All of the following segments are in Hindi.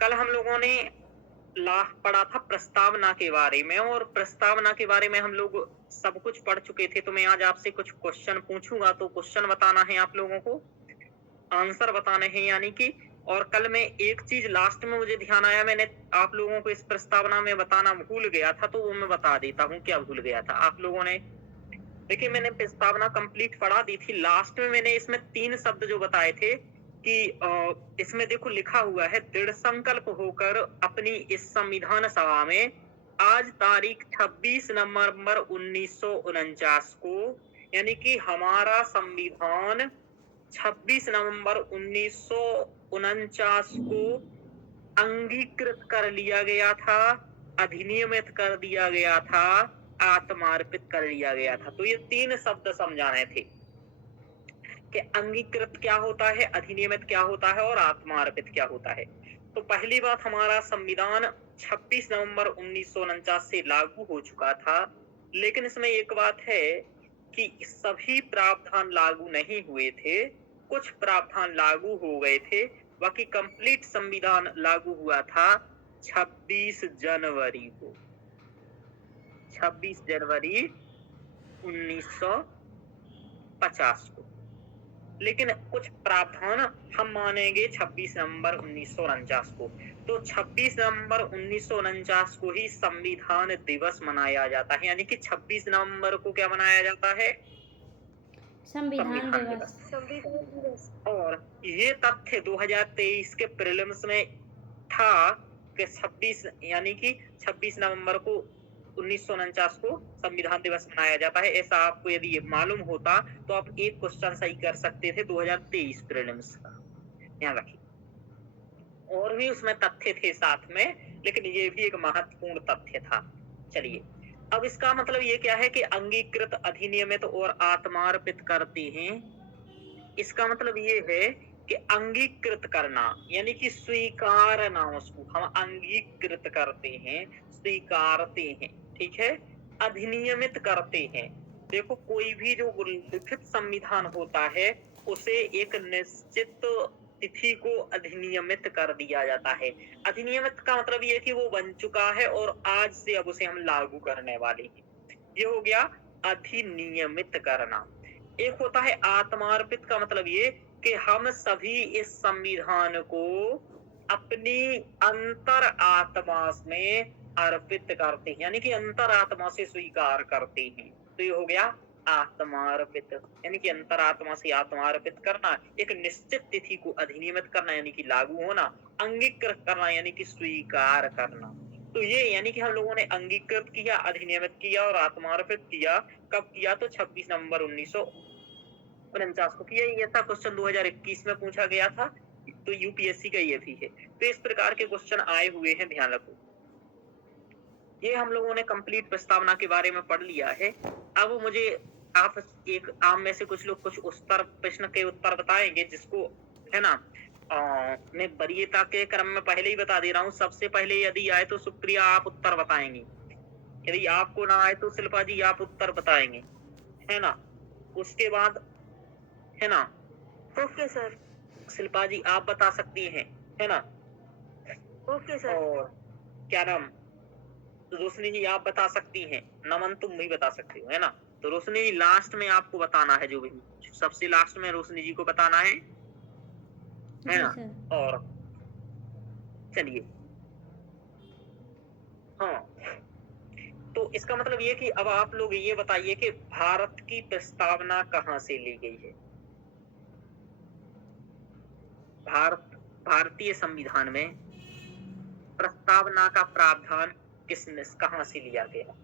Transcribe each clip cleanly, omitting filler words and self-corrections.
कल हम लोगों ने पढ़ा था प्रस्तावना के बारे में, और प्रस्तावना के बारे में हम लोग सब कुछ पढ़ चुके थे। तो मैं आज आपसे कुछ क्वेश्चन पूछूंगा, तो क्वेश्चन बताना है आप लोगों को, आंसर बताने हैं यानी कि। और कल मैं एक चीज लास्ट में मुझे ध्यान आया, मैंने आप लोगों को इस प्रस्तावना में बताना भूल गया था, तो वो मैं बता देता हूँ क्या भूल गया था आप लोगों ने। देखिए, मैंने प्रस्तावना कंप्लीट पढ़ा दी थी। लास्ट में मैंने इसमें 3 शब्द जो बताए थे कि इसमें देखो लिखा हुआ है, दृढ़ संकल्प होकर अपनी इस संविधान सभा में आज तारीख 26 नवंबर 1949 को, यानी कि हमारा संविधान 26 नवंबर 1949 को अंगीकृत कर लिया गया था, अधिनियमित कर दिया गया था, आत्मार्पित कर लिया गया था। तो ये 3 शब्द समझाने थे कि अंगीकृत क्या होता है, अधिनियमित क्या होता है और आत्मार्पित क्या होता है। तो पहली बात, हमारा संविधान 26 नवंबर 1949 से लागू हो चुका था, लेकिन इसमें एक बात है कि सभी प्रावधान लागू नहीं हुए थे, कुछ प्रावधान लागू हो गए थे। बाकी कंप्लीट संविधान लागू हुआ था 26 जनवरी को, 26 जनवरी 1950 को। लेकिन कुछ प्रावधान हम मानेंगे 26 नवंबर 1949 को। तो 26 नवंबर 1949 को ही संविधान दिवस मनाया जाता है, यानी कि 26 नवंबर को क्या मनाया जाता है? संविधान दिवस। संविधान दिवस। और ये तथ्य 2023 के प्रीलिम्स में था कि 26 यानी कि 26 नवंबर को 1949 को संविधान दिवस मनाया जाता है। ऐसा आपको यदि ये मालूम होता तो आप एक क्वेश्चन सही कर सकते थे 2023 प्रीलिम्स का, ध्यान रखिए। और भी उसमें तथ्य थे साथ में, लेकिन ये भी एक महत्वपूर्ण तथ्य था। चलिए, अब इसका मतलब ये क्या है कि अंगीकृत, अधिनियमित और आत्मार्पित करते हैं। इसका मतलब ये है कि अंगीकृत करना यानी कि स्वीकारना, उसको हम अंगीकृत करते हैं, स्वीकारते हैं, ठीक है। अधिनियमित करते हैं। देखो, कोई भी जो लिखित संविधान होता है उसे एक निश्चित तिथि को अधिनियमित कर दिया जाता है। अधिनियमित का मतलब ये है कि वो बन चुका है और आज से अब उसे हम लागू करने वाले हैं। ये हो गया अधिनियमित करना। एक होता है आत्मार्पित, का मतलब ये कि हम सभी इस संविधान को अपनी अंतर आत्मा में अर्पित करते हैं, यानी कि अंतर आत्मा से स्वीकार करते हैं। तो ये हो गया आत्मार्पित, यानी कि अंतरात्मा से आत्मार्पित करना, एक निश्चित तिथि को अधिनियमित करना यानी कि लागू होना, अंगीकृत करना यानी कि स्वीकार करना। तो ये यानी कि हम लोगों ने अंगीकृत किया, अधिनियमित किया और आत्मार्पित किया। कब किया? तो 26 नवंबर 1949 को किया। ये था क्वेश्चन 2021 में पूछा गया था, तो यूपीएससी का ये भी है। तो इस प्रकार के क्वेश्चन आए हुए हैं, ध्यान रखो। ये हम लोगों ने कंप्लीट प्रस्तावना के बारे में पढ़ लिया है। अब मुझे आप में से कुछ लोग कुछ प्रश्न के उत्तर बताएंगे, जिसको है ना मैं वरीयता के क्रम में पहले ही बता दे रहा हूँ। सबसे पहले यदि आए तो सुप्रिया आप उत्तर बताएंगी, यदि आपको ना आए तो शिल्पा जी आप उत्तर बताएंगे, है ना। उसके बाद है ना, ओके सर, शिल्पा जी आप बता सकती हैं, है ना। Okay sir. और क्या नाम, रोशनी जी आप बता सकती हैं, नमन तुम भी बता सकते हो, है ना। तो रोशनी जी लास्ट में आपको बताना है, जो भी सबसे लास्ट में रोशनी जी को बताना है जी ना। सर। और चलिए, हाँ, तो इसका मतलब ये कि अब आप लोग ये बताइए कि भारत की प्रस्तावना कहाँ से ली गई है। भारतीय संविधान में प्रस्तावना का प्रावधान किसने, कहाँ से लिया गया?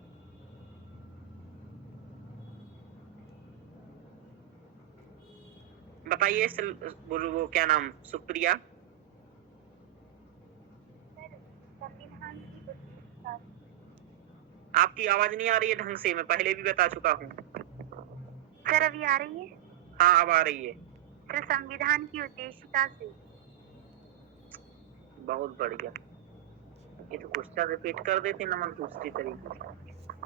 बताइए वो क्या नाम, सुप्रिया। आपकी आवाज नहीं आ रही है ढंग से, मैं पहले भी बता चुका हूँ। सर अभी आ रही है? हाँ, अब आ रही है। सर संविधान की उद्देशिका से। बहुत बढ़िया, ये तो क्वेश्चन रिपीट कर देते नमन दूसरी तरीके से।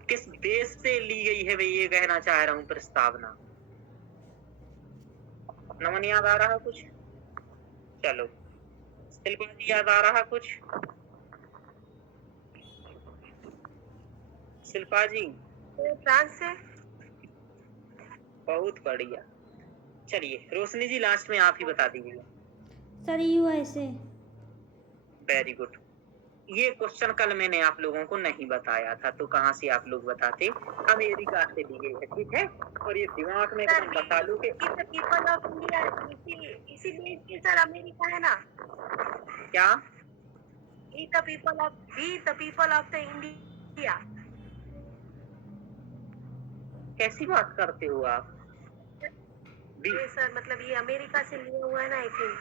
किस देश से ली गई है, मैं ये कहना चाह रहा हूँ प्रस्तावना। नमन याद आ रहा है कुछ? चलो, शिल्पा जी याद आ रहा कुछ? शिल्पा जी फ्रांस से। बहुत बढ़िया। चलिए रोशनी जी लास्ट में आप ही बता दीजिएगा। Sir USA. Very good. ये क्वेश्चन कल मैंने आप लोगों को नहीं बताया था, तो कहाँ से आप लोग बताते? अमेरिका से लिए है, ठीक है। और ये दिमाग में एकदम बता लो कि पीपल ऑफ इंडिया इसीलिए सर अमेरिका है ना। क्या we the people of the India. कैसी बात करते हो आप? ये सर मतलब ये अमेरिका से लिया हुआ है ना, आई थिंक।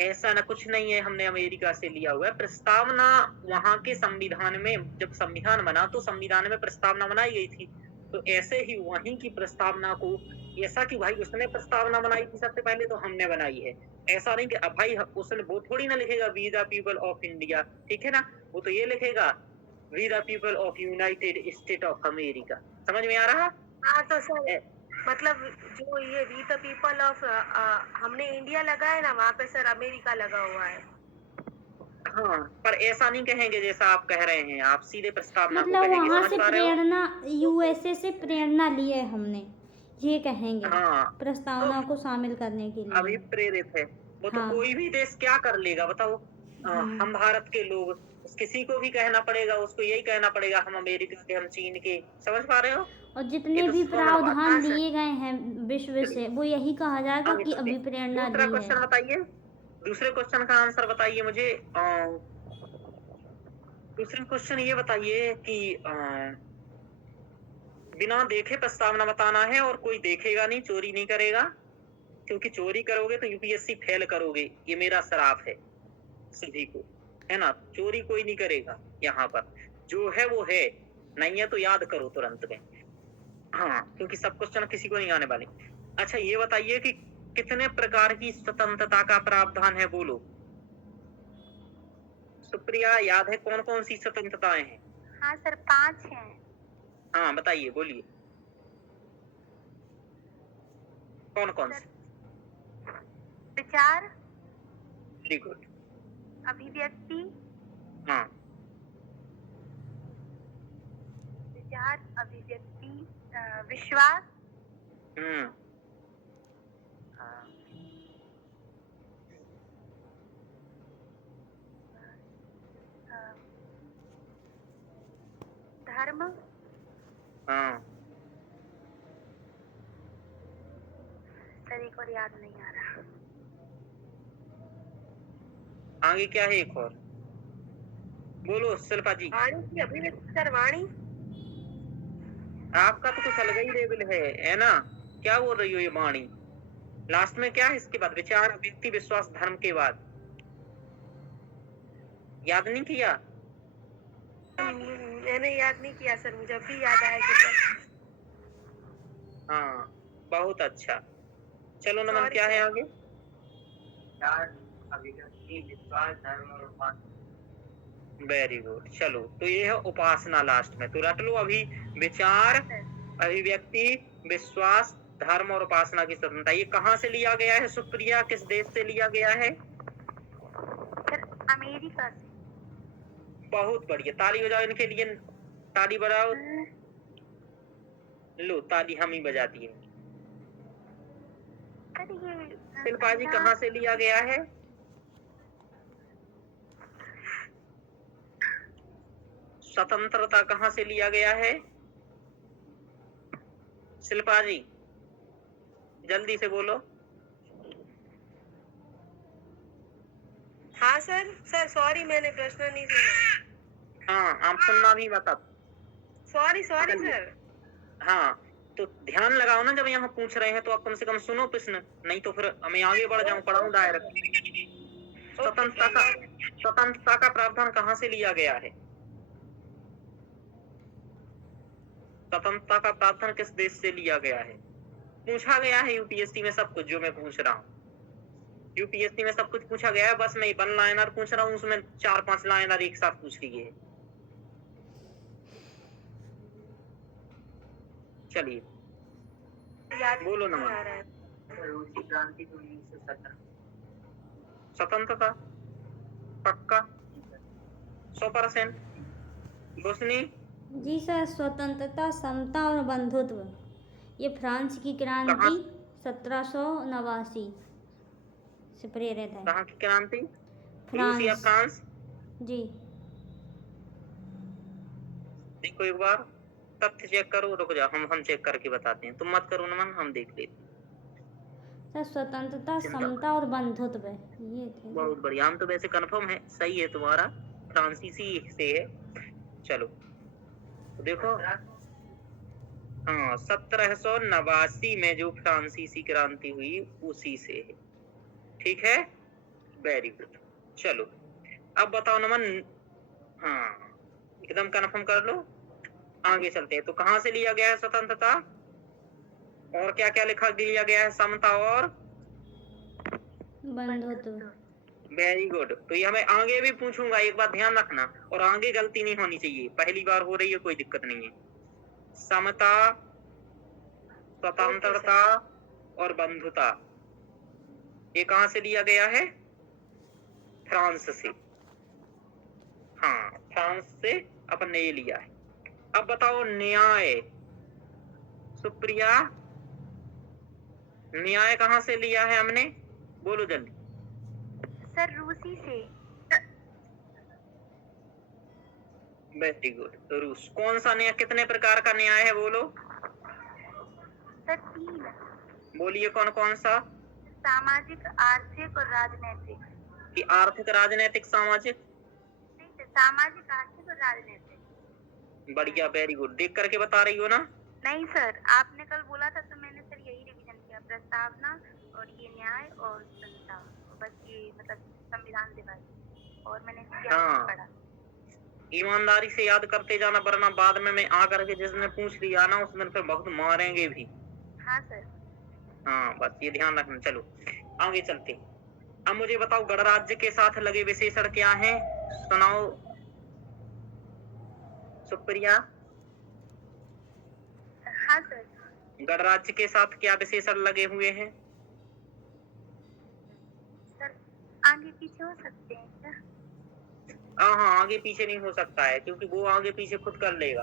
ऐसा ना कुछ नहीं है, हमने अमेरिका से लिया हुआ है। प्रस्तावना वहां के संविधान में, जब संविधान बना तो संविधान में प्रस्तावना बनाई गई थी, तो ऐसे ही वहीं की प्रस्तावना को, ऐसा कि भाई उसने प्रस्तावना बनाई थी सबसे पहले तो हमने बनाई है, ऐसा नहीं कि अब भाई उसने वो थोड़ी ना लिखेगा we the people of India, ठीक है ना। वो तो ये लिखेगा we the people of United State of America. समझ में आ रहा? हाँ तो सर मतलब जो ये वी द पीपल ऑफ हमने इंडिया लगा है ना, वहाँ पे सर अमेरिका लगा हुआ है। हाँ, पर ऐसा नहीं कहेंगे जैसा आप कह रहे हैं, आप सीधे प्रस्तावना को मतलब कहेंगे। वहाँ समझ से पा रहे हो? प्रेरणा, यूएसए से प्रेरणा ली है हमने, ये कहेंगे हाँ, प्रस्तावना तो को शामिल करने के लिए। अभिप्रेरित है वो। तो हाँ। कोई भी देश क्या कर लेगा बताओ? हम भारत के लोग, किसी को भी कहना पड़ेगा, उसको यही कहना पड़ेगा हम अमेरिका के, हम चीन के। समझ पा रहे हो? और ये जितने तो भी कॉमन बात प्रावधान है। लिए गए हैं विश्व से, वो यही कहा जाएगा आगे कि चलते हैं। अभिप्रेरणा दूसरा ली है। क्वेश्चन बताइए, दूसरे क्वेश्चन का आंसर बताइए मुझे। दूसरा क्वेश्चन ये बताइए कि बिना देखे प्रस्तावना बताना है, और कोई देखेगा नहीं, चोरी नहीं करेगा, क्योंकि चोरी करोगे तो यूपीएससी फेल करोगे, ये मेरा श्राप है सभी को, है ना। चोरी कोई नहीं करेगा यहाँ पर, जो है वो है, नहीं है तो याद करो तुरंत में। हाँ, क्योंकि सब क्वेश्चन किसी को नहीं आने वाले। अच्छा ये बताइए कि कितने प्रकार की स्वतंत्रता का प्रावधान है, बोलो। सुप्रिया याद है कौन कौन सी स्वतंत्रताएं हैं? हाँ सर 5 हैं। हाँ बताइए, बोलिए कौन कौन सी? विचार, वेरी गुड। अभिव्यक्ति, हाँ, विचार, अभिव्यक्ति, विश्वास, धर्म, हाँ। सर एक और याद नहीं आ रहा। आगे क्या है एक और? बोलो शिल्पा जी। वाणी की अभिव्यक्ति सर, वाणी। आपका तो कुछ अलग ही लेवल है ना। क्या बोल रही हो ये वाणी? लास्ट में क्या है इसके बाद? विचार, अभिव्यक्ति, विश्वास, धर्म के बाद याद नहीं किया? मैंने याद नहीं किया सर, मुझे अभी याद आया कि हाँ, बहुत अच्छा। चलो नमन, क्या है आगे? Very good. चलो तो ये है उपासना लास्ट में, तो रट लो अभी। विचार, अभिव्यक्ति, विश्वास, धर्म और उपासना की स्वतंत्रता, ये कहाँ से लिया गया है सुप्रिया? किस देश से लिया गया है? सर अमेरिका से। बहुत बढ़िया, ताली बजाओ इनके लिए, ताली बजाओ। लो ताली हम ही बजा दिए। शिल्पा जी कहाँ से लिया गया है? स्वतंत्रता कहाँ से लिया गया है? शिल्पा जी जल्दी से बोलो। हाँ सर, सर सॉरी मैंने प्रश्न नहीं सुना। हाँ, आप सुनना भी मत। Sorry sir. हाँ, तो ध्यान लगाओ ना, जब यहाँ पूछ रहे हैं तो आप कम से कम सुनो प्रश्न, नहीं तो फिर मैं आगे बढ़ जाऊं, पढ़ाऊं डायरेक्ट। स्वतंत्रता का प्रावधान कहाँ से लिया गया है? स्वतंत्रता का प्रावधान किस देश से लिया गया है? पूछा गया है यूपीएससी में सब कुछ, जो मैं पूछ रहा हूँ यूपीएससी में सब कुछ पूछा गया है, बस मैं 1 लाइनर पूछ रहा हूँ, उसमें 4-5 लाइनर एक साथ पूछ लिए। चलिए बोलो नमन। स्वतंत्रता पक्का 100%। रोशनी जी सर, स्वतंत्रता, समता और बंधुत्व। ये फ्रांस की क्रांति 1789 से प्रेरित है। कहाँ की क्रांति? रूस या फ्रांस। फ्रांस? जी देखो एक बार तथ्य चेक करो। रुक जाओ, हम चेक करके बताते हैं। तुम मत करो नमन, हम देख लेते हैं। सर, स्वतंत्रता, चिंता मत। समता और बंधुत्व है, ये थे। बहुत बढ़िया, हम तो वैसे कंफर्म है, सही है तुम्हारा, फ्रांसीसी से है। चलो तो देखो, हाँ 1789 में जो फ्रांसीसी क्रांति हुई उसी से है। ठीक है, वेरी गुड। चलो अब बताओ नमन। हाँ एकदम कंफर्म कर लो, आगे चलते हैं। तो कहाँ से लिया गया है स्वतंत्रता, और क्या क्या लिया गया है? समता और बंधुत्व। Very good. तो ये हमें आगे भी पूछूंगा, एक बात ध्यान रखना, और आगे गलती नहीं होनी चाहिए। पहली बार हो रही है, कोई दिक्कत नहीं है। समता, स्वतंत्रता और बंधुता, ये कहाँ से लिया गया है? फ्रांस से। हाँ फ्रांस से अपन ने ये लिया है। अब बताओ न्याय, सुप्रिया, न्याय कहाँ से लिया है हमने? बोलो जल्दी। सर रूसी से। वेरी गुड, रूस। कौन सा न्याय, कितने प्रकार का न्याय है बोलो? सर 3। बोलिए कौन कौन सा? सामाजिक, आर्थिक और राजनीतिक। कि आर्थिक, राजनीतिक, सामाजिक? नहीं सर, सामाजिक, आर्थिक और राजनीतिक। बढ़िया, वेरी गुड। देख करके बता रही हो ना? नहीं सर, आपने कल बोला था तो मैंने सर यही रिवीजन किया, प्रस्तावना और ये न्याय और संहिता, बस ये मतलब संविधान दिवस, और मैंने हाँ। पढ़ा। ईमानदारी से याद करते जाना, वरना बाद में मैं आकर के जिसने पूछ लिया ना, उस दिन फिर बहुत मारेंगे भी। हाँ सर। हाँ बस ये ध्यान रखना। चलो आगे चलते। अब मुझे बताओ गणराज्य के साथ लगे विशेषण क्या हैं? सुनाओ सुप्रिया। हाँ सर। गणराज्य के साथ क्या विशेषण लगे हुए हैं? सर आगे पीछे हो सकते हैं क्या? हाँ आगे पीछे नहीं हो सकता है, क्योंकि वो आगे पीछे खुद कर लेगा।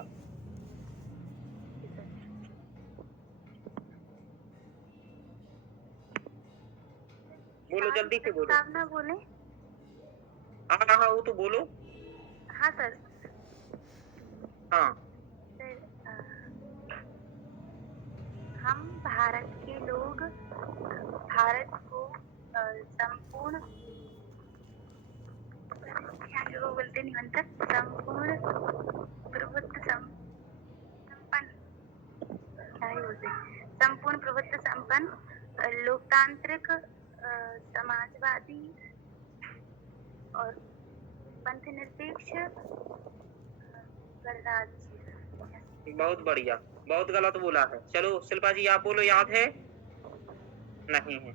बोलो जल्दी से बोलो। प्रस्तावना बोले। हाँ वो तो बोलो। हाँ सर। हाँ सर हम भारत के लोग भारत को संपूर्ण, क्या जो बोलते नहीं बनता, संपूर्ण प्रभुत्व संपन्न, क्या ही बोलते, संपूर्ण प्रभुत्व संपन्न, लोकतांत्रिक, समाजवादी और पंथनिरपेक्ष गणराज्य। बहुत बढ़िया, बहुत गलत बोला है। चलो शिल्पा जी आप बोलो, याद है? नहीं है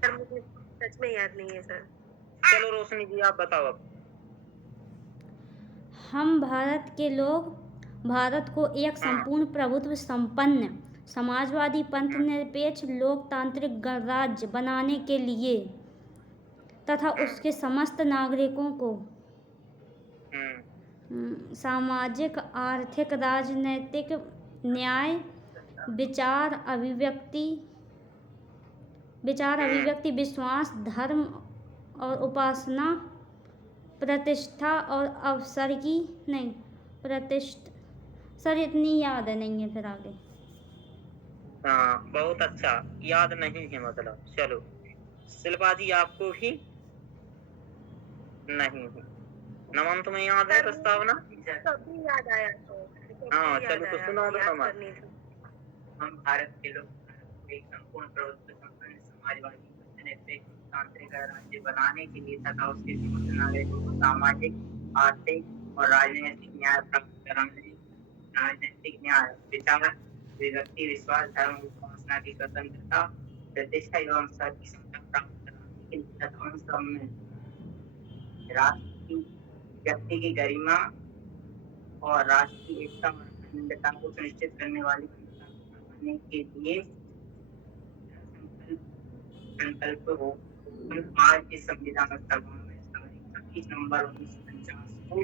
सर, मुझे सच में याद नहीं है सर। चलो रोशनी जी आप बताओ अब। हम भारत के लोग भारत को एक संपूर्ण प्रभुत्व संपन्न समाजवादी पंथनिरपेक्ष लोकतांत्रिक गणराज्य बनाने के लिए तथा उसके समस्त नागरिकों को सामाजिक, आर्थिक, राजनैतिक, न्याय, विचार अभिव्यक्ति, विश्वास, धर्म और उपासना, प्रतिष्ठा और अवसर की नहीं प्रतिष्ठा, सर इतनी याद नहीं है फिर आगे। हाँ बहुत अच्छा, याद नहीं है मतलब। चलो शिल्पा जी आपको भी नहीं है। नमन तुम्हें याद है प्रस्तावना? कभी याद आया तो हाँ चलो तो सुनो तो नमन। हम भारत के लोग एक संपूर्ण प्रभुत्व संपन्न समाजवादी धर्मनिरपेक्ष लोकतांत्रिक राज्य बनाने के लिए तथा उसके समस्त नागरिकों को सामाजिक, आर्थिक और राजनीतिक न्याय प्राप्त कराने, राजनीतिक न्याय, विचार, अभिव्यक्ति, विश्वास, धर्म, उपासना की स्वतंत्रता, प्रतिष्ठा एवं अवसर की क्षमता प्राप्त कराने के लिए तथा उन सब में राष्ट्र की, व्यक्ति की गरिमा और राष्ट्र की एकता और अखंडता को सुनिश्चित करने वाली के लिए संकल्प हो। आज इस संविधान सभा में 26 नवंबर 1949 को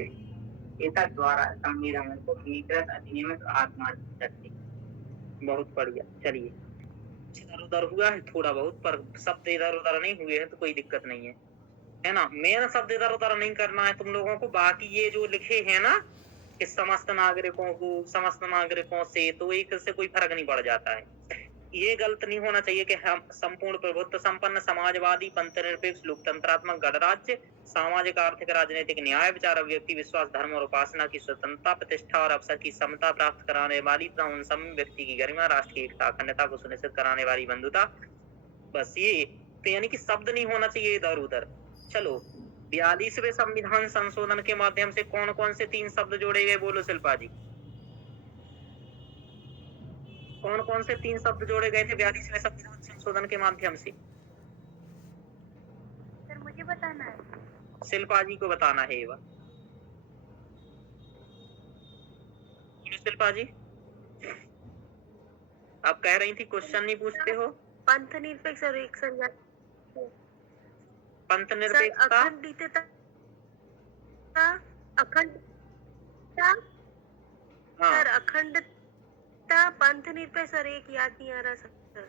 एतद द्वारा संविधान को अंगीकृत अधिनियमित और आत्मार्जित करते। बहुत बढ़िया। चलिए, इधर उधर हुआ है थोड़ा बहुत, पर शब्द इधर उधर नहीं हुए हैं तो कोई दिक्कत नहीं है ना। मेन शब्द इधर उधर नहीं करना है तुम लोगों को। बाकी ये जो लिखे हैं ना कि समस्त नागरिकों से, तो एक से कोई फर्क नहीं पड़ जाता है। ये गलत नहीं होना चाहिए कि हम संपूर्ण प्रभुत्व संपन्न समाजवादी पंथ निरपेक्ष लोकतंत्रात्मक गणराज्य सामाजिक आर्थिक राजनीतिक न्याय विचार अभिव्यक्ति विश्वास धर्म और उपासना की स्वतंत्रता प्रतिष्ठा और अवसर की समता प्राप्त कराने वाली तथा उन सभी व्यक्ति की गरिमा राष्ट्र की एकता अखंडता को सुनिश्चित कराने वाली बंधुता। बस ये तो यानी कि शब्द नहीं होना चाहिए इधर उधर। चलो, 42वें संविधान संशोधन के माध्यम से कौन कौन से 3 शब्द जोड़े गए, बोलो शिल्पा जी। कौन कौन से 3 शब्द जोड़े गए थे 42वें संविधान संशोधन के माध्यम से? सर मुझे बताना है। शिल्पा जी को बताना है ये बात। शिल्पा जी, आप कह रही थी क्वेश्चन नहीं पूछते हो। पंथ निरपेक्ष और एक संघ पंथ निरपेक्षता, अखंडता हाँ सर, अखंडता, पंथ निरपेक्ष और एक याद नहीं आ रहा सर।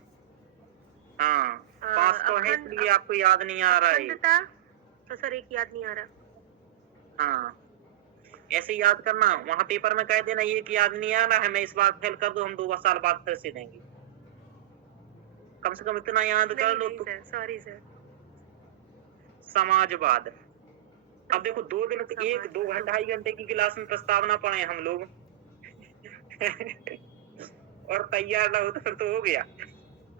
हाँ, 5 तो है इसलिए आपको याद नहीं आ रहा है। अखंडता तो सर एक याद नहीं आ रहा। हाँ, ऐसे याद करना, वहाँ पेपर में कह देना ये कि याद नहीं आ रहा है, मैं इस बार फेल कर दूं, हम 2 साल बाद फिर से देंगे। कम से कम इतना याद कर लो। तो सॉरी सर। समाजवाद, अब देखो 2 दिन 1-2 घंटे 2.5 घंटे की क्लास में प्रस्तावना पढ़े हम लोग और तैयार ना हो तो फिर तो हो गया।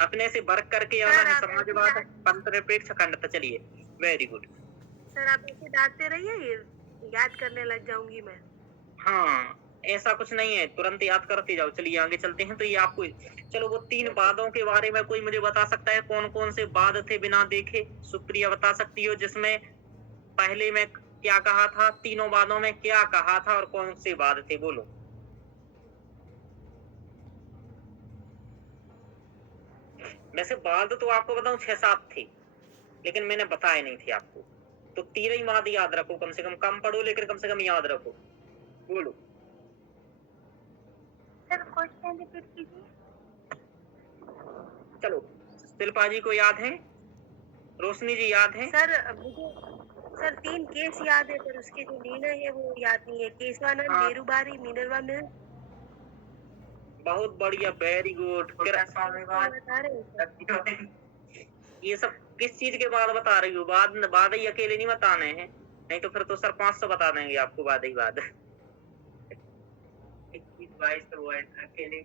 अपने से वर्क करके आना है। समाजवाद, पंथ निरपेक्ष, अखंडता। चलिए, वेरी गुड सर। आप ऐसे डांटते रहिए, ये याद करने लग जाऊंगी मैं। हाँ, ऐसा कुछ नहीं है, तुरंत याद करते जाओ। चलिए आगे चलते हैं। तो ये आपको, चलो वो 3 वादों के बारे में कोई मुझे बता सकता है कौन कौन से वाद थे बिना देखे? सुप्रिया बता सकती हो, जिसमें पहले में क्या कहा था, तीनों वादों में क्या कहा था और कौन से वाद थे, बोलो। वैसे वाद तो आपको बताऊं 6-7 थे, लेकिन मैंने बताए नहीं थे आपको। तो 3 ही वाद याद रखो, कम से कम पढ़ो, लेकिन कम से कम याद रखो। बोलो। सर क्वेश्चन रिपीट कीजिए। चलो, शिल्पा जी को याद है, रोशनी जी याद है? सर मुझे 3 केस याद है, पर उसके जो निर्णय है वो याद नहीं है। केशवानंद, हाँ। बेरुबारी, मिनरवा मिल। बहुत बढ़िया, वेरी गुड। ये सब किस चीज के बाद बता रही हो? बाद ही अकेले नहीं बताने हैं, नहीं तो फिर तो सर 500 बता देंगे आपको बाद ही बाद। 21-22 तो अकेले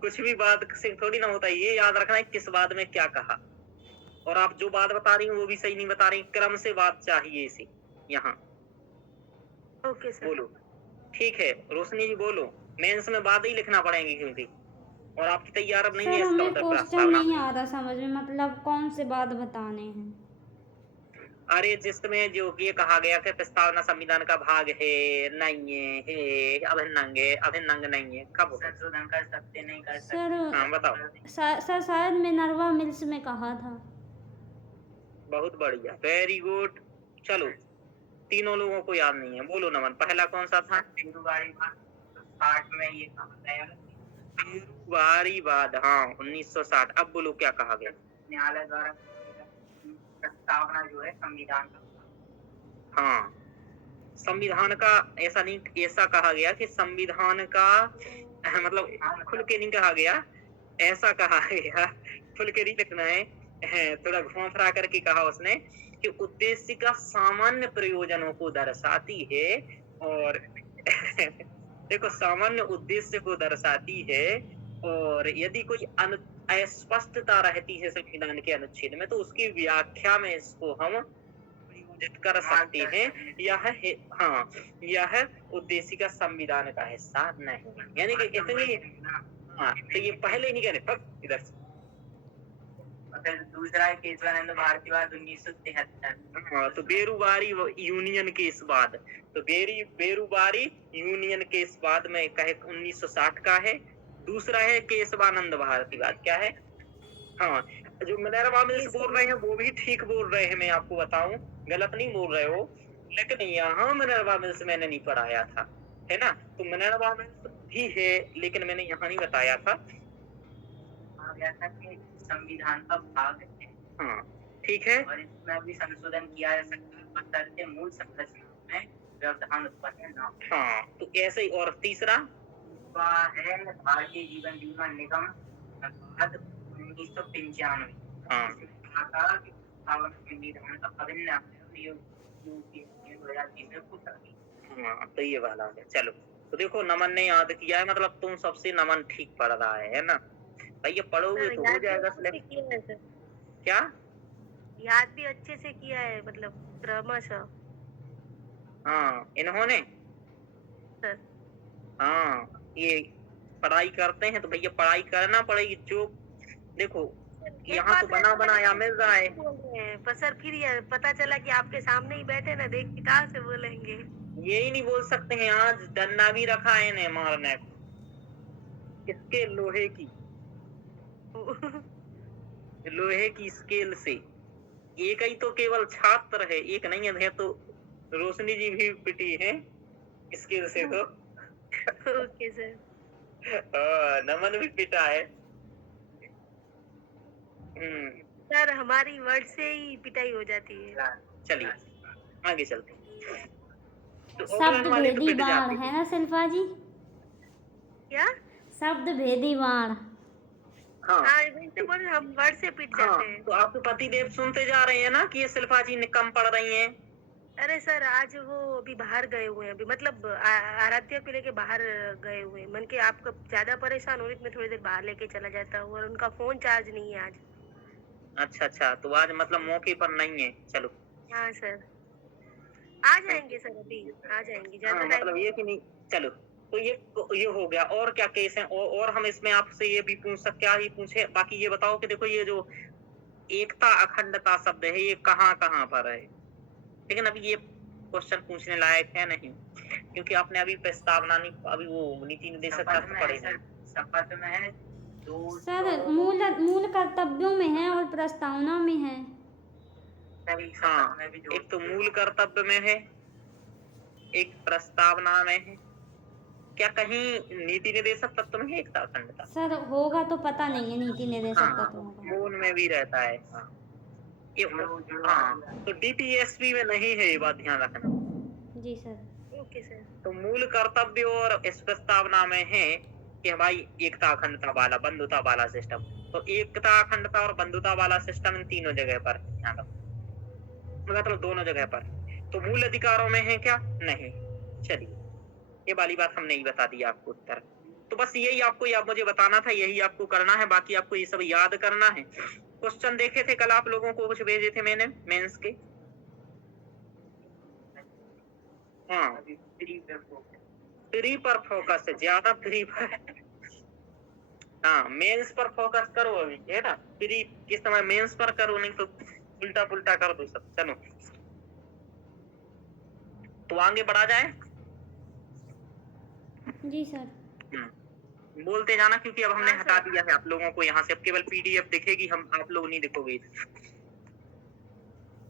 कुछ भी बात से थोड़ी ना होता है। ये याद रखना है किस बात में क्या कहा। और आप जो बात बता रही हो वो भी सही नहीं बता रही, क्रम से बात चाहिए इसे यहाँ। Okay sir. बोलो। ठीक है, रोशनी जी बोलो। मेंस में बात ही लिखना पड़ेंगे क्योंकि, और आपकी तैयार अब नहीं है सर इसका हमें उत्तर क्वेश्चन प्रस्तावना। नहीं आ रहा समझ में, मतलब कौन से बात बताने हैं? अरे जिसमें जो ये कहा गया कि प्रस्तावना संविधान का भाग है, नहीं है, अभिन्न अंग है, अभिन्न अंग नहीं है, कब संशोधन कर सकते नहीं कर सकते? सर हाँ बताओ। सर शायद मिनरवा मिल्स में कहा था। बहुत बढ़िया, वेरी गुड। चलो, तीनों लोगों को याद नहीं है। बोलो नमन, पहला कौन सा था? बेरुबारी वाद 60 में ये कहा गया। बेरुबारी वाद, हाँ 1960। अब बोलो क्या कहा गया? न्यायालय द्वारा प्रस्तावना जो है संविधान का, हाँ, संविधान का ऐसा नहीं, ऐसा कहा गया कि संविधान का मतलब खुल के नहीं कहा गया, ऐसा कहा गया, खुल के नहीं लिखना है, थोड़ा घुमा फिरा करके कहा उसने कि उद्देश्य का सामान्य प्रयोजनों को दर्शाती है। और देखो, सामान्य उद्देश्य को दर्शाती है, और यदि कोई अस्पष्टता रहती है संविधान के अनुच्छेद में तो उसकी व्याख्या में इसको हम प्रयोजित कर सकते हैं। यह उद्देश्य का संविधान का हिस्सा नहीं, यानी कि इतनी, हाँ, तो ये पहले नहीं कहने इधर से। दूसरा है केशवानंद भारतीवाद 1973। हाँ, तो बेरुबारी यूनियन केस बाद, तो बेरुबारी यूनियन केस बाद में कहे 1960 का है। दूसरा है केशवानंद भारतीवाद, क्या है? हाँ, जो मिनर्वा मिल्स बोल रहे हैं वो भी ठीक बोल रहे हैं, मैं आपको बताऊं, गलत नहीं बोल रहे हो, लेकिन यहाँ मिनर्वा मिल्स मैंने नहीं पढ़ाया था, है ना। तो मिनर्वा मिल्स भी है, लेकिन मैंने यहाँ नहीं बताया था। कहा गया था कि संविधान का भाग है, हाँ ठीक है, और इसमें भी संशोधन किया जा सकता है, बशर्ते मूल संरचना में व्यवधान उत्पन्न न हो। हाँ तो ऐसे ही। और तीसरा है भारतीय जीवन बीमा निगम अनुवाद 1995। हाँ इसमें कहा था कि संविधान का अभिन्न अंग ये 2020 में पूछा गया। हाँ तो ये वाला है। चलो तो देखो, नमन ने याद किया है, मतलब तुम सबसे नमन ठीक पढ़ रहा है ना भाई, ये पढ़ोगे तो हो जाएगा सिलेक्ट। क्या याद भी अच्छे से किया है, मतलब क्रमशः। हाँ इन्होंने, सर हाँ ये पढ़ाई करते हैं तो भैया पढ़ाई करना पड़ेगी। जो देखो यहाँ तो बना बनाया मिल रहा है, पर सर फिर ये पता चला कि आपके सामने ही बैठे ना, देख के कहाँ से बोलेंगे। यही नहीं बोल सकते हैं। आज डंडा भी रखा है इन्हें मारने को, किसके, लोहे की, लोहे की स्केल से। एक ही तो केवल छात्र है, एक नहीं है, तो रोशनी जी भी पिटी है स्केल से तो। Okay sir. नमन भी पिटा है। सर हमारी वर्ड से ही पिटाई हो जाती है। चलिए आगे चलते हैं। तो शब्द ऑफलाइन वाले तो भेदी पिट बाण जाते है हैं। ना शिल्पा जी? क्या? शब्द भेदी बाण। हाँ हाँ वैसे बोल रहे, हम वर्ड से पिट हाँ, जाते हैं। तो आपके पति देव सुनते जा रहे हैं ना कि ये शिल्पा जी कम पढ़ रही हैं। अरे सर आज वो अभी बाहर गए हुए हैं, अभी मतलब आराध्या को लेके बाहर गए हुए हैं। मन के आपका ज्यादा परेशान हो, मैं थोड़ी देर बाहर लेके चला जाता हूँ, और उनका फोन चार्ज नहीं है आज। अच्छा, तो आज मतलब मौके पर नहीं है। चलो हाँ सर आ जाएंगे सर, अभी आ जाएंगे, ज्यादा हाँ, टाइम मतलब ये कि नहीं। चलो तो ये हो गया। और क्या केस है, और हम इसमें आपसे ये भी पूछ सकते, क्या ही पूछे। बाकी ये बताओ कि देखो ये जो एकता अखंडता शब्द है ये कहाँ कहाँ पर है। लेकिन अभी ये क्वेश्चन पूछने लायक है नहीं, क्योंकि आपने अभी प्रस्तावना नहीं, अभी वो नीति निर्देशक तत्व पढ़े हैं। शपथ में है सर मूल कर्तव्यों में है और प्रस्तावना में है। हाँ एक तो मूल कर्तव्य में है, एक प्रस्तावना में है। क्या कहीं नीति निर्देशक तत्व में है एकता अखंडता? सर होगा तो पता नहीं है नीति निर्देशक तत्वों का। मूल में भी रहता है। ये हाँ, तो डीपीएसपी में नहीं है, ये बात ध्यान रखना। जी सर। Okay sir. तो मूल कर्तव्य और इस प्रस्तावना में है कि हमारी एकता अखंडता वाला बंधुता वाला सिस्टम। तो एकता अखंडता और बंधुता वाला सिस्टम इन तीनों जगह पर ध्यान रखो, मतलब दोनों जगह पर। तो मूल अधिकारों में है क्या? नहीं। चलिए ये वाली बात हमने ही बता दी आपको उत्तर। तो बस यही आपको मुझे बताना था, यही आपको करना है। बाकी आपको ये सब याद करना है। क्वेश्चन देखे थे कल आप लोगों को, कुछ भेजे थे मैंने मेंस के। हाँ फ्री पर फोकस है, ज्यादा फ्री पर। हाँ मेंस पर फोकस करो अभी, है ना। फ्री किस समय मेंस पर करो, नहीं तो उल्टा पुल्टा कर दो सब। चलो तो आगे बढ़ा जाए। जी सर। बोलते जाना, क्योंकि अब हमने हटा दिया है आप लोगों को यहाँ से। अब केवल पीडीएफ दिखेगी, हम आप लोग नहीं दिखोगे।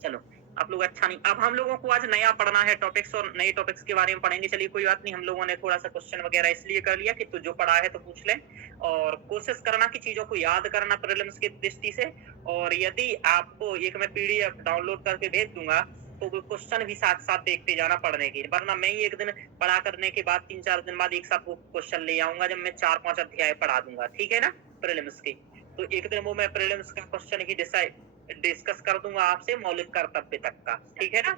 चलो आप लोग अच्छा नहीं। अब हम लोगों को आज नया पढ़ना है टॉपिक्स, और नए टॉपिक्स के बारे में पढ़ेंगे। चलिए कोई बात नहीं, हम लोगों ने थोड़ा सा क्वेश्चन वगैरह इसलिए कर लिया कि तो जो पढ़ा है तो पूछ लें, और कोशिश करना कि चीजों को याद करना प्रीलिम्स की दृष्टि से। और यदि आपको एक मैं पीडीएफ डाउनलोड करके भेज दूंगा तो वो क्वेश्चन भी साथ साथ देखते जाना पढ़ने की, वरना मैं ही एक दिन पढ़ा करने के बाद 3-4 दिन बाद एक साथ वो क्वेश्चन ले आऊंगा, जब मैं 4-5 अध्याय पढ़ा दूंगा, ठीक है ना, प्रीलिम्स के। तो एक दिन वो मैं प्रीलिम्स का क्वेश्चन ही डिस्कस कर दूंगा आपसे, मौलिक कर्तव्य तक का, ठीक है ना।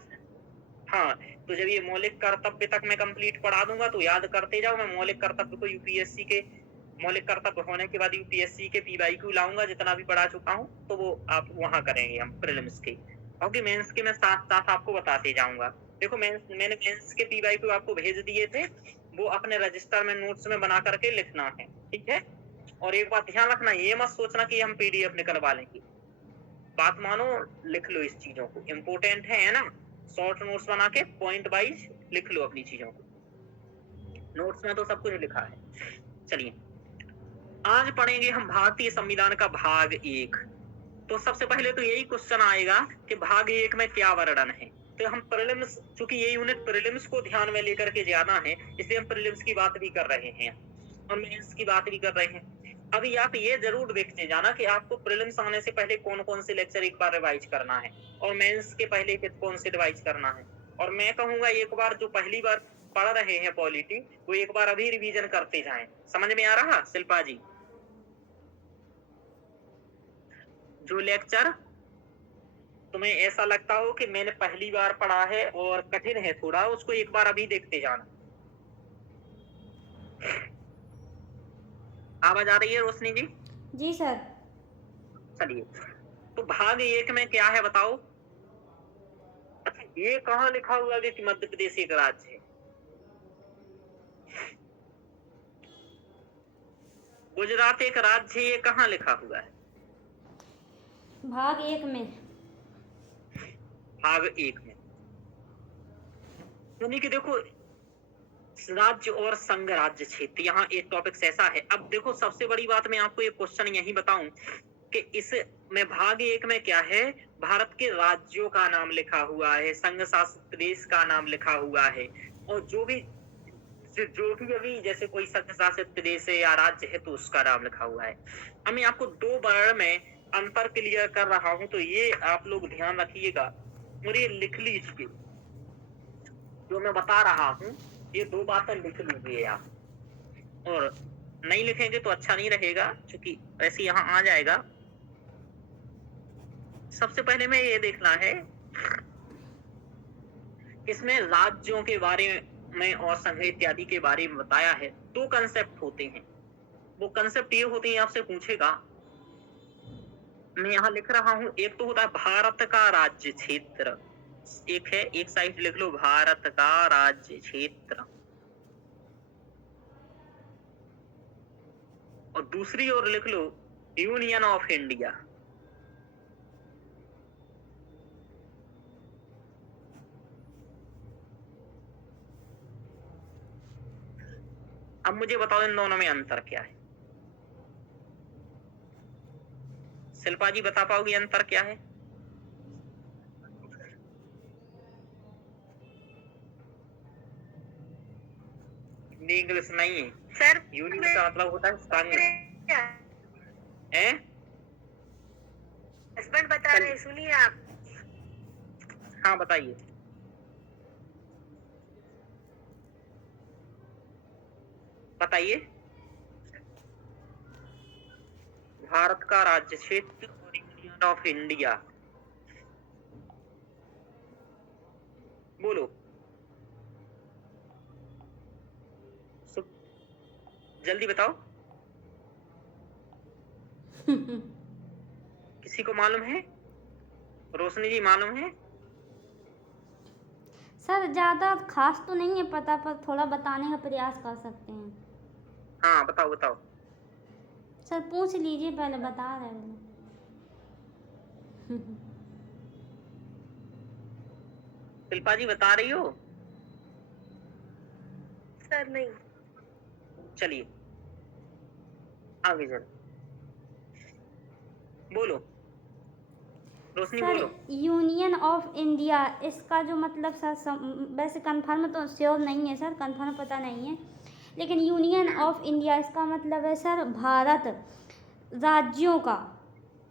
हाँ तो जब ये मौलिक कर्तव्य तक मैं कंप्लीट पढ़ा दूंगा तो याद करते जाओ। मैं मौलिक कर्तव्य को यूपीएससी के मौलिक कर्तव्य होने के बाद यूपीएससी के पीवाईक्यू लाऊंगा, जितना भी पढ़ा चुका हूँ, तो वो आप वहां करेंगे हम प्रीलिम्स के। क्योंकि मेंस के मैं साथ साथ आपको बताते जाऊंगा। देखो मैंने मेंस के पीवाईक्यू आपको भेज दिए थे, वो अपने रजिस्टर में नोट्स में बना करके लिखना है, ठीक है। और एक बात ध्यान रखना, ये मत सोचना कि हम पीडीएफ निकलवा लेंगे, बात मानो, लिख लो इस चीजों को, इम्पोर्टेंट है ना। शॉर्ट नोट्स बना के पॉइंट वाइज लिख लो अपनी चीजों को, नोट्स में तो सब कुछ लिखा है। चलिए आज पढ़ेंगे हम भारतीय संविधान का भाग 1। तो सबसे पहले तो यही क्वेश्चन आएगा कि भाग 1 में क्या वर्णन है। तो हम प्रीलिम्स, चूंकि ये यूनिट प्रीलिम्स को ध्यान में लेकर के जाना है, इसलिए हम प्रीलिम्स की बात भी कर रहे हैं और मेंस की बात भी कर रहे हैं। अभी आप ये जरूर देखते जाना कि आपको प्रीलिम्स आने से पहले कौन कौन से लेक्चर एक बार रिवाइज करना है और मेंस के पहले फिर कौन से रिवाइज करना है। और मैं कहूंगा एक बार जो पहली बार पढ़ रहे हैं पॉलिटी, वो एक बार अभी रिवीजन करते जाएं। समझ में आ रहा शिल्पा जी? जो लेक्चर तुम्हें ऐसा लगता हो कि मैंने पहली बार पढ़ा है और कठिन है थोड़ा, उसको एक बार अभी देखते जाना। आवाज आ रही है रोशनी जी? जी सर। चलिए, तो भाग 1 में क्या है बताओ। अच्छा, ये कहाँ लिखा हुआ है कि मध्य प्रदेश एक राज्य है? गुजरात एक राज्य है, ये कहाँ लिखा हुआ है? भाग 1 में। भाग 1 में यानी कि देखो, राज्य और संघ राज्य क्षेत्र, यहाँ एक टॉपिक ऐसा है। अब देखो, सबसे बड़ी बात मैं आपको एक क्वेश्चन यही बताऊं कि इस में भाग 1 में क्या है, भारत के राज्यों का नाम लिखा हुआ है, संघ शासित प्रदेश का नाम लिखा हुआ है, और जो भी अभी जैसे कोई संघ शासित प्रदेश है या राज्य है तो उसका नाम लिखा हुआ है। अब मैं आपको 2 वर्ण में अंतर क्लियर कर रहा हूं, तो ये आप लोग ध्यान रखिएगा और ये लिख लीजिए। जो मैं बता रहा हूं ये 2 बातें लिख लीजिए आप, और नहीं लिखेंगे तो अच्छा नहीं रहेगा, क्योंकि वैसे यहाँ आ जाएगा। सबसे पहले में ये देखना है, इसमें राज्यों के बारे में और संघ इत्यादि के बारे में बताया है। 2 कंसेप्ट होते हैं, वो कंसेप्ट ये होते हैं, आपसे पूछेगा। मैं यहाँ लिख रहा हूँ, एक तो होता है भारत का राज्य क्षेत्र, एक है, एक साइड लिख लो भारत का राज्य क्षेत्र, और दूसरी ओर लिख लो यूनियन ऑफ इंडिया। अब मुझे बताओ इन दोनों में अंतर क्या है? शिल्पा जी बता पाओगी अंतर क्या है? हिंदी इंग्लिश नहीं है सर। यूनियन का मतलब होता है संघ। हस्बैंड बता रहे हैं, सुनिए आप। हाँ बताइए। बताइए। भारत का राज्य क्षेत्र और यूनियन ऑफ इंडिया, बोलो जल्दी बताओ। किसी को मालूम है? रोशनी जी मालूम है? सर ज़्यादा खास तो नहीं है पता, पर थोड़ा बताने का प्रयास कर सकते हैं। हाँ बताओ बताओ। सर पूछ लीजिए, पहले बता रहे हैं। शिल्पा जी बता रही हो? सर नहीं। चलिए आगे चलो, बोलो रोशनी बोलो। सर यूनियन ऑफ इंडिया, इसका जो मतलब सर वैसे कंफर्म तो श्योर नहीं है सर, कंफर्म पता नहीं है, लेकिन यूनियन ऑफ इंडिया इसका मतलब है सर भारत राज्यों का,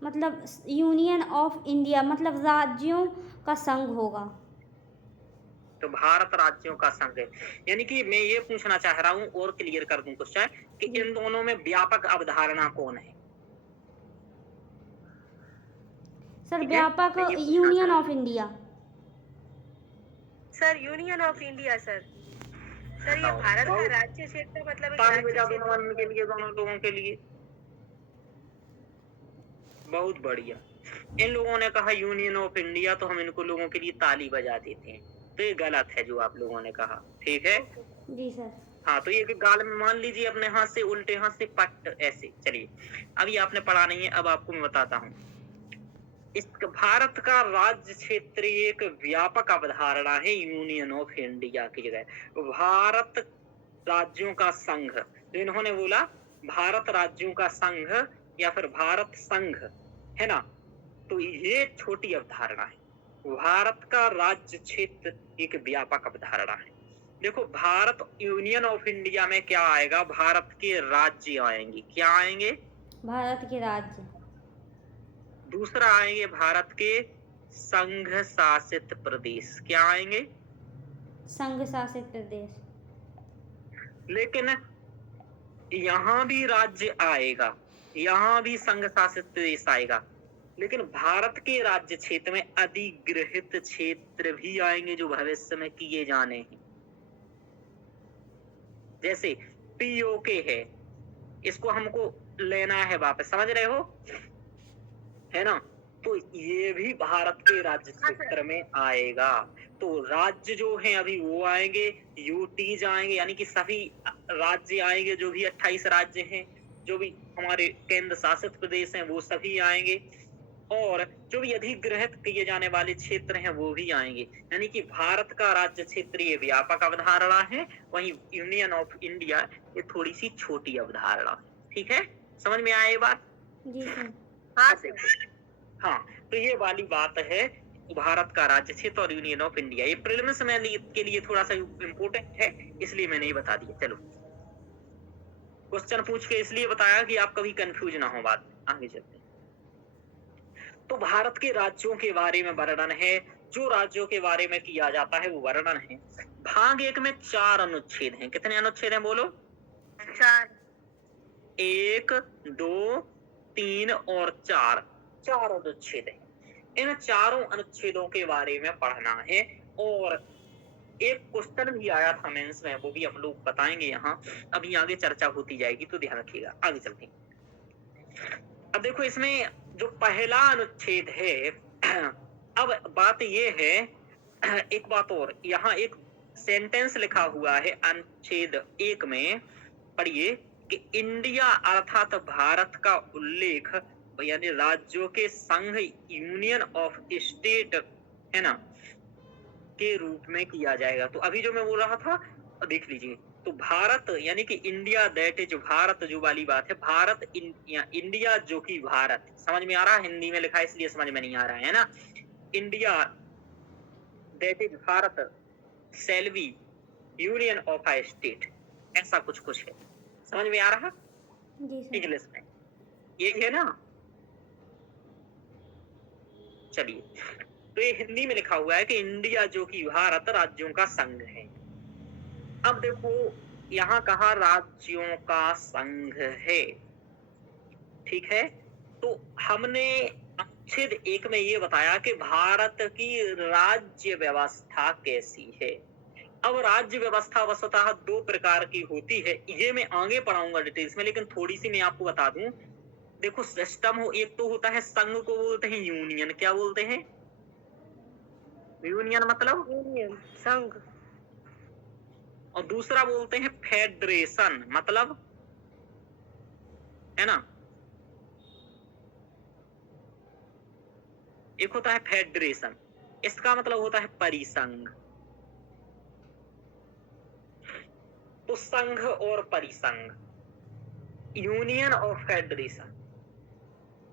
मतलब यूनियन ऑफ इंडिया मतलब राज्यों का संघ होगा। तो भारत राज्यों का संघ है, यानी कि मैं ये पूछना चाह रहा हूँ और क्लियर कर दूं क्वेश्चन कि इन दोनों में व्यापक अवधारणा कौन है? सर व्यापक union of India. Sir union of India sir. Sir ये भारत का राज्य क्षेत्र मतलब एक राज्य क्षेत्र के लिए, दोनों लोगों के लिए। बहुत बढ़िया। इन लोगों ने कहा यूनियन ऑफ इंडिया, तो हम इनको लोगों के लिए ताली बजा देते हैं, तो ये गलत है जो आप लोगों ने कहा। ठीक है जी सर। हाँ, तो ये गाल में मान लीजिए अपने हाथ से, उल्टे हाथ से पट ऐसे। चलिए अभी आपने पढ़ा नहीं है, अब आपको मैं बताता हूँ। इस भारत का राज्य क्षेत्र एक व्यापक अवधारणा है यूनियन ऑफ इंडिया की जगह भारत राज्यों का संघ। तो इन्होंने बोला भारत राज्यों का संघ या फिर भारत संघ, है ना? तो ये छोटी अवधारणा है। भारत का राज्य क्षेत्र एक व्यापक अवधारणा है। देखो, भारत यूनियन ऑफ इंडिया में क्या आएगा? भारत के राज्य आएंगे। क्या आएंगे? भारत के राज्य। दूसरा आएंगे भारत के संघ शासित प्रदेश। क्या आएंगे? संघ शासित प्रदेश। लेकिन यहाँ भी राज्य आएगा, यहाँ भी संघ शासित प्रदेश आएगा, लेकिन भारत के राज्य क्षेत्र में अधिग्रहित क्षेत्र भी आएंगे जो भविष्य में किए जाने हैं। जैसे पीओके है, इसको हमको लेना है वापस, समझ रहे हो, है ना? तो ये भी भारत के राज्य क्षेत्र में आएगा। तो राज्य जो हैं अभी वो आएंगे, यूटीज आएंगे, यानी कि सभी राज्य आएंगे, जो भी 28 राज्य हैं, जो भी हमारे केंद्र शासित प्रदेश हैं वो सभी आएंगे, और जो भी अधिग्रहित किए जाने वाले क्षेत्र हैं वो भी आएंगे। यानी कि भारत का राज्य क्षेत्र ये व्यापक अवधारणा है, वहीं यूनियन ऑफ इंडिया ये थोड़ी सी छोटी अवधारणा है। ठीक है, समझ में आया ये बात? जी सर। हाँ अब देखो, हाँ, तो ये वाली बात है भारत का राज्य क्षेत्र और यूनियन ऑफ इंडिया। ये प्रीलिम्स में के लिए थोड़ा सा इम्पोर्टेंट है, इसलिए मैंने ये बता दिया। चलो, क्वेश्चन पूछ के इसलिए बताया कि आप कभी कंफ्यूज ना हो बाद में। आगे चलते हैं। तो भारत के राज्यों के बारे में वर्णन है, जो राज्यों के बारे में किया जाता है वो वर्णन है। भाग 1 में 4 अनुच्छेद हैं। कितने अनुच्छेद हैं बोलो? 4। 1, 2, 3 और 4 अनुच्छेद हैं। इन चारों अनुच्छेदों के बारे में पढ़ना है। और एक क्वेश्चन भी आया था मेंस में, वो भी हम लोग बताएंगे यहाँ, अभी आगे चर्चा होती जाएगी, तो ध्यान रखिएगा। आगे चलते हैं। अब देखो, इसमें जो पहला अनुच्छेद है, अब बात ये है, एक बात और, यहाँ एक सेंटेंस लिखा हुआ है अनुच्छेद 1 में, पढ़िए कि इंडिया अर्थात भारत का उल्लेख यानी राज्यों के संघ यूनियन ऑफ स्टेट, है ना, के रूप में किया जाएगा। तो अभी जो मैं बोल रहा था देख लीजिए, तो भारत यानी कि इंडिया, दैट इज भारत, जो वाली बात है, भारत इंडिया जो कि भारत, समझ में आ रहा है? हिंदी में लिखा है इसलिए समझ में नहीं आ रहा है ना। India that is Bharat shall be union of a state, ऐसा कुछ है, समझ में आ रहा? जी सर। इंग्लिश में ये है ना। चलिए, तो ये हिंदी में लिखा हुआ है कि इंडिया जो कि भारत राज्यों का संघ है। अब देखो, यहाँ कहा राज्यों का संघ है, ठीक है। तो हमने अनुच्छेद 1 में ये बताया कि भारत की राज्य व्यवस्था कैसी है। अब राज्य व्यवस्था वस्तुतः 2 प्रकार की होती है, ये मैं आगे पढ़ाऊंगा डिटेल्स में, लेकिन थोड़ी सी मैं आपको बता दूं। देखो, सिस्टम हो, एक तो होता है संघ को बोलते हैं यूनियन। क्या बोलते हैं? यूनियन मतलब यूनियन, संघ। और दूसरा बोलते हैं फेडरेशन, मतलब, है ना, एक होता है फेडरेशन, इसका मतलब होता है परिसंघ। तो संघ और परिसंघ, यूनियन और फेडरेशन।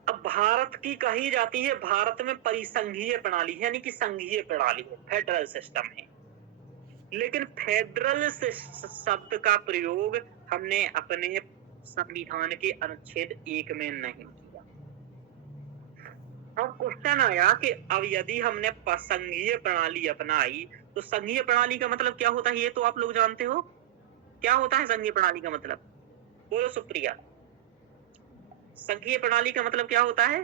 अब भारत की कही जाती है, भारत में परिसंघीय प्रणाली है, यानी कि संघीय प्रणाली है, फेडरल सिस्टम है। लेकिन फेडरल शब्द का प्रयोग हमने अपने संविधान के अनुच्छेद 1 में नहीं किया। अब क्वेश्चन आया कि अब यदि हमने संघीय प्रणाली अपनाई तो संघीय प्रणाली का मतलब क्या होता है? ये तो आप लोग जानते हो। क्या होता है संघीय प्रणाली का मतलब? बोलो सुप्रिया, संघीय प्रणाली का मतलब क्या होता है?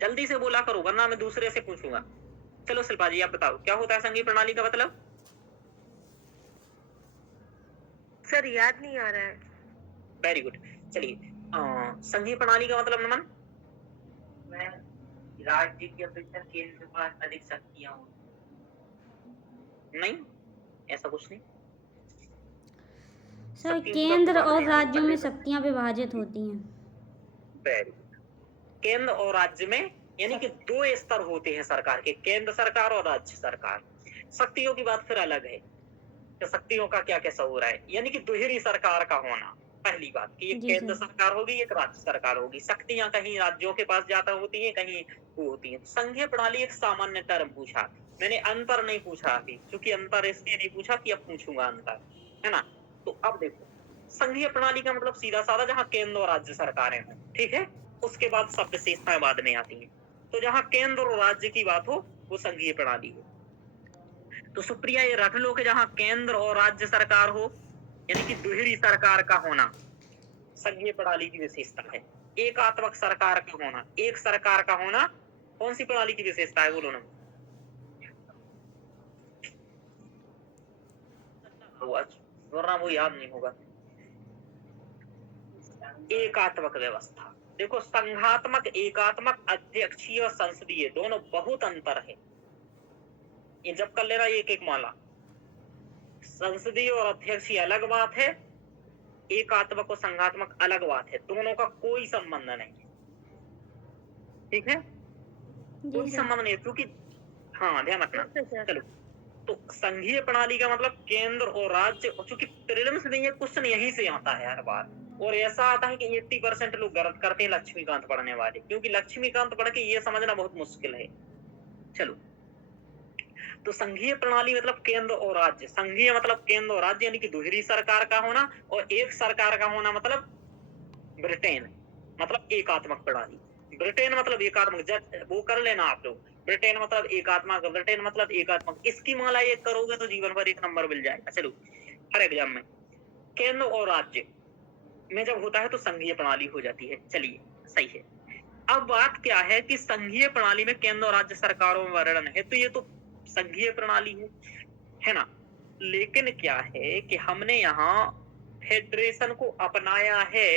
जल्दी से बोला करो वरना मैं दूसरे से पूछूंगा। चलो शिल्पा जी आप बताओ, क्या होता है संघीय प्रणाली का मतलब? सर याद नहीं आ रहा है। Very good. चलिए, संघीय प्रणाली का मतलब नमन? राज्य की अपेक्षा केंद्र के पास अधिक शक्तियां हो। नहीं, ऐसा कुछ नहीं सर, केंद्र और राज्यों में शक्तियां विभाजित होती हैं। Very good. केंद्र और राज्य में यानी कि 2 स्तर होते हैं सरकार के, केंद्र सरकार और राज्य सरकार। शक्तियों की बात फिर अलग है कि शक्तियों का क्या कैसा हो रहा है, यानी कि दोहरी सरकार का होना। पहली बात कि एक जी केंद्र सर। सरकार होगी, एक राज्य सरकार होगी। शक्तियां कहीं राज्यों के पास ज्यादा होती हैं, कहीं वो होती हैं। संघीय प्रणाली एक सामान्य टर्म पूछा, मैंने अंतर नहीं पूछा अभी, क्योंकि अंतर इसलिए नहीं पूछा कि अब पूछूंगा अंतर, है ना। तो अब देखो, संघीय प्रणाली का मतलब सीधा साधा जहाँ केंद्र और राज्य सरकारें हों, ठीक है। उसके बाद सब विशेषताएं बाद में आती हैं। तो जहाँ केंद्र और राज्य की बात हो वो संघीय प्रणाली है। तो सुप्रिया ये रख लो कि जहाँ केंद्र और राज्य सरकार हो, यानी कि दुहरी सरकार का होना संघीय प्रणाली की विशेषता है। एकात्मक सरकार का होना, एक सरकार का होना कौन सी प्रणाली की विशेषता है, बोलो ना। वरना वो याद नहीं होगा। एकात्मक व्यवस्था, देखो संघात्मक, एकात्मक, अध्यक्षीय और संसदीय दोनों बहुत अंतर है। ये जब कर लेना एक एक माला। संसदीय और अध्यक्षीय अलग बात है, एकात्मक और संघात्मक अलग बात है, दोनों का कोई संबंध नहीं है, ठीक है। कोई जी सर। संबंध नहीं है, क्योंकि हाँ ध्यान रखना। Okay sir. चलो, तो संघीय प्रणाली का मतलब केंद्र और राज्य, और चूंकि प्रीलिम्स में ये क्वेश्चन यहीं से आता है हर बार, और ऐसा आता है कि 80% लोग गलत करते हैं लक्ष्मीकांत पढ़ने वाले, क्योंकि लक्ष्मीकांत पढ़ के ये समझना बहुत मुश्किल है। चलो, तो संघीय प्रणाली मतलब केंद्र और राज्य, संघीय मतलब केंद्र और राज्य यानी कि दुहरी सरकार का होना, और एक सरकार का होना मतलब ब्रिटेन, मतलब एकात्मक प्रणाली। ब्रिटेन मतलब एकात्मक, वो कर लेना आप लोग, ब्रिटेन मतलब एकात्मक, ब्रिटेन मतलब एकात्मक, इसकी माला एक करोगे तो जीवन भर एक नंबर मिल जाएगा। चलो, हर एग्जाम में केंद्र और राज्य में जब होता है तो संघीय प्रणाली हो जाती है। चलिए, सही है। अब बात क्या है कि संघीय प्रणाली में केंद्र और राज्य सरकारों में वर्णन है, तो ये तो संघीय प्रणाली है ना। लेकिन क्या है कि हमने यहाँ फेडरेशन को अपनाया है,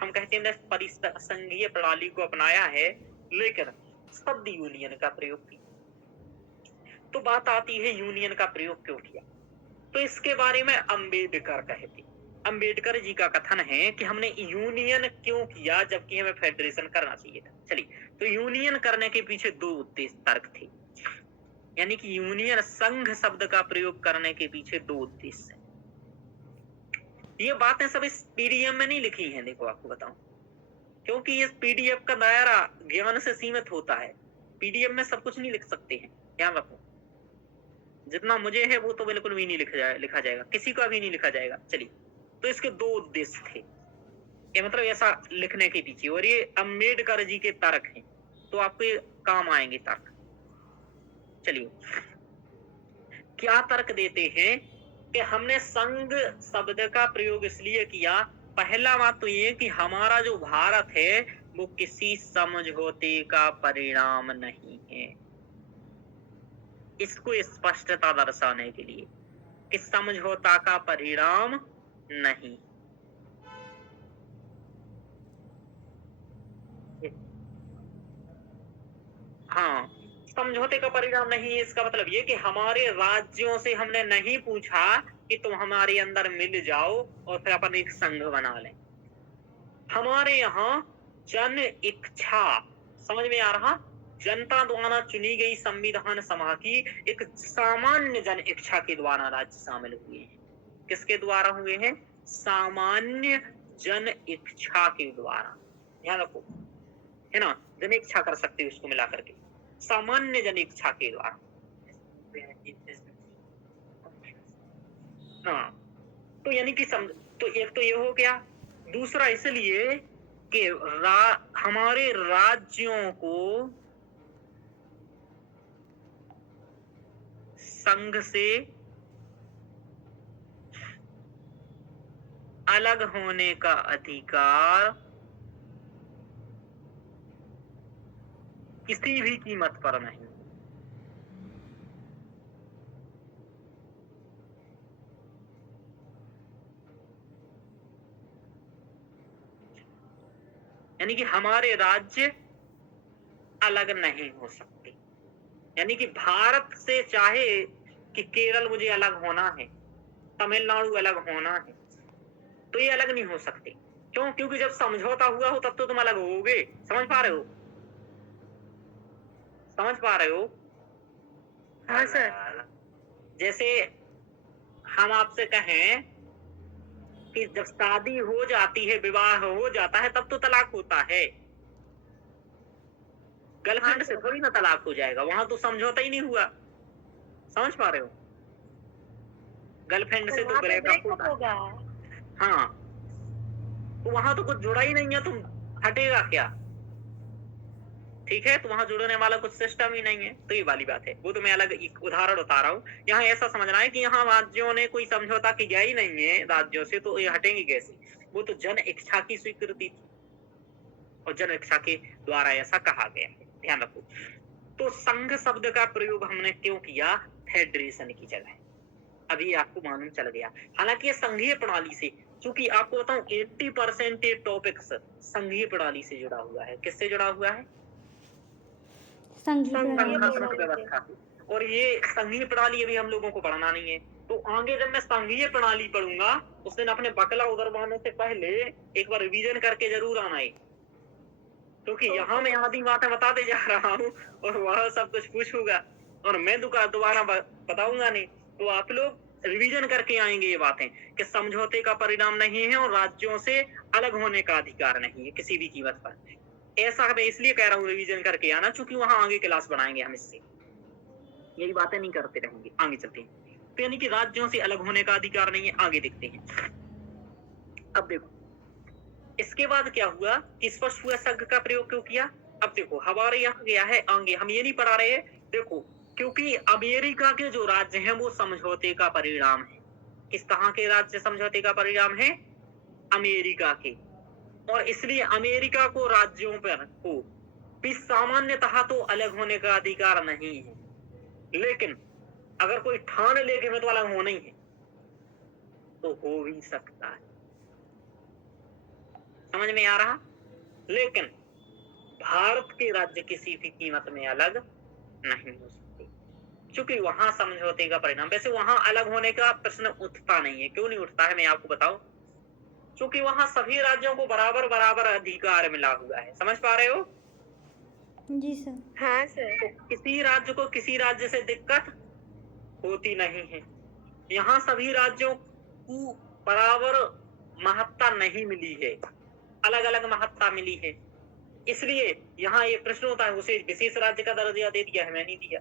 हम कहते हैं संघीय प्रणाली को अपनाया है, लेकिन शब्द यूनियन का प्रयोग किया। तो बात आती है यूनियन का प्रयोग क्यों किया, तो इसके बारे में अंबेडकर कहते, अंबेडकर जी का कथन है कि हमने यूनियन क्यों किया जबकि हमें फेडरेशन करना चाहिए था। चलिए, तो यूनियन करने के पीछे दो उद्देश्य तर्क थे, यानी कि यूनियन संघ शब्द का प्रयोग करने के पीछे दो उद्देश्य हैं। ये बातें सब इस पीडीएफ में नहीं लिखी हैं, देखो आपको बताऊं, क्योंकि इस पीडीएफ का दायरा ज्ञान से सीमित होता है। पीडीएफ में सब कुछ नहीं लिख सकते हैं, ध्यान रखो। जितना मुझे है वो तो बिल्कुल भी नहीं लिखा जाएगा, किसी का भी नहीं लिखा जाएगा। चलिए, तो इसके दो उद्देश्य थे, ये मतलब ऐसा लिखने के पीछे, और ये अंबेडकर जी के तर्क हैं, तो आपको ये काम आएंगे तर्क। चलिए, क्या तर्क देते हैं कि हमने संघ शब्द का प्रयोग इसलिए किया, पहला बात तो ये कि हमारा जो भारत है वो किसी समझौते का परिणाम नहीं है, इसको स्पष्टता दर्शाने के लिए कि समझौता का परिणाम नहीं। हाँ, समझौते का परिणाम नहीं है, इसका मतलब ये कि हमारे राज्यों से हमने नहीं पूछा कि तुम हमारे अंदर मिल जाओ और फिर अपन एक संघ बना लें। हमारे यहाँ जन इच्छा, समझ में आ रहा, जनता द्वारा चुनी गई संविधान सभा की एक सामान्य जन इच्छा के द्वारा राज्य शामिल हुए हैं। किसके द्वारा हुए हैं? सामान्य जन इच्छा के द्वारा, ध्यान रखो, है ना, जन इच्छा कर सकते हो उसको मिला करके, सामान्य जन इच्छा के द्वारा। हाँ, तो यानी कि तो एक तो ये हो गया, दूसरा इसलिए कि हमारे राज्यों को संघ से अलग होने का अधिकार किसी भी कीमत पर नहीं। यानी कि हमारे राज्य अलग नहीं हो सकते, यानी कि भारत से चाहे कि केरल मुझे अलग होना है, तमिलनाडु अलग होना है, तो ये अलग नहीं हो सकते। क्यों? क्योंकि जब समझौता हुआ हो तब तो तुम अलग होगे। समझ पा रहे हो? समझ पा रहे हो? हाँ सर। जैसे हम आपसे कहें कि जब शादी हो जाती है, विवाह हो जाता है, तब तो तलाक होता है। गर्लफ्रेंड से थोड़ी ना तलाक हो जाएगा, वहां तो समझौता ही नहीं हुआ। समझ पा रहे हो? गर्लफ्रेंड से तो वहाँ पे ब्रेकअप ब्रेकअप होता है। होगा। हाँ, तो वहां तो कुछ जुड़ा ही नहीं है, तुम हटेगा क्या? ठीक है, तो वहां जुड़ने वाला कुछ सिस्टम ही नहीं है। तो ये वाली बात है, वो तो मैं अलग एक उदाहरण बता रहा हूँ। यहाँ ऐसा समझना है कि यहाँ राज्यों ने कोई समझौता किया ही नहीं है राज्यों से, तो ये हटेंगे कैसे? वो तो जन इच्छा की स्वीकृति थी और जन इच्छा के द्वारा ऐसा कहा गया है, ध्यान रखो। तो संघ शब्द का प्रयोग हमने क्यों किया फेडरेशन की जगह? अभी आपको मालूम चल गया। हालांकि ये संघीय प्रणाली से, चूंकि आपको बताऊं 80% ये टॉपिक्स संघीय प्रणाली से जुड़ा हुआ है। किससे जुड़ा हुआ है? संघीय संघीय प्रणाली। संघात्मक प्रणाली से। व्यवस्था से। और ये संघीय प्रणाली अभी हम लोगों को पढ़ना नहीं है, तो आगे जब मैं संघीय प्रणाली पढ़ूंगा उस दिन अपने बकला उधरवाने से पहले एक बार रिवीजन करके जरूर आना है, क्योंकि यहाँ मैं आधी बातें बताते जा रहा हूँ और वह सब कुछ पूछूंगा और मैं दोबारा बताऊंगा नहीं। तो आप लोग रिवीजन करके आएंगे ये बातें कि समझौते का परिणाम नहीं है और राज्यों से अलग होने का अधिकार नहीं है किसी भी कीमत पर। ऐसा मैं इसलिए कह रहा हूँ रिवीजन करके आना, क्योंकि वहां आगे क्लास बनाएंगे हम इससे, यही बातें नहीं करते रहेंगे। आगे चलते हैं। तो यानी कि राज्यों से अलग होने का अधिकार नहीं है। आगे देखते हैं। अब देखो इसके बाद क्या हुआ कि स्पष्ट हुआ संघ का प्रयोग क्यों किया। अब देखो हमारे यहाँ गया है आगे, हम ये नहीं पढ़ा रहे हैं। देखो क्योंकि अमेरिका के जो राज्य हैं वो समझौते का परिणाम है। किस तरह के राज्य समझौते का परिणाम है? अमेरिका के। और इसलिए अमेरिका को राज्यों पर को भी सामान्यतः तो अलग होने का अधिकार नहीं है, लेकिन अगर कोई ठान ले कि मैं तो अलग होना ही है तो हो भी सकता है। समझ में आ रहा? लेकिन भारत के राज्य किसी भी कीमत में अलग नहीं हो सकते, क्योंकि वहां समझौते का परिणाम। वैसे वहां अलग होने का प्रश्न उठता नहीं है। क्यों नहीं उठता है मैं आपको बताऊं, क्योंकि वहां सभी राज्यों को बराबर बराबर अधिकार मिला हुआ है। समझ पा रहे हो? जी सर। हाँ सर। तो किसी राज्य को किसी राज्य से दिक्कत होती नहीं है। यहाँ सभी राज्यों को बराबर महत्ता नहीं मिली है, अलग अलग महत्ता मिली है। इसलिए यहाँ ये प्रश्न होता है उसे विशेष राज्य का दर्जा दे दिया है, मैं नहीं दिया,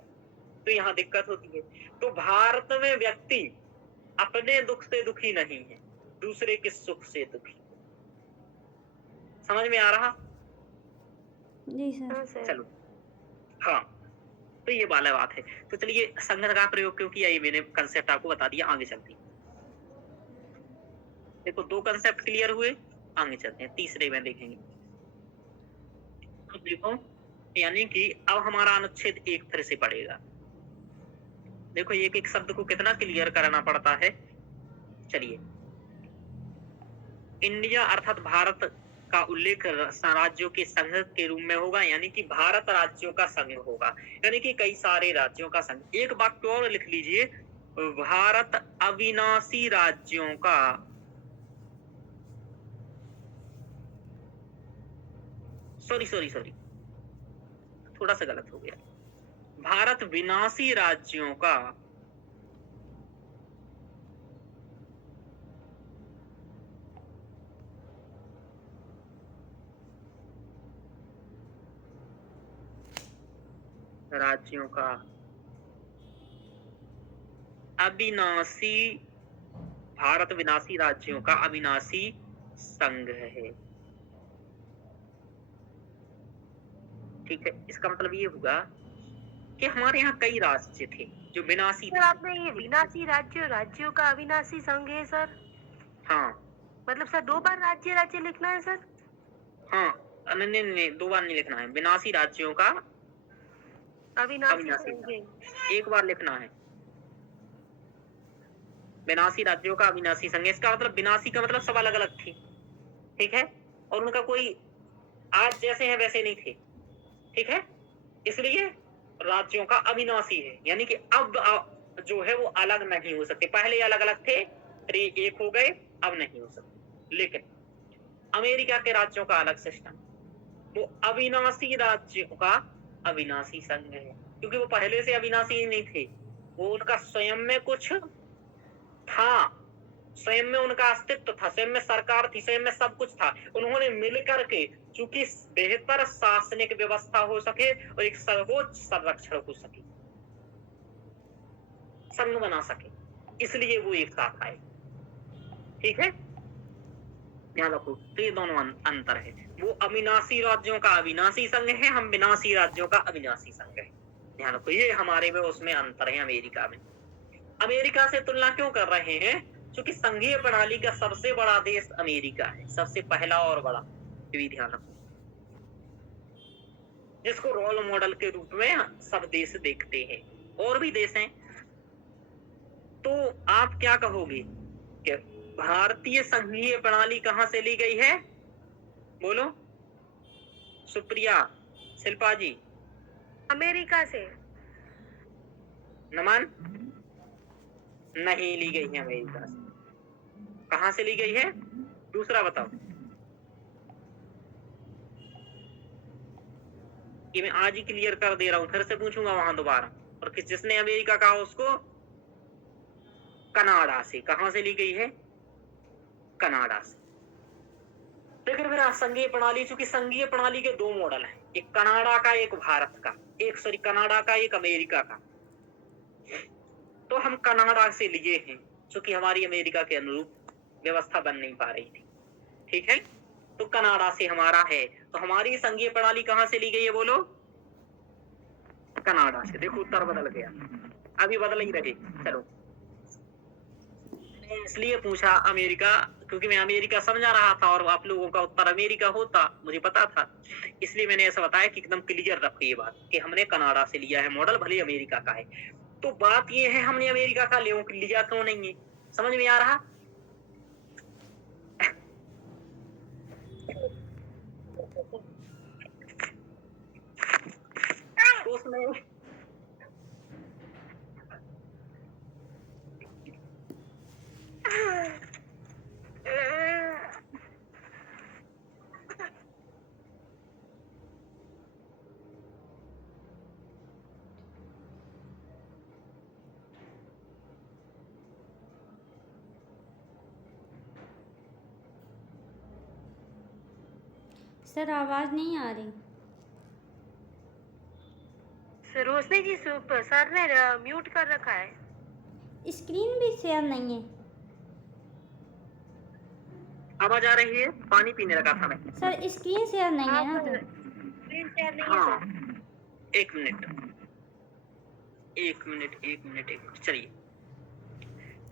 तो यहाँ दिक्कत होती है। तो भारत में व्यक्ति अपने दुख से दुखी नहीं है, दूसरे के सुख से दुखी। समझ में आ रहा? जी सर। हाँ सर। चलो हाँ, तो ये वाला बात है। तो चलिए संघ का प्रयोग क्यों किया ये मैंने कंसेप्ट आपको बता दिया। आगे चलते हैं। देखो 2 कंसेप्ट क्लियर हुए, आगे चलते हैं तीसरे में देखेंगे। अब देखो यानी कि अब हमारा अनुच्छेद 1 फिर से पड़ेगा। देखो एक एक शब्द को कितना क्लियर करना पड़ता है। चलिए, इंडिया अर्थात भारत का उल्लेख राज्यों के संघ के रूप में होगा, यानी कि भारत राज्यों का संघ होगा, यानी कि कई सारे राज्यों का संघ। एक वाक्य और लिख लीजिए, भारत अविनाशी राज्यों का सॉरी थोड़ा सा गलत हो गया, भारत विनाशी राज्यों का अविनाशी, भारत विनाशी राज्यों का अविनाशी संघ है। ठीक है, इसका मतलब ये होगा कि हमारे यहाँ कई राज्य थे जो विनाशी सर थे। आपने ये विनाशी राज्यों का अविनाशी संघ है सर? हाँ मतलब सर 2 बार राज्य लिखना है सर? हाँ, नहीं 2 बार नहीं लिखना है। विनाशी राज्यों का अविनाशी संघ है। एक बार लिखना है, विनाशी राज्यों का अविनाशी संघ। इसका मतलब विनाशी का मतलब सब अलग अलग थे, ठीक है, और उनका कोई आज जैसे है वैसे नहीं थे, ठीक है। इसलिए राज्यों का अविनाशी है, यानी कि अब जो है वो अलग नहीं हो सकते। पहले अलग अलग थे, फिर एक हो गए, अब नहीं हो सकते। लेकिन अमेरिका के राज्यों का अलग सिस्टम, वो अविनाशी राज्यों का अविनाशी संघ है, क्योंकि वो पहले से अविनाशी ही नहीं थे, वो उनका स्वयं में कुछ था स्वयं में उनका अस्तित्व था, स्वयं में सरकार थी, स्वयं में सब कुछ था। उन्होंने मिलकर के चूंकि बेहतर शासनिक व्यवस्था हो सके और एक सर्वोच्च संरक्षण हो सके, संघ बना सके, इसलिए वो एक साथ आए। ठीक है, ध्यान रखो। तो ये दोनों अंतर है। वो अविनाशी राज्यों का अविनाशी संघ है, हम विनाशी राज्यों का अविनाशी संघ है। ध्यान रखो, ये हमारे में उसमें अंतर है। अमेरिका में, अमेरिका से तुलना क्यों कर रहे हैं? क्योंकि संघीय प्रणाली का सबसे बड़ा देश अमेरिका है, सबसे पहला और बड़ा। ये भी ध्यान रखो, जिसको रोल मॉडल के रूप में सब देश देखते हैं। और भी देश हैं। तो आप क्या कहोगे कि भारतीय संघीय प्रणाली कहां से ली गई है? बोलो सुप्रिया, शिल्पा जी। अमेरिका से। नमन, नहीं ली गई है अमेरिका से। कहां से ली गई है? दूसरा बताओ। ये मैं आज ही क्लियर कर दे रहा हूं, फिर से पूछूंगा वहां दोबारा। और जिसने अमेरिका कहा उसको कनाडा से। कहां से ली गई है? कनाडा से। फिर मेरा संघीय प्रणाली, चूंकि संघीय प्रणाली के दो मॉडल हैं, एक कनाडा का, एक भारत का, कनाडा का, एक अमेरिका का। तो हम कनाडा से लिए हैं, चूंकि हमारी अमेरिका के अनुरूप व्यवस्था बन नहीं पा रही थी। ठीक है, तो कनाडा से हमारा है। तो हमारी संघीय प्रणाली कहां से ली गई है? बोलो कनाडा से। देखो उत्तर बदल गया, अभी बदल ही रहे। चलो, मैंने इसलिए पूछा अमेरिका, क्योंकि मैं अमेरिका समझा रहा था और आप लोगों का उत्तर अमेरिका होता, मुझे पता था। इसलिए मैंने ऐसा बताया कि एकदम क्लियर रखो ये बात कि हमने कनाडा से लिया है मॉडल, भले अमेरिका का है। तो बात ये है, हमने अमेरिका का लिया क्यों नहीं है? समझ में आ रहा? तो उसमें सर आवाज़ नहीं आ रही। रोशनी जी, सर ने म्यूट कर रखा है। स्क्रीन भी शेयर नहीं है। आवाज आ रही है? पानी पीने लगा था मैं। सर स्क्रीन शेयर नहीं है ना, तो स्क्रीन शेयर नहीं है हाँ, सर। एक मिनट। चलिए,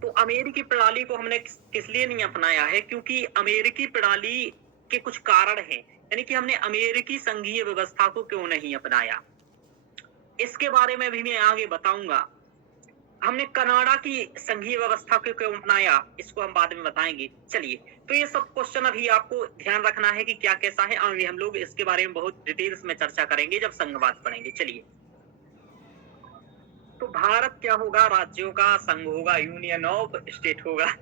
तो अमेरिकी प्रणाली को हमने किस लिए नहीं अपनाया है? क्योंकि अमेरिकी प्रणाली के कुछ कारण हैं। यानी कि हमने अमेरिकी संघीय व्यवस्था को क्यों नहीं अपनाया, इसके बारे में भी मैं आगे बताऊंगा। हमने कनाडा की संघीय व्यवस्था को क्यों अपनाया, इसको हम बाद में बताएंगे। चलिए, तो ये सब क्वेश्चन अभी आपको ध्यान रखना है कि क्या कैसा है। आगे हम लोग इसके बारे में बहुत डिटेल्स में चर्चा करेंगे जब संघवाद पढ़ेंगे। चलिए, तो भारत क्या होगा? राज्यों का संघ होगा, यूनियन ऑफ स्टेट होगा।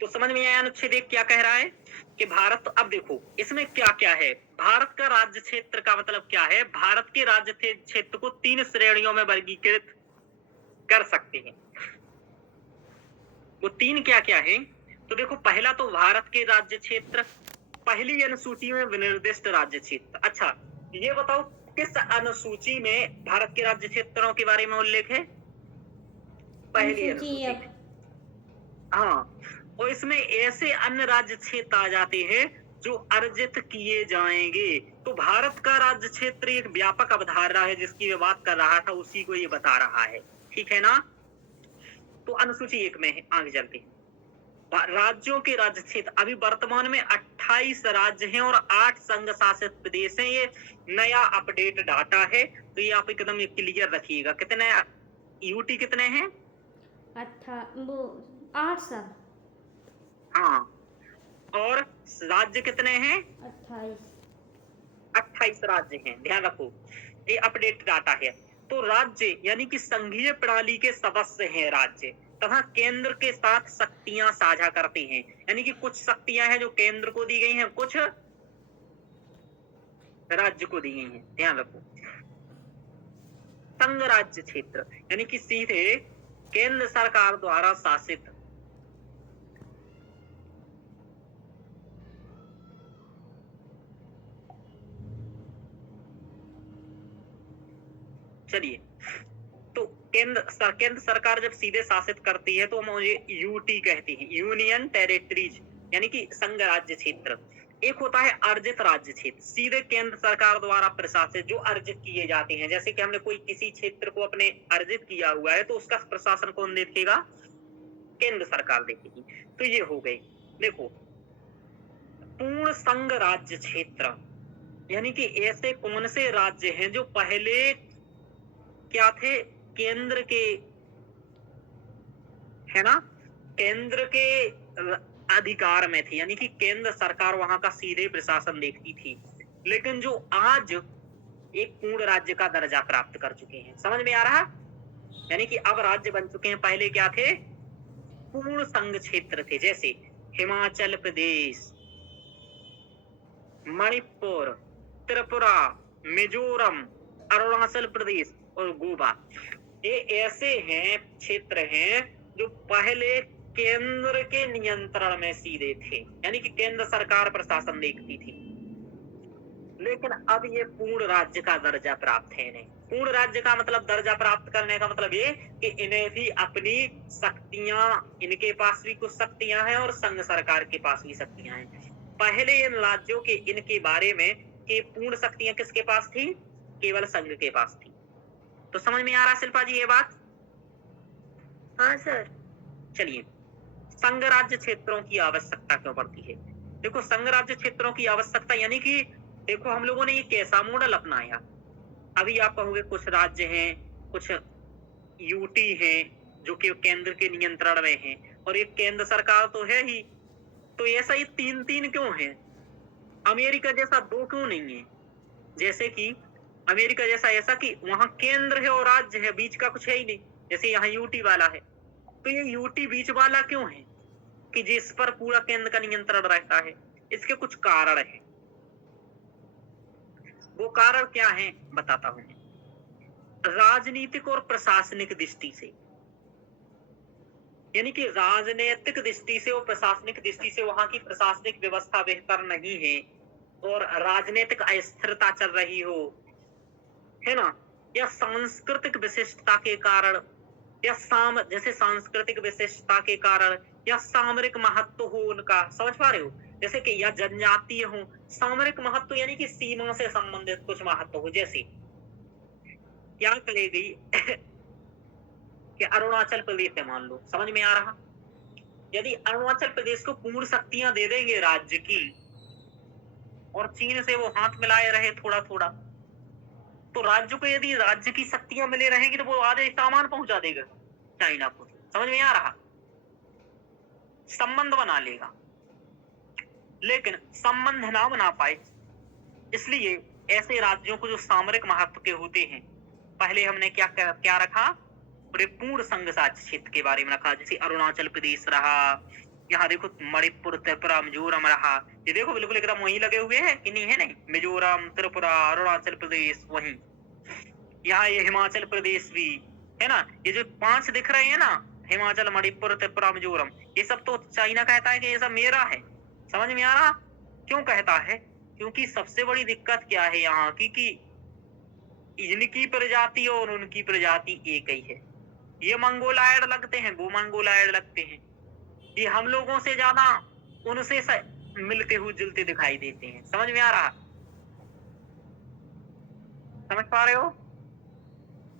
तो समझ में आया अनुच्छेद 1 क्या कह रहा है कि भारत, अब देखो इसमें क्या क्या है। भारत का राज्य क्षेत्र का मतलब क्या है? भारत के राज्य क्षेत्र को 3 श्रेणियों में वर्गीकृत कर सकते हैं। वो 3 क्या क्या है? तो देखो, पहला तो भारत के राज्य क्षेत्र, पहली अनुसूची में विनिर्दिष्ट राज्य क्षेत्र। अच्छा, ये बताओ किस अनुसूची में भारत के राज्य क्षेत्रों के बारे में उल्लेख है? पहली अनुसूची में। हाँ, और इसमें ऐसे अन्य राज्य क्षेत्र आ जाते हैं जो अर्जित किए जाएंगे। तो भारत का राज्य क्षेत्र एक व्यापक अवधारणा है, जिसकी मैं बात कर रहा था, उसी को ये बता रहा है। ठीक है ना? तो अनुसूची 1 में है, आगे चलते हैं। राज्यों के राज्य क्षेत्र, अभी वर्तमान में 28 राज्य हैं और 8 संघ शासित प्रदेश हैं। ये नया अपडेट डाटा है, तो ये आप एकदम क्लियर रखिएगा। कितने यूटी कितने हैं? 8 सर। हाँ, और राज्य कितने हैं? 28 राज्य हैं। ध्यान रखो, ये अपडेट डाटा है। तो राज्य यानी कि संघीय प्रणाली के सदस्य हैं राज्य, तथा केंद्र के साथ शक्तियां साझा करते हैं। यानी कि कुछ शक्तियां हैं जो केंद्र को दी गई हैं, कुछ राज्य को दी गई हैं, ध्यान रखो। संघ राज्य क्षेत्र यानी कि सीधे केंद्र सरकार द्वारा शासित। चलिए, तो केंद्र सरकार जब सीधे शासित करती है तो हम उसे यूटी कहते हैं, यूनियन टेरिटरीज, यानी कि संघ राज्य क्षेत्र। एक होता है अर्जित राज्य क्षेत्र, सीधे केंद्र सरकार द्वारा प्रशासित, जो अर्जित किए जाते हैं। जैसे कि हमने कोई किसी क्षेत्र को अपने अर्जित किया हुआ है तो उसका प्रशासन कौन देखेगा? केंद्र सरकार देखेगी। तो ये हो गई। देखो, पूर्ण संघ राज्य क्षेत्र यानी कि ऐसे कौन से राज्य हैं जो पहले क्या थे? केंद्र के, है ना, केंद्र के अधिकार में थे, यानी कि केंद्र सरकार वहां का सीधे प्रशासन देखती थी, लेकिन जो आज एक पूर्ण राज्य का दर्जा प्राप्त कर चुके हैं। समझ में आ रहा? यानी कि अब राज्य बन चुके हैं, पहले क्या थे? पूर्ण संघ क्षेत्र थे। जैसे हिमाचल प्रदेश, मणिपुर, त्रिपुरा, मिजोरम, अरुणाचल प्रदेश और गोवा। ये ऐसे हैं, क्षेत्र हैं जो पहले केंद्र के नियंत्रण में सीधे थे, यानी कि केंद्र सरकार प्रशासन देखती थी, लेकिन अब ये पूर्ण राज्य का दर्जा प्राप्त है इन्हें। पूर्ण राज्य का मतलब, दर्जा प्राप्त करने का मतलब ये कि इन्हें भी अपनी शक्तियां, इनके पास भी कुछ शक्तियां हैं और संघ सरकार के पास भी शक्तियां हैं। पहले इन राज्यों के, इनके बारे में कि पूर्ण शक्तियां किसके पास थी? केवल संघ के पास थी। तो समझ में आ रहा शिल्पा जी ये बात? हाँ सर। चलिए, संघ राज्य क्षेत्रों की आवश्यकता क्यों पड़ती है? देखो, संघ राज्य क्षेत्रों की आवश्यकता यानी कि देखो, हम लोगों ने ये कैसा मॉडल अपनाया? अभी आप कहोगे कुछ राज्य हैं, कुछ यूटी हैं जो कि केंद्र के नियंत्रण में हैं, और एक केंद्र सरकार तो है ही। तो ऐसा ही तीन तीन क्यों है? अमेरिका जैसा दो क्यों नहीं है? जैसे कि अमेरिका जैसा ऐसा कि वहां केंद्र है और राज्य है, बीच का कुछ है ही नहीं, जैसे यहाँ यूटी वाला है। तो ये यूटी बीच वाला क्यों है कि जिस पर पूरा केंद्र का नियंत्रण रहता है? इसके कुछ कारण है। वो कारण क्या है बताता हूं। राजनीतिक और प्रशासनिक दृष्टि से, यानी कि राजनीतिक दृष्टि से और प्रशासनिक दृष्टि से वहां की प्रशासनिक व्यवस्था बेहतर नहीं है और राजनीतिक अस्थिरता चल रही हो, है ना, या सांस्कृतिक विशिष्टता के कारण, या जैसे सांस्कृतिक विशिष्टता के कारण, या सामरिक महत्व हो उनका, समझ पा रहे हो? जैसे कि या जनजातीय हो, सामरिक महत्व यानी कि सीमा से संबंधित कुछ महत्व हो। जैसे क्या करेगी कि अरुणाचल प्रदेश है मान लो, समझ में आ रहा? यदि अरुणाचल प्रदेश को पूर्ण शक्तियां दे देंगे राज्य की और चीन से वो हाथ मिलाए रहे थोड़ा थोड़ा, तो राज्य को यदि राज्य की शक्तियां मिले रहेंगी तो वो आधे सामान पहुंचा देगा चाइना को। समझ में आ रहा? संबंध बना लेगा, लेकिन संबंध ना बना पाए, इसलिए ऐसे राज्यों को जो सामरिक महत्व के होते हैं, पहले हमने क्या रखा? पूर्ण संघ राज्य क्षेत्र के बारे में रखा। जैसे अरुणाचल प्रदेश रहा, यहाँ देखो मणिपुर, त्रिपुरा, मिजोरम रहा, ये देखो बिल्कुल एकदम वहीं लगे हुए हैं कि नहीं? है नहीं? मिजोरम, त्रिपुरा, अरुणाचल प्रदेश वहीं। यहाँ ये हिमाचल प्रदेश भी है ना, ये जो 5 दिख रहे हैं ना, हिमाचल, मणिपुर, त्रिपुरा, मिजोरम, ये सब तो चाइना कहता है कि ये सब मेरा है। समझ में आ रहा? क्यों कहता है? क्योंकि सबसे बड़ी दिक्कत क्या है यहाँ की कि इनकी प्रजाति और उनकी प्रजाति एक ही है। ये मंगोलायड लगते हैं, वो मंगोलायड लगते हैं। ये हम लोगों से ज्यादा उनसे मिलते हुए जुलते दिखाई देते हैं। समझ में आ रहा? समझ पा रहे हो?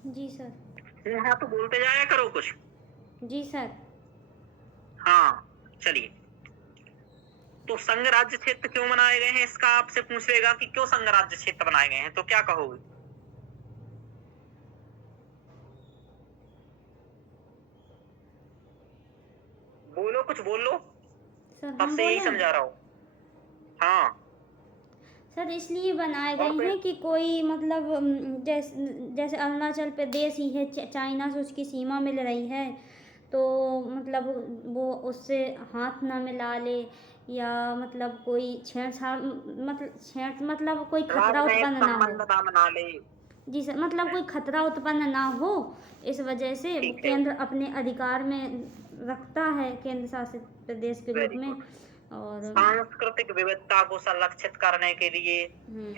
जी सर। यहाँ तो बोलते जाया करो कुछ। जी सर। हाँ, चलिए, तो संघ राज्य क्षेत्र क्यों बनाए गए हैं, इसका आपसे पूछेगा कि क्यों संघ राज्य क्षेत्र बनाए गए हैं, तो क्या कहोगे? बोलो, कुछ बोलो। सर तब हम से यही बोलें? समझा रहा हूँ। हाँ सर इसलिए बनाए गए और हैं कि कोई मतलब जैसे अरुणाचल प्रदेश ही है, चाइना से उसकी सीमा मिल रही है, तो मतलब वो उससे हाथ ना मिला ले, या मतलब कोई छेड़छाड़ मतलब कोई खतरा राजनयिक उत्पन्न ना हो। संबंध ना बना ले। जी सर, मतलब कोई खतरा उत्पन्न ना हो, इस वजह से वो ठीक है, केंद्र अपने अधिकार में रखता है केंद्र शासित प्रदेश के रूप वेरी में। गुड। और सांस्कृतिक विविधता को संरक्षित करने के लिए,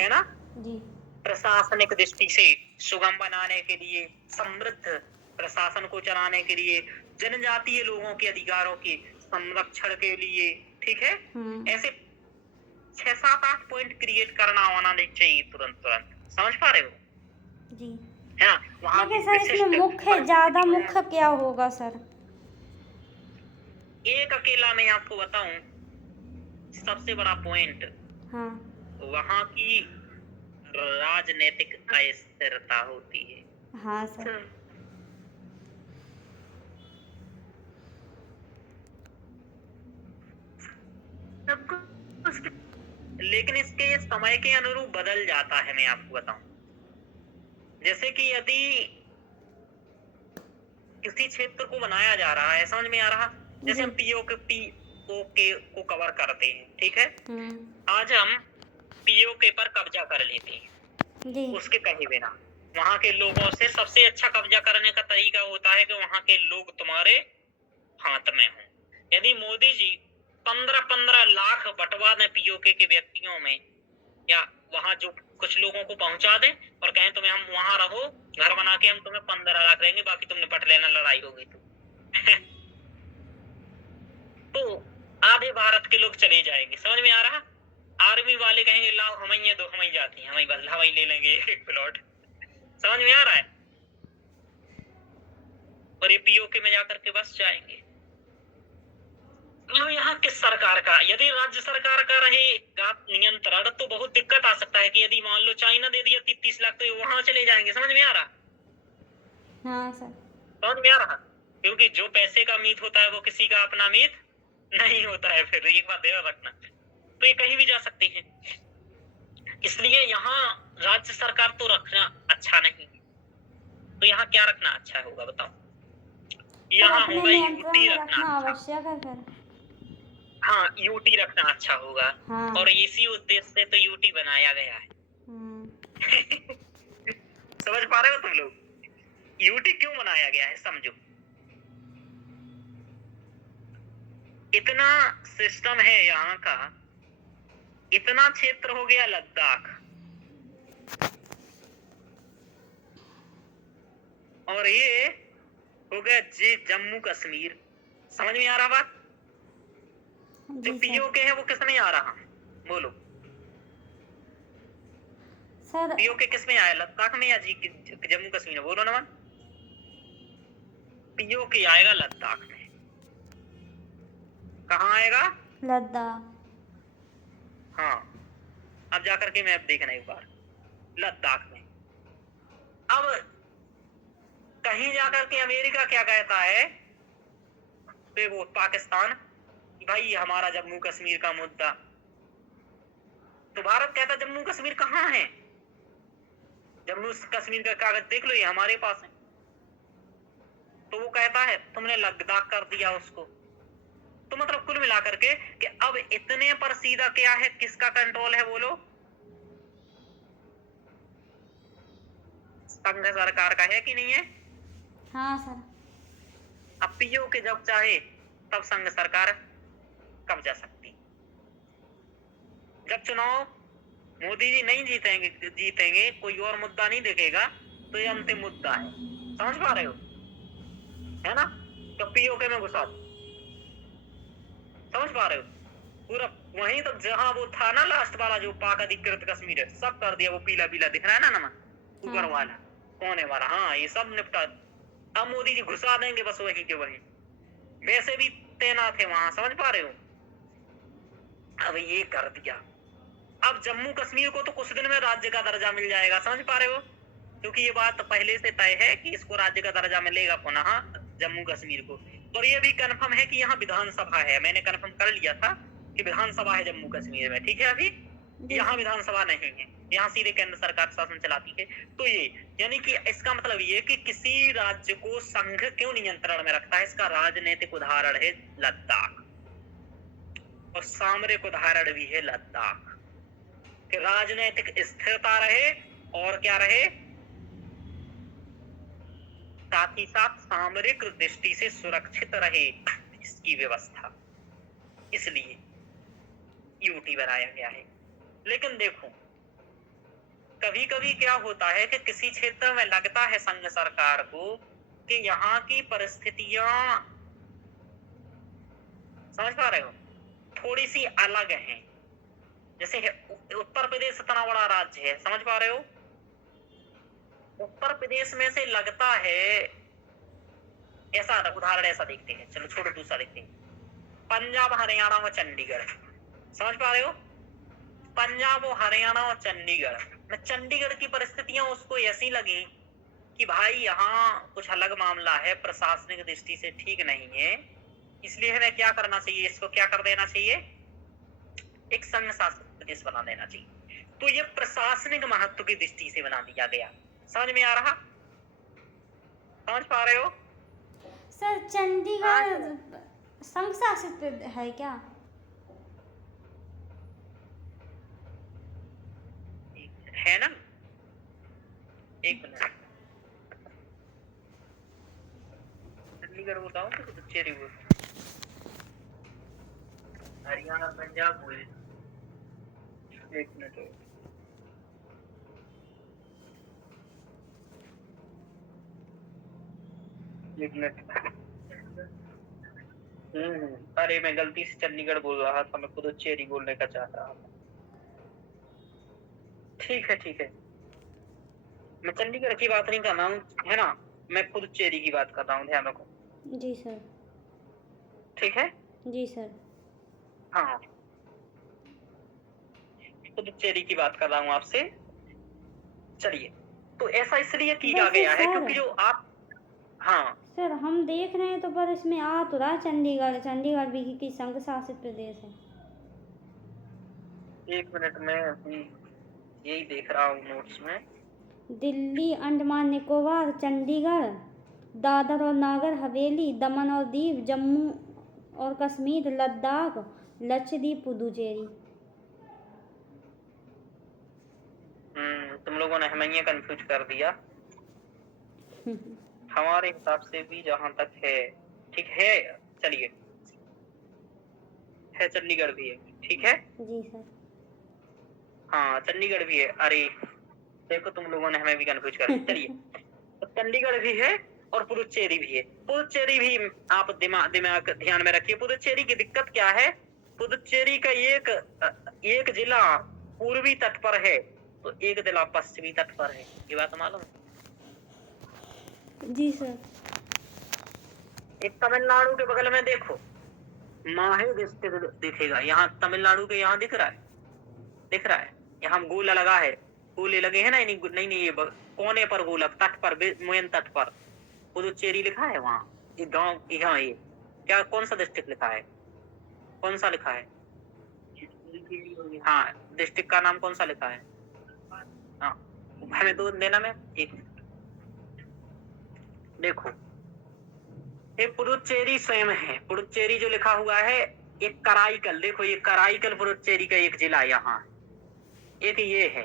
है ना, जी प्रशासनिक दृष्टि से सुगम बनाने के लिए, समृद्ध प्रशासन को चलाने के लिए, जनजातीय लोगों के अधिकारों के संरक्षण के लिए, ठीक है, ऐसे 6-7-8 पॉइंट क्रिएट करना होना नहीं चाहिए तुरंत। समझ पा रहे हो? जी। है ना? वहाँ लेकिन की सर इसमें विशिष्ट मुख्य ज़्यादा परिस्थितियों, मुख्य क्या होगा सर? एक अकेला मैं आपको बताऊं, सबसे बड़ा पॉइंट हाँ वहाँ की राजनीतिक अस्थिरता होती है। हाँ सर। सबको उसके लेकिन इसके समय के अनुरूप बदल जाता है, मैं आपको बताऊं। जैसे कि यदि किसी क्षेत्र को बनाया जा रहा है, समझ में आ रहा, जैसे हम पीओके को कवर करते हैं, ठीक है, आज हम पीओके पर कब्जा कर लेते हैं जी उसके कहे बिना। वहां के लोगों से सबसे अच्छा कब्जा करने का तरीका होता है कि वहां के लोग तुम्हारे हाथ में हों। यदि मोदी जी 15-15 लाख बंटवा दें पीओके के व्यक्तियों में, या वहां जो कुछ लोगों को पहुंचा दें और कहें तुम्हें हम वहां रहो, घर बना के हम तुम्हें 15 लाख देंगे, बाकी तुम निपट लेना, लड़ाई होगी तो आधे भारत के लोग चले जाएंगे। समझ में आ रहा? आर्मी वाले कहेंगे लाओ हम ही दो, हम ही जाती हैं, हम ही बदला, हम ही ले लेंगे एक प्लॉट। समझ में आ रहा है? और ये पीओके में जाकर के बस जाएंगे। यहाँ किस सरकार का, यदि राज्य सरकार का रहेगा नियंत्रण, तो बहुत दिक्कत आ सकता है कि यदि मान लो चाइना दे दिया 30 लाख, तो वहां चले जाएंगे। समझ में आ रहा? हाँ सर। समझ में आ रहा? क्योंकि जो पैसे का मीत होता है वो किसी का अपना मीत नहीं होता है। फिर एक बात ध्यान रखना, तो ये कहीं भी जा सकती है। इसलिए यहाँ राज्य सरकार तो रखना अच्छा नहीं, तो यहाँ क्या रखना अच्छा होगा बताओ? यहाँ अपने होगा नियंत्रण यूटी में रखना रखना अच्छा। आवश्यक है सर। हाँ, यूटी रखना अच्छा होगा। हाँ। और इसी उद्देश्य से तो यूटी बनाया गया है। समझ पा रहे हो तुम लोग? यूटी क्यों बनाया गया है, समझो। इतना सिस्टम है यहाँ का, इतना क्षेत्र हो गया लद्दाख, और ये हो गया जी जम्मू कश्मीर। समझ में आ रहा बात? जो पीओके है वो किस में आ रहा, बोलो सर? पीओके किस में आया, लद्दाख में या जी जम्मू कश्मीर में? बोलो ना मन। पीओके आएगा लद्दाख में। कहाँ आएगा? लद्दाख। हाँ, अब जाकर के मैप देखना एक बार, लद्दाख में। अब कहीं जाकर के अमेरिका क्या कहता है, तो वो पाकिस्तान, भाई हमारा जम्मू कश्मीर का मुद्दा, तो भारत कहता जम्मू कश्मीर कहाँ है? जम्मू कश्मीर का कागज देख लो, ये हमारे पास है। तो वो कहता है तुमने लद्दाख कर दिया उसको। तो मतलब कुल मिलाकर के कि अब इतने पर सीधा क्या है, किसका कंट्रोल है बोलो? संघ सरकार का है कि नहीं है? हाँ सर। अब पीओके जब चाहे तब संघ सरकार कब्जा सकती। जब चुनाव मोदी जी नहीं जीतेंगे, कोई और मुद्दा नहीं दिखेगा, तो ये अंतिम मुद्दा है। समझ पा रहे हो? है ना? तो पीओके में घुसा दो। समझ पा रहे हो? पूरा वहीं तो जहां वो था ना लास्ट वाला, जो पाक अधिकृत कश्मीर है, सब कर दिया। वो पीला पीला दिख रहा है ना नमक ऊपर वाला, कोने वाला, हाँ, ये सब निपटा। अब मोदी जी घुसा देंगे बस वहीं के वहीं। वैसे भी तैनात है वहां। समझ पा रहे हो? अब ये कर दिया। अब जम्मू कश्मीर को तो कुछ दिन में राज्य का दर्जा मिल जाएगा। समझ पा रहे हो? क्योंकि ये बात पहले से तय है कि इसको राज्य का दर्जा मिलेगा पुनः जम्मू कश्मीर को। और ये भी कंफर्म है कि यहाँ विधानसभा है। मैंने कंफर्म कर लिया था कि विधानसभा है जम्मू कश्मीर में, ठीक है। अभी यहाँ विधानसभा नहीं है, यहाँ सीधे केंद्र सरकार शासन चलाती है। तो ये यानी कि इसका मतलब ये कि किसी राज्य को संघ क्यों नियंत्रण में रखता है, इसका राजनीतिक उदाहरण है लद्दाख। और सामरिक उदाहरण भी है लद्दाख, कि राजनीतिक स्थिरता रहे और क्या रहे, साथ ही साथ सामरिक दृष्टि से सुरक्षित रहे इसकी व्यवस्था, इसलिए यूटी बनाया गया है। लेकिन देखो कभी कभी क्या होता है कि किसी क्षेत्र में लगता है संघ सरकार को कि यहाँ की परिस्थितियां, समझ पा रहे हो, थोड़ी सी अलग हैं। जैसे उत्तर प्रदेश इतना बड़ा राज्य है, समझ पा रहे हो, उत्तर प्रदेश में से लगता है, ऐसा उदाहरण ऐसा देखते हैं, चलो छोड़ो दूसरा देखते हैं, पंजाब हरियाणा और चंडीगढ़, समझ पा रहे हो, पंजाब और हरियाणा और चंडीगढ़ में चंडीगढ़ की परिस्थितियां उसको ऐसी लगी कि भाई यहाँ कुछ अलग मामला है, प्रशासनिक दृष्टि से ठीक नहीं है, इसलिए हमें क्या करना चाहिए, इसको क्या कर देना चाहिए, एक संघ शासित प्रदेश बना देना चाहिए। तो ये प्रशासनिक महत्व की दृष्टि से बना दिया गया। समझ में आ रहा, समझ पा रहे हो? सर चंडीगढ़ संघ शासित है क्या? है ना, एक मिनट, चंडीगढ़ बताओ कि पुडुचेरी बोल, हरियाणा पंजाब बोले। एक मिनट, एक मिनट, अरे मैं गलती से चंडीगढ़ बोल रहा था, मैं पुडुचेरी बोलने का चाह रहा था। ठीक है ठीक है, मैं चंडीगढ़ की बात नहीं कर रहा हूँ, है ना, मैं पुडुचेरी की बात कर रहा हूँ, ध्यान रखो। जी सर। ठीक है, जी सर। हाँ, पुडुचेरी की बात कर रहा हूँ आपसे। चलिए, तो ऐसा इसलिए किया वैसे गया है सर- क्योंकि जो आप, हाँ सर हम देख रहे हैं तो पर इसमें आ तो रहा चंडीगढ़, चंडीगढ़ भी की संघ शासित प्रदेश है। एक मिनट में अभी यही देख रहा हूँ नोट्स में। दिल्ली, अंडमान निकोबार, चंडीगढ़, दादर और नागर हवेली, दमन और दीव, जम्मू और कश्मीर, लद्दाख, लक्षद्वीप, पुडुचेरी। तुम लोगों ने हमें ये कंफ्यूज कर दिया। हमारे हिसाब से भी जहां तक है ठीक है, चलिए, है चंडीगढ़ भी है, ठीक है। जी सर। हाँ चंडीगढ़ भी है, अरे देखो तुम लोगों ने हमें भी कंफ्यूज कर दिया। चलिए, तो चंडीगढ़ भी है और पुडुचेरी भी है। पुडुचेरी भी आप दिमाग ध्यान में रखिए। पुडुचेरी की दिक्कत क्या है, पुडुचेरी का एक जिला पूर्वी तट पर है तो एक जिला पश्चिमी तट पर है, ये बात मालूम है? जी सर। एक तमिलनाडु के बगल में देखो माहे डिस्ट्रिक्ट दिखेगा, यहाँ तमिलनाडु के यहाँ दिख रहा है, दिख रहा है, यहाँ गोला लगा है, गोले लगे हैं ना, नहीं ये कोने पर गोला, तट पर, मेन तट पर पुडुचेरी लिखा है, वहाँ ये गांव, यहाँ ये क्या, कौन सा डिस्ट्रिक्ट लिखा है, कौन सा लिखा है? हाँ, डिस्ट्रिक्ट का नाम कौन सा लिखा है? हाँ, हमें दो देना में, एक देखो ये पुडुचेरी स्वयं है, पुडुचेरी जो लिखा हुआ है, एक कराईकल, देखो ये कराईकल पुडुचेरी का एक जिला यहाँ, एक ये है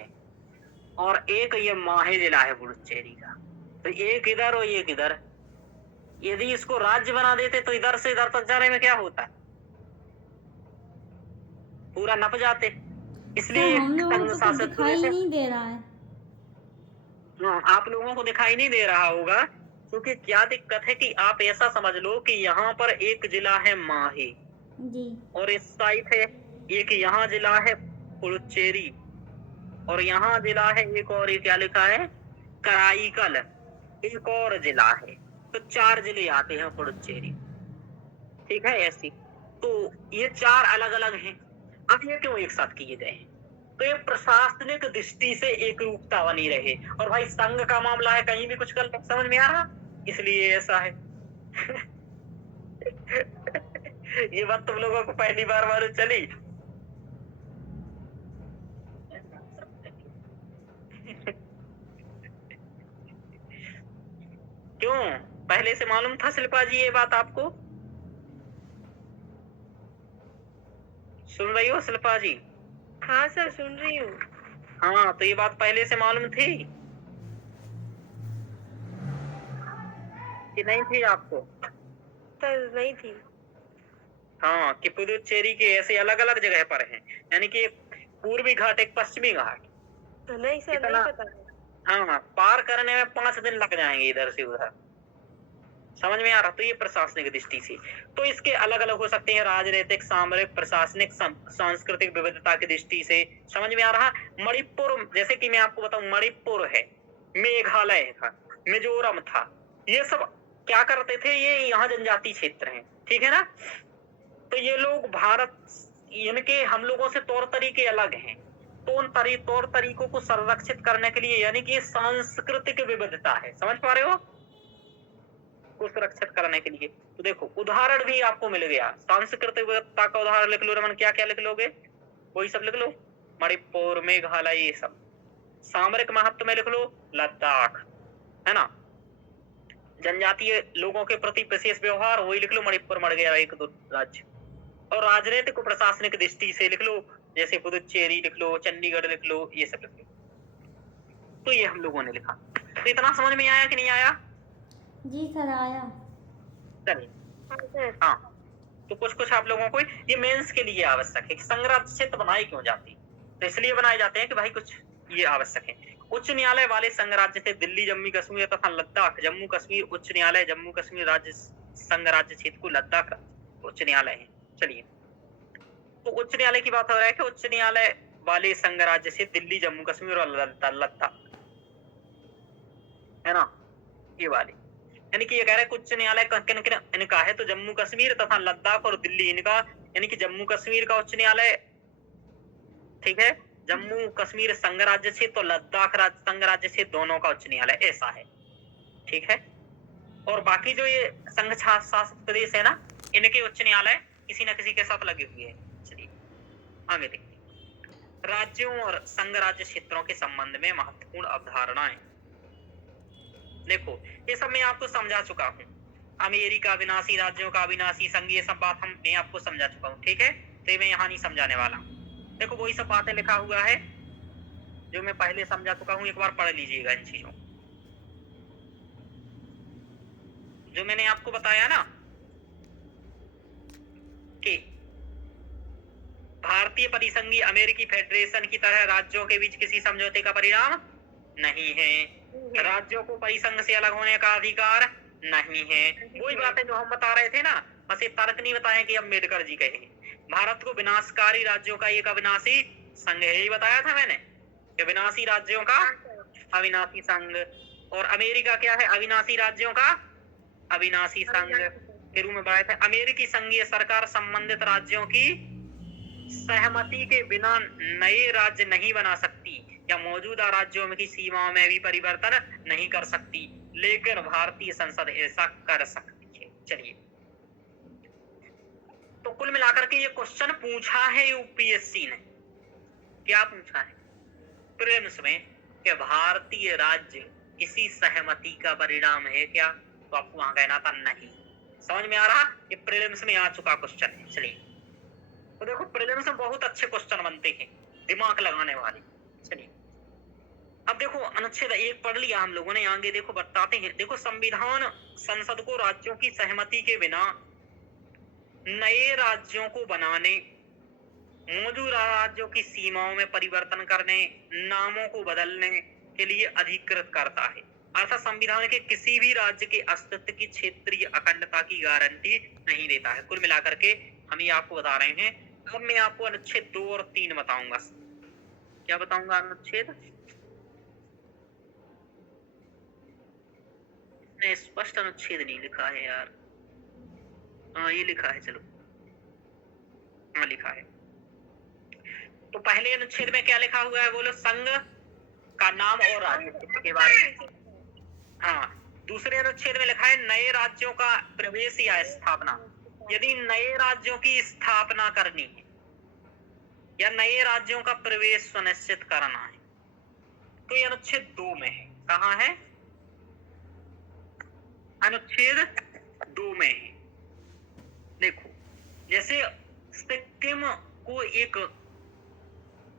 और एक ये माहे जिला है पुडुचेरी का, तो एक इधर और एक इधर। यदि इसको राज्य बना देते तो इधर से इधर तक जाने में क्या होता, पूरा नप जाते, इसलिए हम लोगों संघ को तो शासित दिखाई प्रदेश है। नहीं दे रहा है। आप लोगों को दिखाई नहीं दे रहा होगा क्योंकि क्या दिक्कत है कि आप ऐसा समझ लो कि यहाँ पर एक जिला है माहे जी। और इस साइड है एक, यहाँ जिला है पुडुचेरी और यहाँ जिला है एक और, ये क्या लिखा है, कराईकल, एक और जिला है, तो 4 जिले आते हैं पुडुचेरी, ठीक है ऐसी। तो ये 4 अलग अलग हैं। अब ये क्यों एक साथ किए गए हैं, तो ये प्रशासनिक दृष्टि से एक रूपता बनी रहे, और भाई संघ का मामला है, कहीं भी कुछ कर, समझ में आ रहा, इसलिए ऐसा है। ये बात तुम लोगों को पहली बार मालूम चली? क्यों, पहले से मालूम था शिल्पा जी ये बात आपको? सुन रही हो शिल्पा जी? हाँ सर, सुन रही हूँ। हाँ, तो ये बात पहले से मालूम थी कि नहीं थी आपको? सर नहीं थी। हाँ, कि पुदुचेरी के ऐसे अलग अलग जगह पर हैं, यानी कि एक पूर्वी घाट एक पश्चिमी घाट। तो नहीं सर, इतना नहीं पता था। हाँ, पार करने में 5 दिन लग जाएंगे इधर से उधर। समझ में आ रहा? तो ये प्रशासनिक दृष्टि से तो इसके अलग अलग हो सकते हैं, राजनीतिक, सामरिक, प्रशासनिक, सांस्कृतिक विविधता की दृष्टि से। समझ में आ रहा? मणिपुर, जैसे कि मैं आपको बताऊं, मणिपुर है, मेघालय था, मिजोरम था, ये सब क्या करते थे, ये यहाँ जनजाति क्षेत्र हैं, ठीक है ना? तो ये लोग भारत, इनके हम लोगों से तौर तरीके अलग हैं, तो उन तौर तरीकों को संरक्षित करने के लिए, यानी कि ये सांस्कृतिक विविधता है, समझ पा रहे हो, को सुरक्षित करने के लिए। तो देखो उदाहरण भी आपको मिल गया, सांस्कृतिक विविधता का उदाहरण लिख लो रमन, क्या क्या लिख लोगे? वही सब लिख लो, मणिपुर, मेघालय, ये सब। सामरिक महत्व में लिख लो लद्दाख, है ना? जनजातीय लोगों के प्रति विशेष व्यवहार, वही लिख लो, मणिपुर मर गया एक दो राज्य। और राजनीतिक प्रशासनिक दृष्टि से लिख लो, जैसे पुदुचेरी लिख लो, चंडीगढ़ लिख लो, ये सब लिख लो। तो ये हम लोगों ने लिखा। तो इतना समझ में आया कि नहीं आया? जी सर, आया। चलिए, हाँ, तो कुछ कुछ आप लोगों को ये मेंस के लिए आवश्यक है कि संघराज्य क्षेत्र बनाए क्यों जाते हैं, तो इसलिए बनाए जाते हैं कि भाई कुछ ये आवश्यक है। उच्च न्यायालय वाले संघ राज्य थे दिल्ली, जम्मू कश्मीर तथा लद्दाख। जम्मू कश्मीर उच्च न्यायालय, जम्मू कश्मीर राज्य संघ राज्य क्षेत्र को लद्दाख उच्च न्यायालय है। चलिए, तो उच्च न्यायालय की बात हो रहा है कि उच्च न्यायालय वाले संघ राज्य से दिल्ली, जम्मू कश्मीर और लद्दाख, है ना, ये वाले, यानी कि ये कह रहे हैं उच्च न्यायालय किन किन इनका है, तो जम्मू कश्मीर तथा लद्दाख और दिल्ली इनका, यानी कि जम्मू कश्मीर का उच्च न्यायालय, ठीक है, जम्मू कश्मीर संघ राज्य क्षेत्र तो लद्दाख संघ राज्य क्षेत्र, दोनों का उच्च न्यायालय ऐसा है, ठीक है। और बाकी जो ये संघ शासित प्रदेश है ना, इनके उच्च न्यायालय किसी न किसी के साथ लगे हुए हैं। चलिए आगे देखते हैं, राज्यों और संघ राज्य क्षेत्रों के संबंध में महत्वपूर्ण अवधारणाएं। देखो ये सब मैं आपको समझा चुका हूँ, अमेरिका अविनाशी, राज्यों का अविनाशी संघ, ये सब बात मैं आपको समझा चुका हूँ, ठीक है, तो मैं यहाँ नहीं समझाने वाला। देखो वही सब बातें लिखा हुआ है जो मैं पहले समझा चुका हूँ, एक बार पढ़ लीजिएगा इन चीजों जो मैंने आपको बताया ना कि भारतीय परिसंघी अमेरिकी फेडरेशन की तरह राज्यों के बीच किसी समझौते का परिणाम नहीं है, राज्यों को परिसंघ से अलग होने का अधिकार नहीं है। वही बातें जो हम बता रहे थे ना, बस ये तर्क नहीं बताए कि अम्बेडकर जी कहे। भारत को विनाशकारी राज्यों का एक अविनाशी संघ है, यही बताया था मैंने कि विनाशी राज्यों का अविनाशी संघ, और अमेरिका क्या है, अविनाशी राज्यों का अविनाशी संघ के रूप में बताया था। अमेरिकी संघीय सरकार संबंधित राज्यों की सहमति के बिना नए राज्य नहीं बना सकती या मौजूदा राज्यों की सीमाओं में भी परिवर्तन नहीं कर सकती, लेकिन भारतीय संसद ऐसा कर सकती है। चलिए, तो कुल मिलाकर के ये क्वेश्चन पूछा है यूपीएससी ने, क्या पूछा है प्रीलिम्स में, कि भारतीय राज्य इसी सहमति का परिणाम है क्या, तो आपको वहां कहना था नहीं। समझ में आ रहा? ये प्रीलिम्स में आ चुका क्वेश्चन है। चलिए, तो देखो प्रीलिम्स में बहुत अच्छे क्वेश्चन बनते हैं, दिमाग लगाने वाले। चलिए अब देखो अनुच्छेद 1 पढ़ लिया हम लोगों ने, आगे देखो बताते हैं। देखो संविधान संसद को राज्यों की सहमति के बिना नए राज्यों को बनाने, मौजूदा राज्यों की सीमाओं में परिवर्तन करने, नामों को बदलने के लिए अधिकृत करता है, अर्थात संविधान के किसी भी राज्य के अस्तित्व की क्षेत्रीय अखंडता की गारंटी नहीं देता है। कुल मिलाकर के हम ये आपको बता रहे हैं। अब मैं आपको अनुच्छेद 2 और 3 बताऊंगा। क्या बताऊंगा? अनुच्छेद, इसने स्पष्ट अनुच्छेद नहीं लिखा है यार, हाँ ये लिखा है, चलो हाँ लिखा है। तो पहले अनुच्छेद में क्या लिखा हुआ है बोलो? संघ का नाम और राज्य के बारे में। हाँ, दूसरे अनुच्छेद में लिखा है नए राज्यों का प्रवेश या स्थापना। यदि नए राज्यों की स्थापना करनी है या नए राज्यों का प्रवेश सुनिश्चित करना है तो ये अनुच्छेद 2 में है। कहाँ है? अनुच्छेद 2 में है। देखो जैसे सिक्किम को एक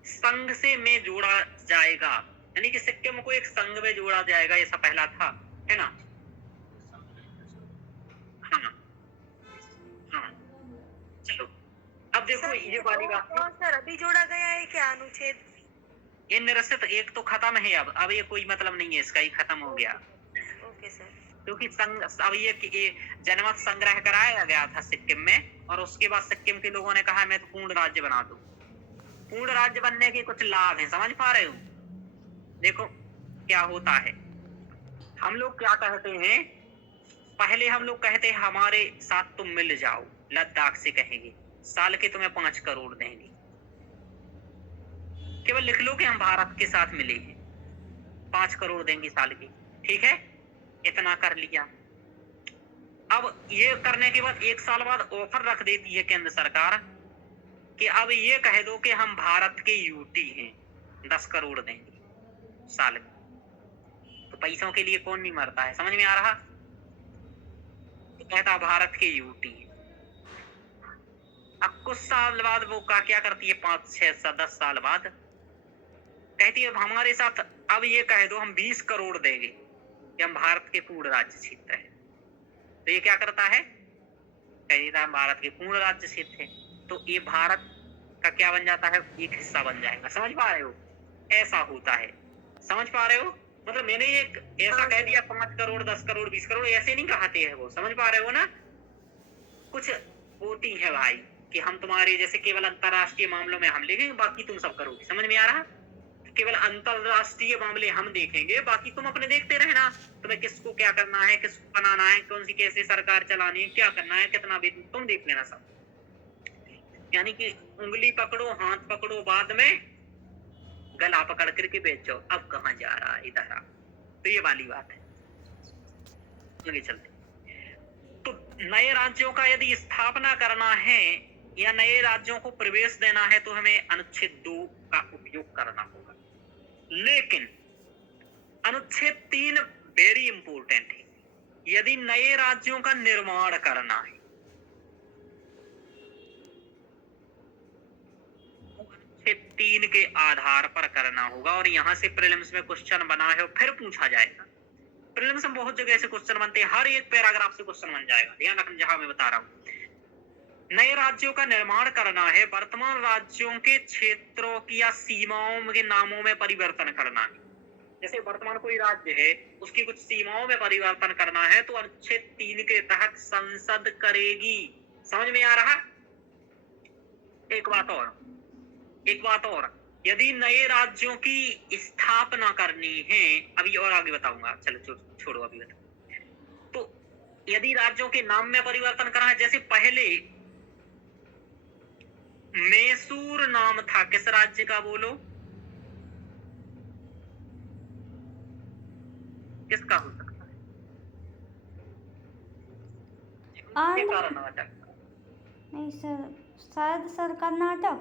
संघ से में जोड़ा जाएगा, यानी कि सिक्किम को एक संघ में जोड़ा जाएगा, ऐसा पहला था, है ना? हाँ हाँ, चलो अब देखो ये वाली बात, सर अभी जोड़ा गया है क्या अनुच्छेद? ये निरसित एक तो खत्म है, अब ये कोई मतलब नहीं है इसका, ये खत्म हो गया। Okay sir. क्योंकि संघ अब ये जनमत संग्रह कराया गया था सिक्किम में, और उसके बाद सिक्किम के लोगों ने कहा मैं तो पूर्ण राज्य बना दूं। पूर्ण राज्य बनने के कुछ लाभ हैं, समझ पा रहे हो? देखो क्या होता है, हम लोग क्या कहते हैं, पहले हम लोग कहते हैं हमारे साथ तुम मिल जाओ, लद्दाख से कहेंगे साल के तुम्हें 5 करोड़ देंगे, केवल लिख लो कि हम भारत के साथ मिले हैं, 5 करोड़ देंगे साल की, ठीक है? इतना कर लिया। अब ये करने के बाद 1 साल बाद ऑफर रख देती है केंद्र सरकार कि अब ये कह दो कि हम भारत के यूटी हैं, 10 करोड़ देंगे साल में। तो पैसों के लिए कौन नहीं मरता है, समझ में आ रहा? तो कहता भारत के यूटी। अब कुछ साल बाद वो क्या करती है, 5, 6, 10 साल बाद कहती है हमारे साथ अब ये कह दो हम 20 करोड़ देंगे कि हम भारत के पूर्ण राज्य क्षेत्र है। तो ये क्या करता है, कहता है भारत के पूर्ण राज्य क्षेत्र है, तो ये भारत का क्या बन जाता है, एक हिस्सा बन जाएगा। समझ पा रहे हो? ऐसा होता है, समझ पा रहे हो? मतलब मैंने एक ऐसा कह दिया 5 करोड़ 10 करोड़ 20 करोड़, ऐसे नहीं कहते हैं वो, समझ पा रहे हो ना? कुछ होती है भाई कि हम तुम्हारे जैसे केवल अंतरराष्ट्रीय मामलों में हम लेंगे, बाकी तुम सब करोगे। समझ में आ रहा? केवल अंतरराष्ट्रीय मामले हम देखेंगे, बाकी तुम अपने देखते रहना। तुम्हें किसको क्या करना है, किसको बनाना है, कौन सी कैसे सरकार चलानी है, क्या करना है, कितना वेतन, तुम देख लेना सब। यानी कि उंगली पकड़ो हाथ पकड़ो, बाद में गला पकड़ करके बेच जाओ, अब कहाँ जा रहा है, इधर आ। तो ये वाली बात है। आगे चलते। तो नए राज्यों का यदि स्थापना करना है या नए राज्यों को प्रवेश देना है तो हमें अनुच्छेद 2 का उपयोग करना होगा। लेकिन अनुच्छेद 3 वेरी इंपॉर्टेंट है। यदि नए राज्यों का निर्माण करना है तो अनुच्छेद 3 के आधार पर करना होगा, और यहां से प्रीलिम्स में क्वेश्चन बना है और फिर पूछा जाएगा। प्रीलिम्स में बहुत जगह से क्वेश्चन बनते हैं, हर एक पैराग्राफ से क्वेश्चन बन जाएगा, ध्यान रखना जहां मैं बता रहा हूं। नए राज्यों का निर्माण करना है, वर्तमान राज्यों के क्षेत्रों की या सीमाओं के नामों में परिवर्तन करना है। जैसे वर्तमान कोई राज्य है, उसकी कुछ सीमाओं में परिवर्तन करना है तो अनुच्छेद 3 के तहत संसद करेगी। समझ में आ रहा? एक बात और, यदि नए राज्यों की स्थापना करनी है, अभी और आगे बताऊंगा, चलो छोड़ो अभी बताओ। तो यदि राज्यों के नाम में परिवर्तन करना है, जैसे पहले मैसूर नाम था, किस राज्य का बोलो, किसका हो सकता है? कर्नाटक। नहीं सर, शायद सर कर्नाटक।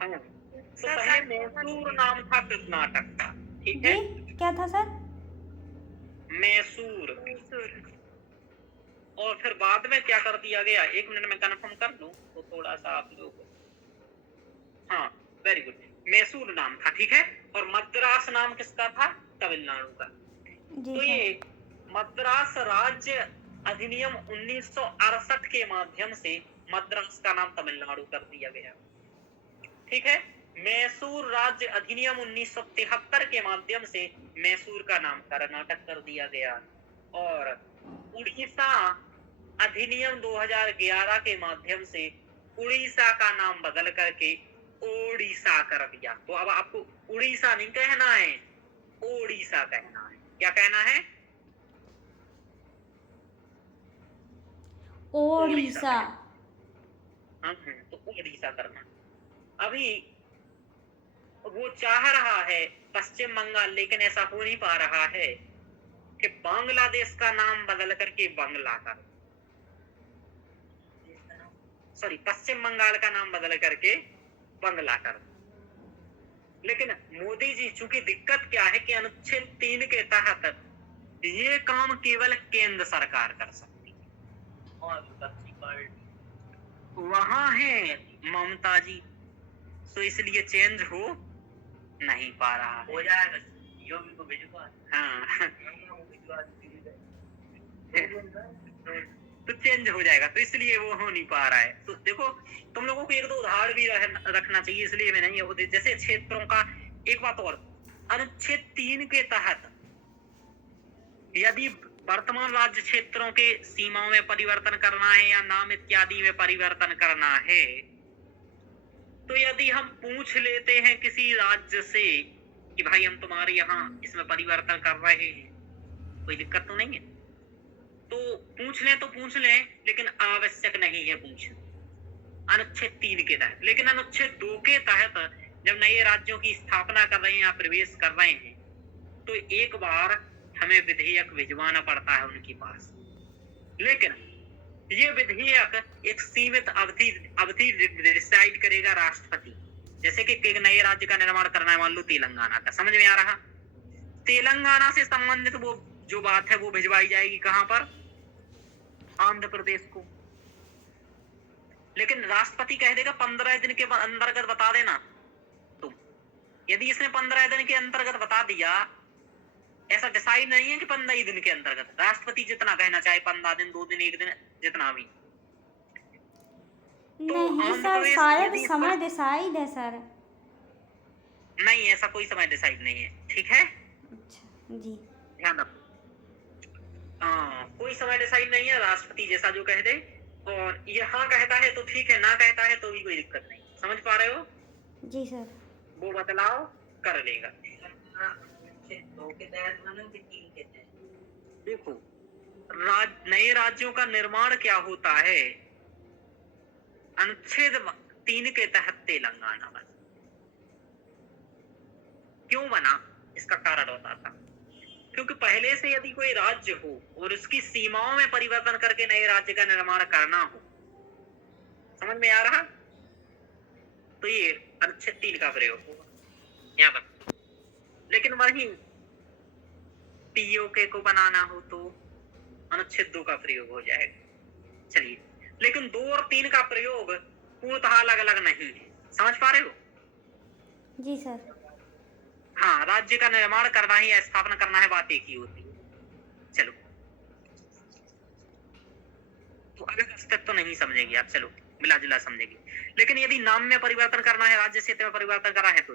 तो पहले मैसूर नाम था कर्नाटक का, ठीक है? क्या था सर? मैसूर। और फिर बाद में क्या कर दिया गया, 1 मिनट में कंफर्म कर लूं तो थोड़ा सा आप लोग, हाँ वेरी गुड, मैसूर नाम था, ठीक है? और मद्रास नाम किसका था? तमिलनाडु का। तो ये मद्रास राज्य अधिनियम 1968 के माध्यम से मद्रास का नाम तमिलनाडु कर दिया गया, ठीक है? मैसूर राज्य अधिनियम 1973 के माध्यम से मैसूर का नाम कर्नाटक कर दिया गया, और उड़ीसा अधिनियम 2011 के माध्यम से उड़ीसा का नाम बदल करके ओडिशा कर दिया। तो अब आपको उड़ीसा नहीं कहना है, ओडिशा कहना है। क्या कहना है? ओडिशा। तो ओडिशा करना। अभी वो चाह रहा है पश्चिम बंगाल, लेकिन ऐसा हो नहीं पा रहा है कि बांग्लादेश का नाम बदल करके बांग्ला कर, सॉरी पश्चिम बंगाल का नाम बदल करके बांग्ला कर। लेकिन मोदी जी, चूंकि दिक्कत क्या है कि अनुच्छेद 3 के तहत ये काम केवल केंद्र सरकार कर सकती है, वहां है ममता जी, तो इसलिए चेंज हो नहीं पा रहा है। हो जाएगा, योगी को भिजवा। हाँ भिजवा। तो चेंज हो जाएगा, तो इसलिए वो हो नहीं पा रहा है। तो देखो तुम लोगों को एक दो उदाहरण भी रखना चाहिए, इसलिए मैं नहीं, जैसे क्षेत्रों का एक बात और, अनुच्छेद 3 के तहत यदि वर्तमान राज्य क्षेत्रों के सीमाओं में परिवर्तन करना है या नाम इत्यादि में परिवर्तन करना है, तो यदि हम पूछ लेते हैं किसी राज्य से कि भाई हम तुम्हारे यहाँ इसमें परिवर्तन कर रहे हैं, कोई दिक्कत तो नहीं है, तो पूछ लें, लेकिन आवश्यक नहीं है पूछना अनुच्छेद 3 के तहत। लेकिन अनुच्छेद 2 के तहत जब नए राज्यों की स्थापना कर रहे हैं या प्रवेश कर रहे हैं, तो एक बार हमें विधेयक भिजवाना पड़ता है उनके पास। लेकिन ये विधेयक एक सीमित अवधि डिसाइड करेगा राष्ट्रपति। जैसे कि एक नए राज्य का निर्माण करना है, मान लो तेलंगाना का, समझ में आ रहा, तेलंगाना से संबंधित वो जो बात है वो भिजवाई जाएगी कहां पर, आंध्र प्रदेश को। लेकिन राष्ट्रपति कह देगा 15 दिन के अंतर्गत बता देना तुम। यदि इसने 15 दिन के अंतर्गत बता दिया, ऐसा डिसाइड नहीं है कि 15 ही दिन के अंतर्गत, राष्ट्रपति जितना कहना चाहे, 15 दिन, 2 दिन, 1 दिन, जितना भी। तो नहीं सर, शायद समय डिसाइड है सर। नहीं, ऐसा कोई समय डिसाइड नहीं है, ठीक है। अच्छा जी, ध्यान रखो, कोई समय डिसाइड नहीं है, राष्ट्रपति जैसा जो कह दे। और ये हाँ कहता है तो ठीक है, ना कहता है तो भी कोई दिक्कत नहीं। समझ पा रहे हो? जी सर। वो बदलाव कर लेगा। दो के तहत मानो कि 3 के तहत? देखो, नए राज्यों का निर्माण क्या होता है, अनुच्छेद 3 के तहत तेलंगाना बना। क्यों बना, इसका कारण बताता। क्योंकि पहले से यदि कोई राज्य हो और उसकी सीमाओं में परिवर्तन करके नए राज्य का निर्माण करना हो, समझ में आ रहा, तो ये अनुच्छेद 3 का प्रयोग होगा यहाँ पर। लेकिन वहीं पीओके को बनाना हो तो अनुच्छेद 2 का प्रयोग हो जाएगा। चलिए, लेकिन 2 और 3 का प्रयोग पूर्णतः अलग अलग नहीं है। समझ पा रहे हो? जी सर। हाँ, राज्य का निर्माण करना ही या स्थापना करना है, बात एक ही होती है। चलो, तो अलग अस्तित्व तो नहीं समझेंगे आप, चलो मिला जुला समझेंगे। लेकिन यदि नाम में परिवर्तन करना है, राज्य क्षेत्र में परिवर्तन करना है, तो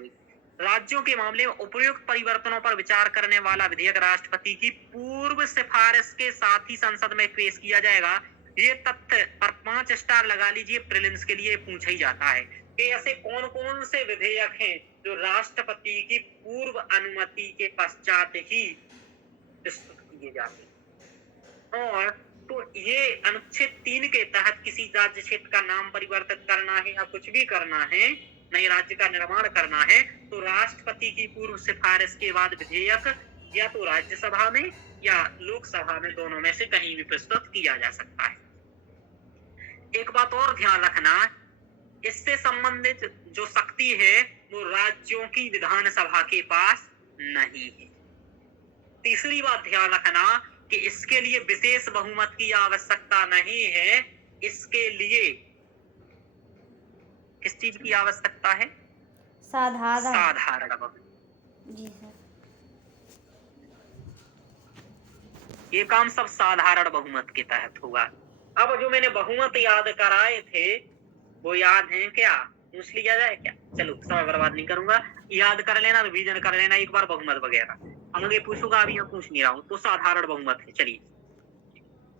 राज्यों के मामले में उपयुक्त परिवर्तनों पर विचार करने वाला विधेयक राष्ट्रपति की पूर्व सिफारिश के साथ ही संसद में पेश किया जाएगा। ये तथ्य पर 5 स्टार लगा लीजिए, प्रीलिम्स के लिए पूछा ही जाता है कि ऐसे कौन कौन से विधेयक हैं जो राष्ट्रपति की पूर्व अनुमति के पश्चात ही प्रस्तुत किए जाते हैं। और तो ये अनुच्छेद 3 के तहत किसी राज्य क्षेत्र का नाम परिवर्तित करना है या कुछ भी करना है, नए राज्य का निर्माण करना है, तो राष्ट्रपति की पूर्व सिफारिश के बाद विधेयक या तो राज्यसभा में या लोकसभा में, दोनों में से कहीं भी प्रस्तुत किया जा सकता है। एक बात और ध्यान रखना, इससे संबंधित जो शक्ति है वो राज्यों की विधानसभा के पास नहीं है। तीसरी बात ध्यान रखना कि इसके लिए विशेष बहुमत की आवश्यकता नहीं है। इसके लिए किस चीज की आवश्यकता है? साधारण बहुमत। जी सर। ये काम सब साधारण बहुमत के तहत होगा। अब जो मैंने बहुमत याद कराए थे वो याद है क्या? पूछ लिया जाए क्या? चलो, समय बर्बाद नहीं करूंगा, याद कर लेना, रिवीजन कर लेना एक बार बहुमत वगैरह। आगे पूछूंगा, अभी मैं पूछ नहीं रहा हूँ। तो साधारण बहुमत है। चलिए,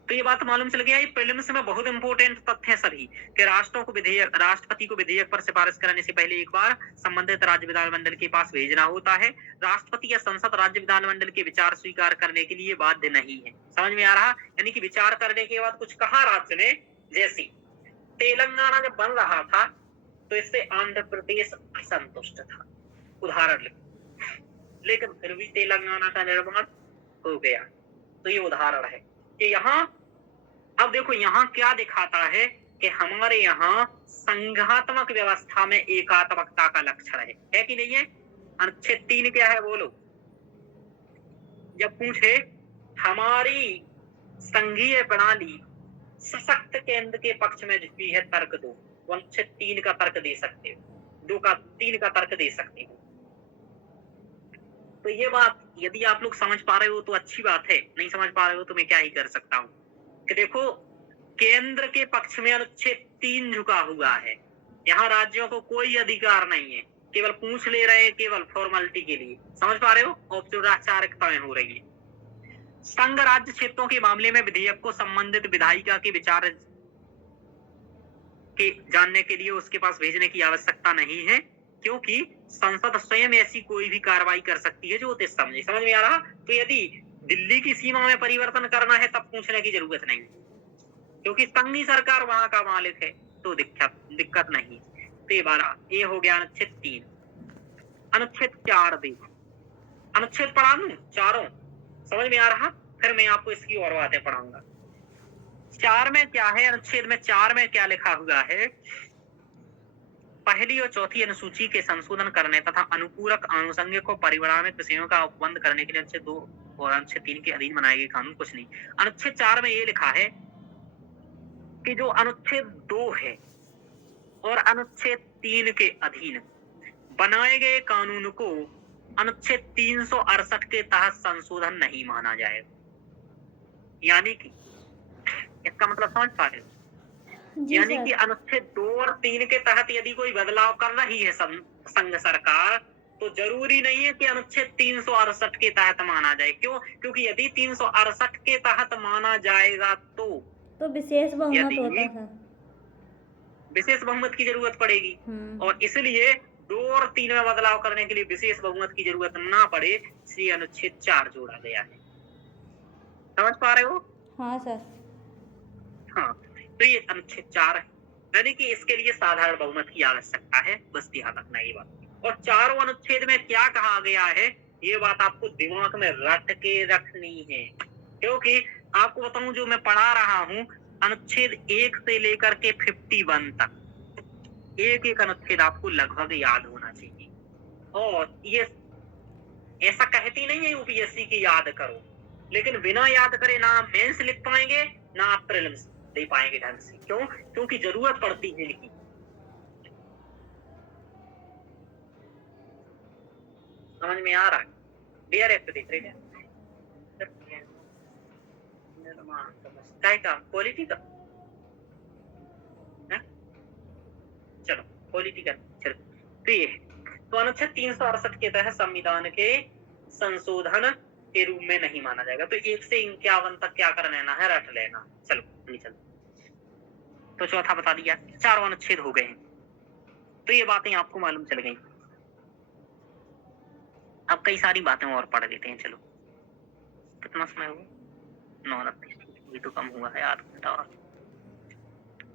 तो ये बात मालूम चल गया। ये प्रीलिम्स में बहुत इंपॉर्टेंट तथ्य है सभी कि राष्ट्रपति को विधेयक पर सिफारिश करने से पहले एक बार संबंधित राज्य विधानमंडल के पास भेजना होता है। राष्ट्रपति या संसद राज्य विधानमंडल के विचार स्वीकार करने के लिए बाध्य नहीं है। समझ में आ रहा? यानी कि विचार करने के बाद कुछ कहा राज्य ने, जैसे तेलंगाना जब बन रहा था तो इससे आंध्र प्रदेश असंतुष्ट था, उदाहरण लेकिन फिर भी तेलंगाना का निर्माण हो गया। तो ये उदाहरण है कि यहाँ, अब देखो यहाँ क्या दिखाता है कि हमारे यहाँ संघात्मक व्यवस्था में एकात्मकता का लक्षण है कि नहीं है? अनुच्छेद 3 क्या है बोलो? जब पूछे हमारी संघीय प्रणाली सशक्त केंद्र के पक्ष में भी है तर्क 2, तो अनुच्छेद 3 का तर्क दे सकते हो, 3 का तर्क दे सकते हो। तो ये बात यदि आप लोग समझ पा रहे हो तो अच्छी बात है, नहीं समझ पा रहे हो तो मैं क्या ही कर सकता हूँ। कि देखो केंद्र के पक्ष में अनुच्छेद 3 झुका हुआ है, यहाँ राज्यों को कोई अधिकार नहीं है, केवल पूछ ले रहे हैं, केवल फॉर्मेलिटी के लिए। समझ पा रहे हो, औपचारिकताएं हो रही है। संघ राज्य क्षेत्रों के मामले में विधेयक को संबंधित विधायिका के विचार के जानने के लिए उसके पास भेजने की आवश्यकता नहीं है, क्योंकि संसद स्वयं ऐसी कोई भी कार्रवाई कर सकती है जो उसे समझे। समझ में आ रहा? तो यदि दिल्ली की सीमा में परिवर्तन करना है तब पूछने की जरूरत नहीं, क्योंकि संघीय सरकार वहां का मालिक है, तो दिक्कत नहीं। तो ये हो गया अनुच्छेद 3। अनुच्छेद 4 देखो, अनुच्छेद पढ़ा दूं चारों, समझ में आ रहा? फिर मैं आपको इसकी और बातें पढ़ाऊंगा। 4 में क्या है, अनुच्छेद में 4 में क्या लिखा हुआ है? पहली और चौथी अनुसूची के संशोधन करने तथा अनुपूरक आनुषंगिक और परिणामिक विषयों का उपबंध करने के लिए अनुच्छेद 2 और अनुच्छेद 3 के अधीन बनाए गए कानून कुछ नहीं। अनुच्छेद 4 में ये लिखा है कि जो अनुच्छेद 2 है और अनुच्छेद 3 के अधीन बनाए गए कानून को अनुच्छेद 368 के तहत संशोधन नहीं माना जाएगा। यानी कि इसका मतलब समझ पा रहे हो? यानी कि अनुच्छेद 2 और 3 के तहत यदि कोई बदलाव कर रही है संघ सरकार, तो जरूरी नहीं है कि अनुच्छेद 368 के तहत माना जाए। क्यों? क्योंकि यदि 368 के तहत माना जाएगा तो विशेष बहुमत होता है, विशेष बहुमत की जरूरत पड़ेगी, और इसलिए 2 और 3 में बदलाव करने के लिए विशेष बहुमत की जरूरत ना पड़े, इसलिए अनुच्छेद 4 जोड़ा गया है। समझ पा रहे हो? हाँ सर। हाँ, तो ये अनुच्छेद 4 है, यानी कि इसके लिए साधारण बहुमत की आवश्यकता है, बस ध्यान रखना ये बात। और चारों अनुच्छेद में क्या कहा गया है, ये बात आपको दिमाग में रट के रखनी है, क्योंकि आपको बताऊं जो मैं पढ़ा रहा हूं, अनुच्छेद 1 से लेकर के 51 तक एक एक अनुच्छेद आपको लगभग याद होना चाहिए। और ये ऐसा कहती नहीं है यूपीएससी की याद करो, लेकिन बिना याद करे ना आप मेंस लिख पाएंगे ना आप प्रीलिम्स दे पाएंगे ढंग से। क्यों? क्योंकि जरूरत पड़ती है इनकी। समझ में आ रहा है? डीआरएफ देख रहे हैं का क्वालिटी का, चलो क्वालिटी का, चलो तो ये तो अनुच्छेद 368 के तहत संविधान के संशोधन के रूप में नहीं माना जाएगा। तो 1 से 51 तक क्या कर लेना है, रट लेना। चलो तो चौथा बता दिया, चारों अनुच्छेद हो गए हैं, तो ये बातें आपको मालूम चल गई। अब कई सारी बातें और पढ़ लेते हैं। चलो कितना समय हुआ? 9:29, ये तो कम हुआ है, आधा घंटा और।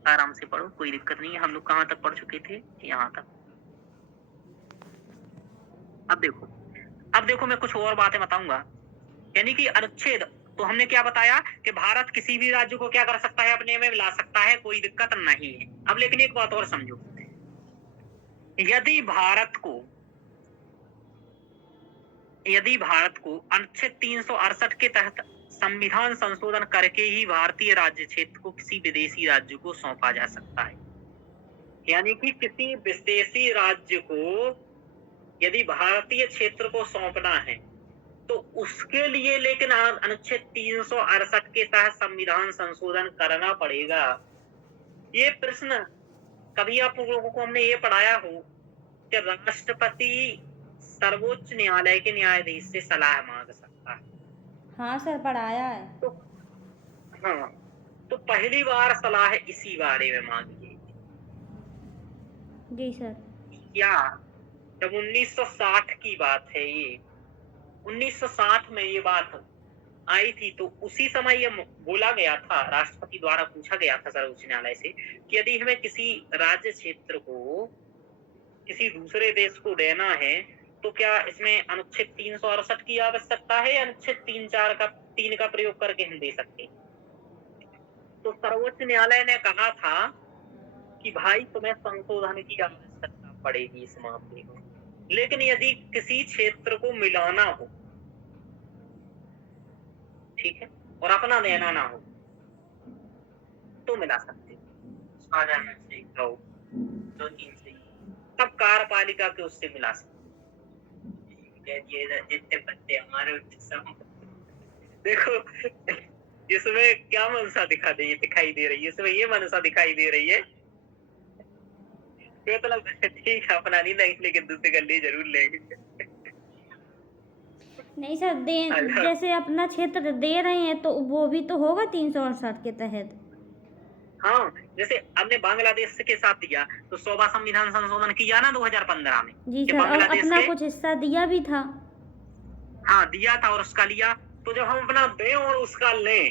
आराम से पढ़ो, कोई दिक्कत नहीं है। हम लोग कहाँ तक पढ़ चुके थे? यहाँ तक। अब देखो मैं कुछ और बातें बताऊंगा। यानी कि अनुच्छेद तो हमने क्या बताया कि भारत किसी भी राज्य को क्या कर सकता है, अपने में मिला सकता है, कोई दिक्कत नहीं है। अब लेकिन एक बात और समझो, यदि भारत को अनुच्छेद 368 के तहत संविधान संशोधन करके ही भारतीय राज्य क्षेत्र को किसी विदेशी राज्य को सौंपा जा सकता है। यानी कि किसी विदेशी राज्य को यदि भारतीय क्षेत्र को सौंपना है तो उसके लिए लेकिन अनुच्छेद 368 के तहत संविधान संशोधन करना पड़ेगा। ये प्रश्न कभी आप लोगों को हमने ये पढ़ाया हो कि राष्ट्रपति सर्वोच्च न्यायालय के न्यायाधीश से सलाह मांग सकता है? हाँ सर, पढ़ाया है। तो पहली बार सलाह इसी बारे में मांगी गई। जी सर। क्या जब 1960 की बात है, ये 1960 में ये बात आई थी, तो उसी समय ये बोला गया था, राष्ट्रपति द्वारा पूछा गया था सर्वोच्च न्यायालय से कि यदि हमें किसी राज्य क्षेत्र को किसी दूसरे देश को देना है तो क्या इसमें अनुच्छेद 368 की आवश्यकता है या अनुच्छेद 3 का प्रयोग करके हम दे सकते हैं? तो सर्वोच्च न्यायालय ने कहा था कि भाई तुम्हें संशोधन की आवश्यकता पड़ेगी इस मामले में, लेकिन यदि किसी क्षेत्र को मिलाना हो, ठीक है, और अपना देना ना हो, तो मिला सकते हो। साझा में से तो 2-3 से तब कार्यपालिका के उससे मिला सकते कह दिए जितने पत्ते हमारे उतने सब। देखो इसमें क्या मनसा दिखाई दे रही है, इसमें ये मनसा दिखाई दे रही है मतलब ठीक है अपना नहीं लेंगे लेकिन दूसरे का ले जरूर लेंगे। नहीं सर, दे अच्छा। जैसे अपना क्षेत्र दे रहे हैं तो वो भी तो होगा 368 के तहत। हाँ जैसे हमने बांग्लादेश के साथ दिया तो 100वां संविधान संशोधन किया ना 2015 में जी कि सर, और बांग्लादेश अपना के कुछ हिस्सा दिया भी था। हाँ दिया था और उसका लिया, तो जब हम अपना दें और उसका लें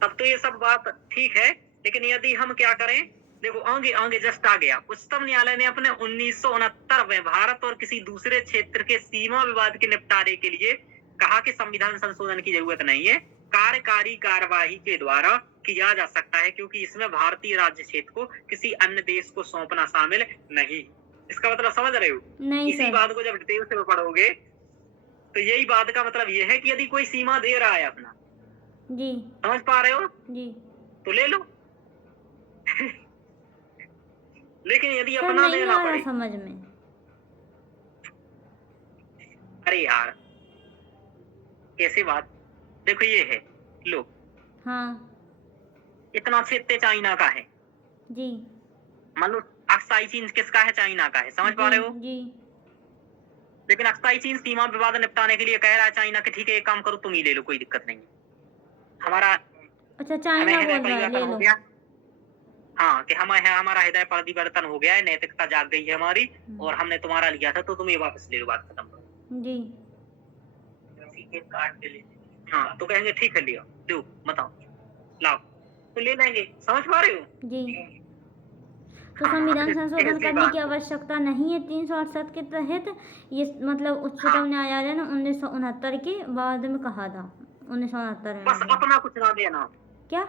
तब तो ये सब बात ठीक है। लेकिन यदि हम क्या करें, देखो आगे आगे जस्ट आ गया, उच्चतम न्यायालय ने अपने 1969 में भारत और किसी दूसरे क्षेत्र के सीमा विवाद के निपटारे के लिए कहा कि संविधान संशोधन की जरूरत नहीं है, कार्यकारी कार्यवाही के द्वारा किया जा सकता है क्योंकि इसमें भारतीय राज्य क्षेत्र को किसी अन्य देश को सौंपना शामिल नहीं। इसका मतलब समझ रहे हो? नहीं इसी सर। बात को जब डिटेल से पढ़ोगे तो यही बात का मतलब यह है कि यदि कोई सीमा दे रहा है अपना, जी समझ पा रहे हो, जी तो ले लो लेकिन यदि सर, अपना नहीं देना आ रहा पड़े, समझ में। अरे यार कैसी बात, देखो ये है, लो हाँ इतना क्षेत्र चाइना का है, जी मान लो अक्साई चीन किसका है, चाइना का है, समझ पा रहे हो? जी लेकिन अक्साई चीन सीमा विवाद निपटाने के लिए कह रहा है चाइना कि ठीक है एक काम करो तुम ही ले लो, कोई दिक्कत नहीं है। हमारा अच्छा, हमें चाइना हृदय बोल रहा है ले परिवर्तन हो लो। गया, हाँ कि हमारा हृदय परिवर्तन हो गया है, नैतिकता जाग गई है हमारी और हमने तुम्हारा लिया था तो तुम ये वापस ले लो, बात खत्म करो। जी उसी के काट के लेते हाँ तो कहेंगे ठीक है लियो, दो बताओ लाओ, तो ले लेंगे, समझ पा रहे हो? जी। तो हाँ, संविधान संशोधन ऐसी करने बात की है। आवश्यकता नहीं है 368 के तहत, ये मतलब उच्चतम हाँ। न्यायालय ने 1969 के बाद में कहा था, 1969 में बस मतलब। अपना कुछ ना देना, क्या?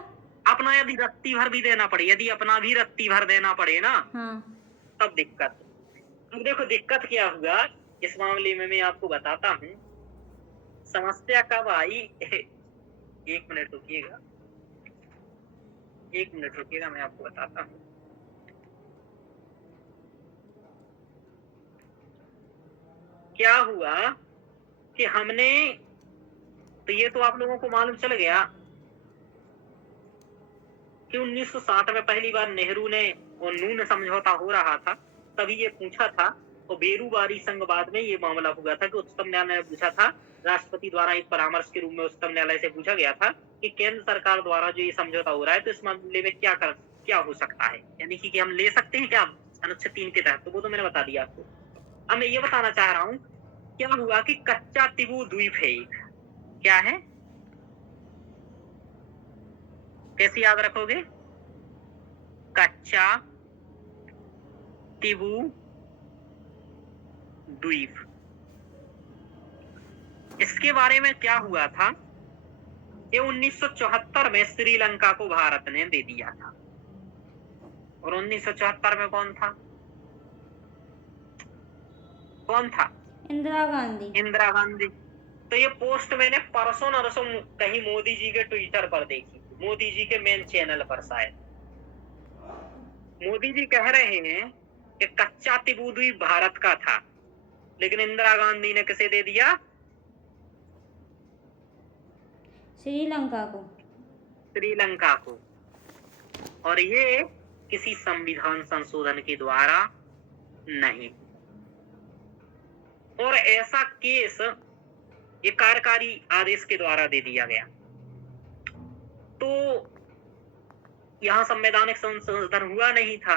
अपना यदि रत्ती भर भी देना पड़े, यदि अपना भी रत्ती भर देना पड़े ना हाँ तब दिक्कत। अब देखो दिक्कत क्या हुआ इस मामले में, मैं आपको बताता हूँ समस्या कब आई। एक मिनट रुकिएगा, एक मिनट रुकिएगा, मैं आपको बताता हूँ। क्या हुआ कि हमने, तो ये तो आप लोगों को मालूम चल गया कि 1960 में पहली बार नेहरू ने और नून समझौता हो रहा था, तभी ये पूछा था और बेरूबारी संघवाद में ये मामला हुआ था कि उच्चतम न्यायालय ने पूछा था, राष्ट्रपति द्वारा एक परामर्श के रूप में उच्चतम न्यायालय से पूछा गया था कि केंद्र सरकार द्वारा जो ये समझौता हो रहा है तो इस मामले में क्या हो सकता है, यानी कि हम ले सकते हैं क्या अनुच्छेद 3 के तहत, तो वो तो मैंने बता दिया आपको। अब मैं ये बताना चाह रहा हूँ क्या हुआ कि कच्चा तिबू द्वीप है एक, क्या है, कैसे याद रखोगे, कच्चा तिबू द्वीप। इसके बारे में क्या हुआ था, ये 1974 में श्रीलंका को भारत ने दे दिया था, और 1974 में कौन था, इंदिरा गांधी। इंदिरा गांधी। तो ये पोस्ट मैंने परसों नरसों कहीं मोदी जी के ट्विटर पर देखी, मोदी जी के मेन चैनल पर शायद। मोदी जी कह रहे हैं कि कच्चा तिबू द्वीप भारत का था, लेकिन इंदिरा गांधी ने किसे दे दिया, श्रीलंका को। श्रीलंका को। और ये किसी संविधान संशोधन के द्वारा नहीं, और ऐसा केस ये कार्यकारी आदेश के द्वारा दे दिया गया। तो यहां संवैधानिक संशोधन हुआ नहीं था।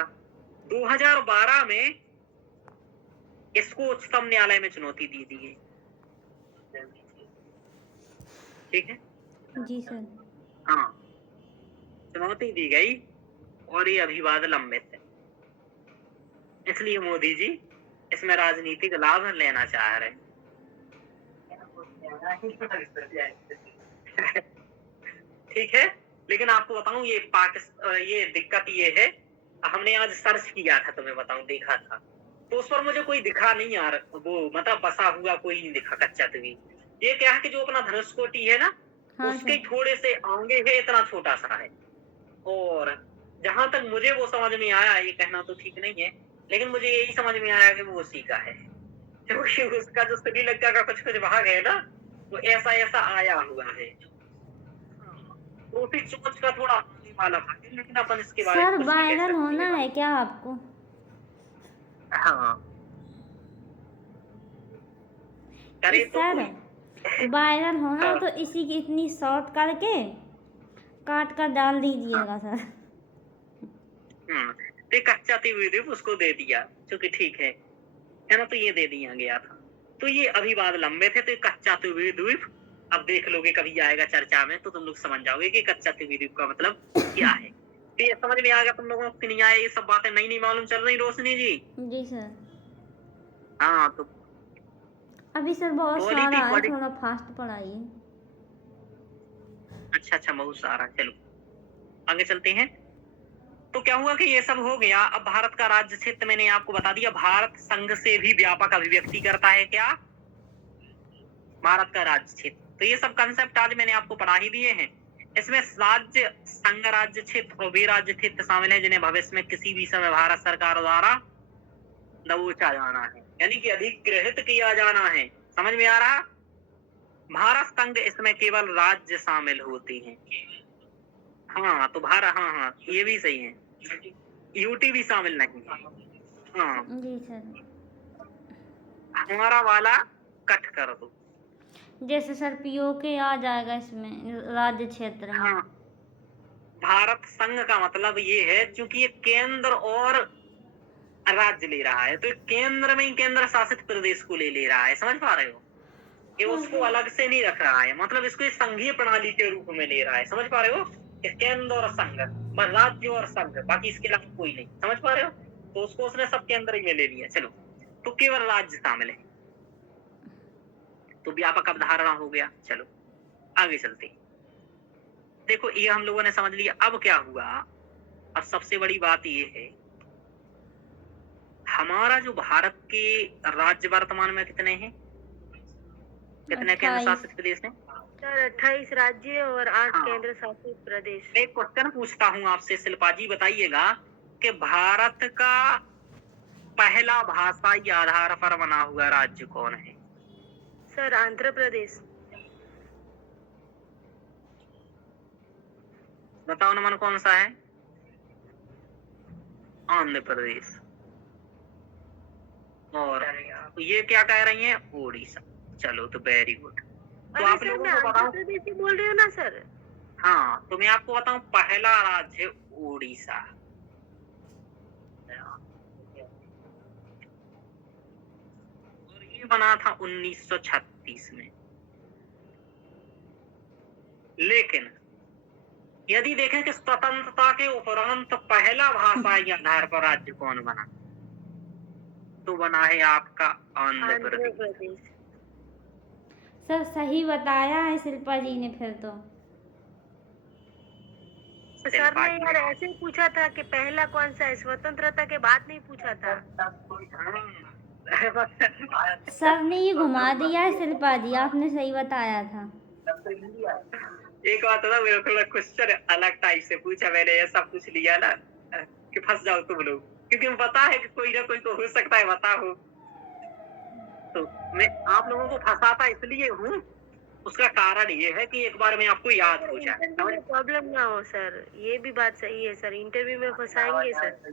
2012 में इसको उच्चतम न्यायालय में चुनौती दी गई, ठीक है, जी सर। हाँ चुनौती दी गई और ये अभिवाद लंबित है, इसलिए मोदी जी इसमें राजनीतिक लाभ लेना चाह रहे हैं। ठीक है, लेकिन आपको बताऊं ये दिक्कत ये है, हमने आज सर्च किया था, तुम्हें बताऊं देखा था, तो उस पर मुझे कोई दिखा नहीं यार, वो मतलब बसा हुआ कोई नहीं दिखा कच्चा द्वीप। ये क्या है कि जो अपना धनुषकोटी है ना, हाँ उसके सर। थोड़े से आगे है, इतना छोटा सा है, और जहां तक मुझे वो समझ में आया, ये कहना तो ठीक नहीं है, लेकिन मुझे यही समझ में आया कि वो उसी का है, क्योंकि उसका जो श्रीलंका का कुछ कुछ भाग है ना, वो ऐसा ऐसा आया हुआ है। रोटी चोंच का थोड़ा आने वाला भाग है, लेकिन अपन इसके बारे में सर कुछ नहीं कह वायरल सकते। होना है क्या आपको? हाँ, करे तो सर कोई वायरल होना हाँ। तो इसी की इतनी शॉर्ट करके काट कर डाल दीजिएगा सर। तो कच्चा द्वीप उसको दे दिया, क्योंकि ठीक है ना, तो ये दे दिया गया था। तो ये अभिवाद लंबे थे, तो ये कच्चा द्वीप अब देख लोगे, कभी आएगा चर्चा में तो तुम लोग समझ जाओगे कि कच्चा द्वीप का मतलब क्या है। तो ये समझ में आ गया तुम लोगों को कि नहीं आया? ये सब बातें नई नई मालूम चल रही रोशनी जी? जी सर। हाँ, तो अभी सर बहुत बॉडी सारा थी, है, बॉडी। थोड़ा फास्ट पढ़ाइए। अच्छा, बहुत सारा। चलो आगे चलते हैं। तो क्या हुआ कि ये सब हो गया। अब भारत का राज्य क्षेत्र मैंने आपको बता दिया, भारत संघ से भी व्यापक अभिव्यक्ति करता है क्या? भारत का राज्य क्षेत्र। तो ये सब कंसेप्ट आज मैंने आपको पढ़ा ही दिए हैं। इसमें राज्य, संघ राज्य क्षेत्र और वे राज्य क्षेत्र शामिल है जिन्हें भविष्य में किसी भी समय भारत सरकार द्वारा दबोचा जाना है, यानी कि अधिग्रहित किया जाना है। समझ में आ रहा? भारत संघ, इसमें केवल राज्य शामिल होते हैं। हाँ, तो भारत, हाँ, ये भी सही है, यूटी भी शामिल नहीं है। हाँ, जी सर। हमारा वाला कट कर दो। जैसे सर पीओके आ जाएगा इसमें राज्य क्षेत्र में। हाँ, भारत संघ का मतलब ये है, क्योंकि ये केंद्र और राज्य ले रहा है, तो केंद्र में ही केंद्र शासित प्रदेश को ले रहा है। समझ पा रहे हो? ये उसको अलग से नहीं रख रहा है, मतलब इसको संघीय प्रणाली के रूप में ले रहा है। समझ पा रहे हो? केंद्र और संघ, बस राज्य और संघ, बाकी इसके अलावा कोई नहीं। समझ पा रहे हो? तो उसको उसने सब केंद्र में ले लिया। चलो, तो केवल राज्य शामिल है, तो व्यापक अवधारणा हो गया। चलो आगे चलते। देखो, ये हम लोगों ने समझ लिया। अब क्या हुआ? अब सबसे बड़ी बात ये है, हमारा जो भारत के राज्य वर्तमान में कितने हैं? कितने केंद्र 28। शासित प्रदेश हैं? सर 28 राज्य और 8 हाँ। केंद्र शासित प्रदेश। मैं एक क्वेश्चन पूछता हूँ आपसे, शिल्पा जी बताइएगा कि भारत का पहला भाषाई आधार पर बना हुआ राज्य कौन है? सर आंध्र प्रदेश। बताओ नमन, कौन सा है? आंध्र प्रदेश। और ये क्या कह रही हैं? उड़ीसा। चलो, तो वेरी गुड। तो अरे आप सर लोगों मैं को आंध्र बताऊं, प्रदेश ही बोल रही हूँ ना सर। हाँ, तो मैं आपको बताऊं, पहला राज्य उड़ीसा। और ये बना था 1936 में। लेकिन यदि देखें कि स्वतंत्रता के उपरांत पहला भाषाई आधार पर राज्य कौन बना, तो बना है आपका आंध्र आंध्र प्रदेश। प्रदेश। सर सही बताया है शिल्पा जी ने फिर तो। सर ने यार ऐसे ही पूछा था कि पहला कौन सा है, स्वतंत्रता के बाद नहीं पूछा था। सर ने ये घुमा दिया है शिल्पा जी, आपने सही बताया था। एक बात ना, मेरा थोड़ा क्वेश्चन अलग टाइप से पूछा मैंने, ऐसा पूछ लिया ना कि फंस जाओ तुम लोग, क्योंकि मुझे पता है कि कोई ना कोई तो हो सकता है बता हो। तो मैं आप लोगों को फंसाता इसलिए हूँ, उसका कारण ये है कि एक बार मैं आपको याद हो जाए। इंटरव्यू में प्रॉब्लम ना हो सर, ये भी बात सही है सर, इंटरव्यू में फंसाएंगे सर।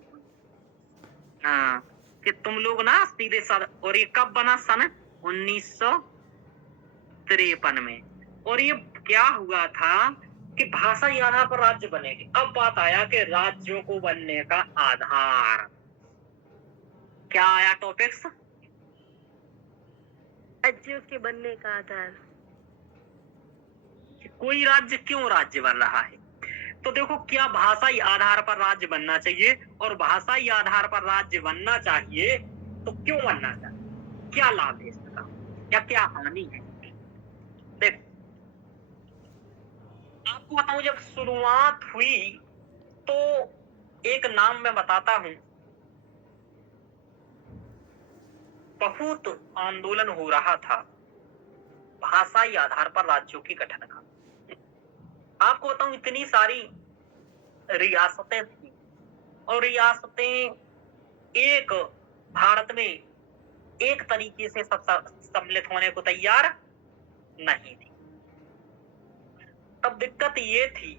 हाँ, कि तुम लोग ना सीधे सर। और ये कब बना? सन 1953 में। और ये क्या हुआ था कि भाषाई आधार पर राज्य बनेंगे। अब बात आया कि राज्यों को बनने का आधार क्या आया? टॉपिक्स, राज्यों के बनने का आधार। कोई राज्य क्यों राज्य बन रहा है? तो देखो, क्या भाषाई आधार पर राज्य बनना चाहिए? और भाषाई आधार पर राज्य बनना चाहिए तो क्यों बनना चाहिए? क्या लाभ है इसका या क्या हानि है? देखो, आपको बताऊं, जब शुरुआत हुई तो एक नाम मैं बताता हूं, बहुत आंदोलन हो रहा था भाषाई आधार पर राज्यों के गठन का। आपको बताऊं, इतनी सारी रियासतें थी, और रियासतें एक भारत में एक तरीके से सब सम्मिलित होने को तैयार नहीं थी। तब दिक्कत ये थी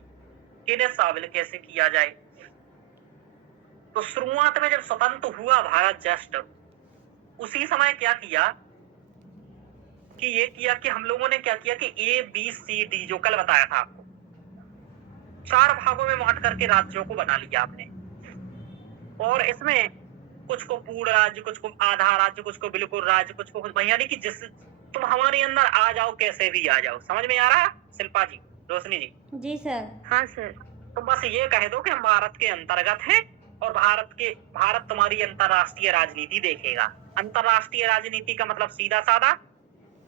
कि इन्हें शामिल कैसे किया जाए। तो शुरुआत में जब स्वतंत्र हुआ भारत जस्ट, उसी समय क्या किया कि ये किया कि हम लोगों ने क्या किया कि ABCD जो कल बताया था आपको, 4 भागों में बांट करके राज्यों को बना लिया आपने। और इसमें कुछ को पूर्ण राज्य, कुछ को आधा राज्य, कुछ को बिल्कुल राज्य, कुछ को यानी कि जिस तुम हमारे अंदर आ जाओ, कैसे भी आ जाओ। समझ में आ रहा शिल्पा जी, रोशनी जी? जी सर। हाँ सर। तो बस ये कह दो कि हम भारत के अंतर्गत हैं और भारत तुम्हारी अंतरराष्ट्रीय राजनीति देखेगा। अंतरराष्ट्रीय राजनीति का मतलब सीधा साधा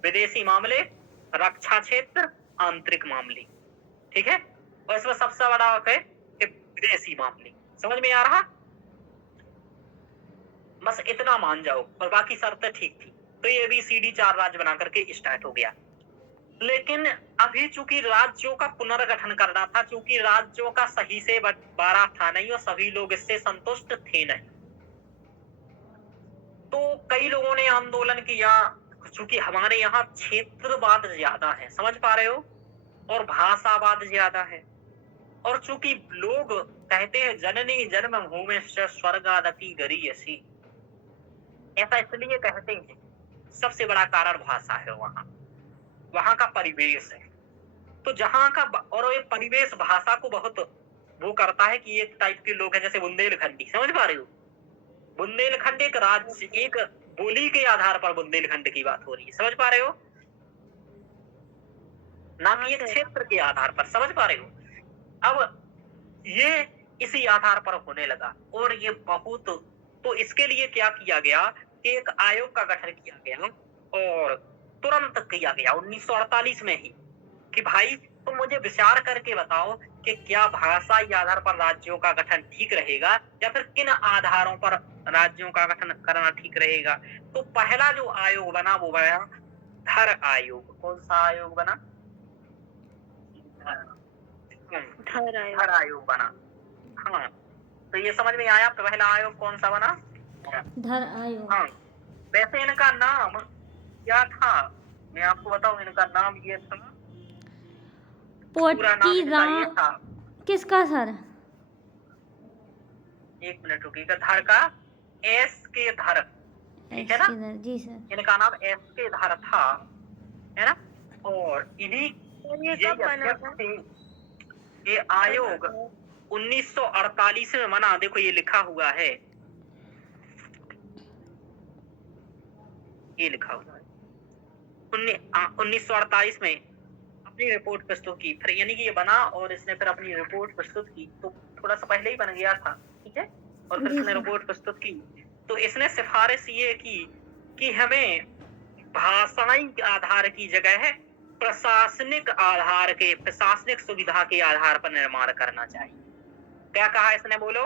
विदेशी मामले, रक्षा क्षेत्र, आंतरिक मामले, ठीक है। और इसमें सबसे बड़ा है कि विदेशी मामले। समझ में आ रहा? बस इतना मान जाओ और बाकी शर्तें ठीक थी। तो ये ABCD 4 राज्य बना करके स्टार्ट हो गया। लेकिन अभी चूंकि राज्यों का पुनर्गठन करना था, चूंकि राज्यों का सही से बंटवारा था नहीं और सभी लोग इससे संतुष्ट थे नहीं, तो कई लोगों ने आंदोलन किया। चूंकि हमारे यहाँ क्षेत्रवाद ज्यादा है, समझ पा रहे हो, और भाषावाद ज्यादा है। और चूंकि लोग कहते हैं जननी जन्मभूमि स्वर्गादपि गरीयसी, ऐसा इसलिए कहते हैं, सबसे बड़ा कारण भाषा है। वहां का परिवेश है। तो जहां का और ये परिवेश भाषा को बहुत वो करता है कि एक टाइप के लोग हैं जैसे बुंदेलखंडी। समझ पा रहे हो? बुंदेलखंड एक राज्य, एक बोली के आधार पर बुंदेलखंड की बात हो रही है। समझ पा रहे हो? ना कि एक क्षेत्र के आधार पर। समझ पा रहे हो? अब ये इसी आधार पर होने लगा और ये बहुत, तो इसके लिए क्या किया गया कि एक आयोग का गठन किया गया और तुरंत किया गया 1948 में ही कि भाई तुम मुझे विचार करके बताओ कि क्या भाषाई आधार पर राज्यों का गठन ठीक रहेगा या फिर किन आधारों पर राज्यों का गठन करना ठीक रहेगा। तो पहला जो आयोग बना वो बना धर आयोग। कौन सा आयोग बना? धर आयोग बना। हाँ, तो ये समझ में आया? पहला आयोग कौन सा बना? धर आयोग। हाँ, वैसे इनका नाम क्या था मैं आपको बताऊं। इनका नाम ये था, पूरा नाम इनका ये था। किसका सर? एक मिनट रुकिएगा। धर का एस के धर, ठीक है ना? जी सर। इनका नाम एस के धर था, है ना? और इन्हीं ये आयोग 1948 में बना। देखो ये लिखा हुआ है, ये लिखा हुआ है 1948 में अपनी रिपोर्ट प्रस्तुत की। फिर यानी कि ये बना और इसने फिर अपनी रिपोर्ट प्रस्तुत की। तो थोड़ा सा पहले ही बन गया था, ठीक है। और फिर इसने रिपोर्ट प्रस्तुत की तो इसने सिफारिश ये की कि हमें भाषाई आधार की जगह है प्रशासनिक आधार के, प्रशासनिक सुविधा के आधार पर निर्माण करना चाहिए। क्या कहा इसने? बोलो।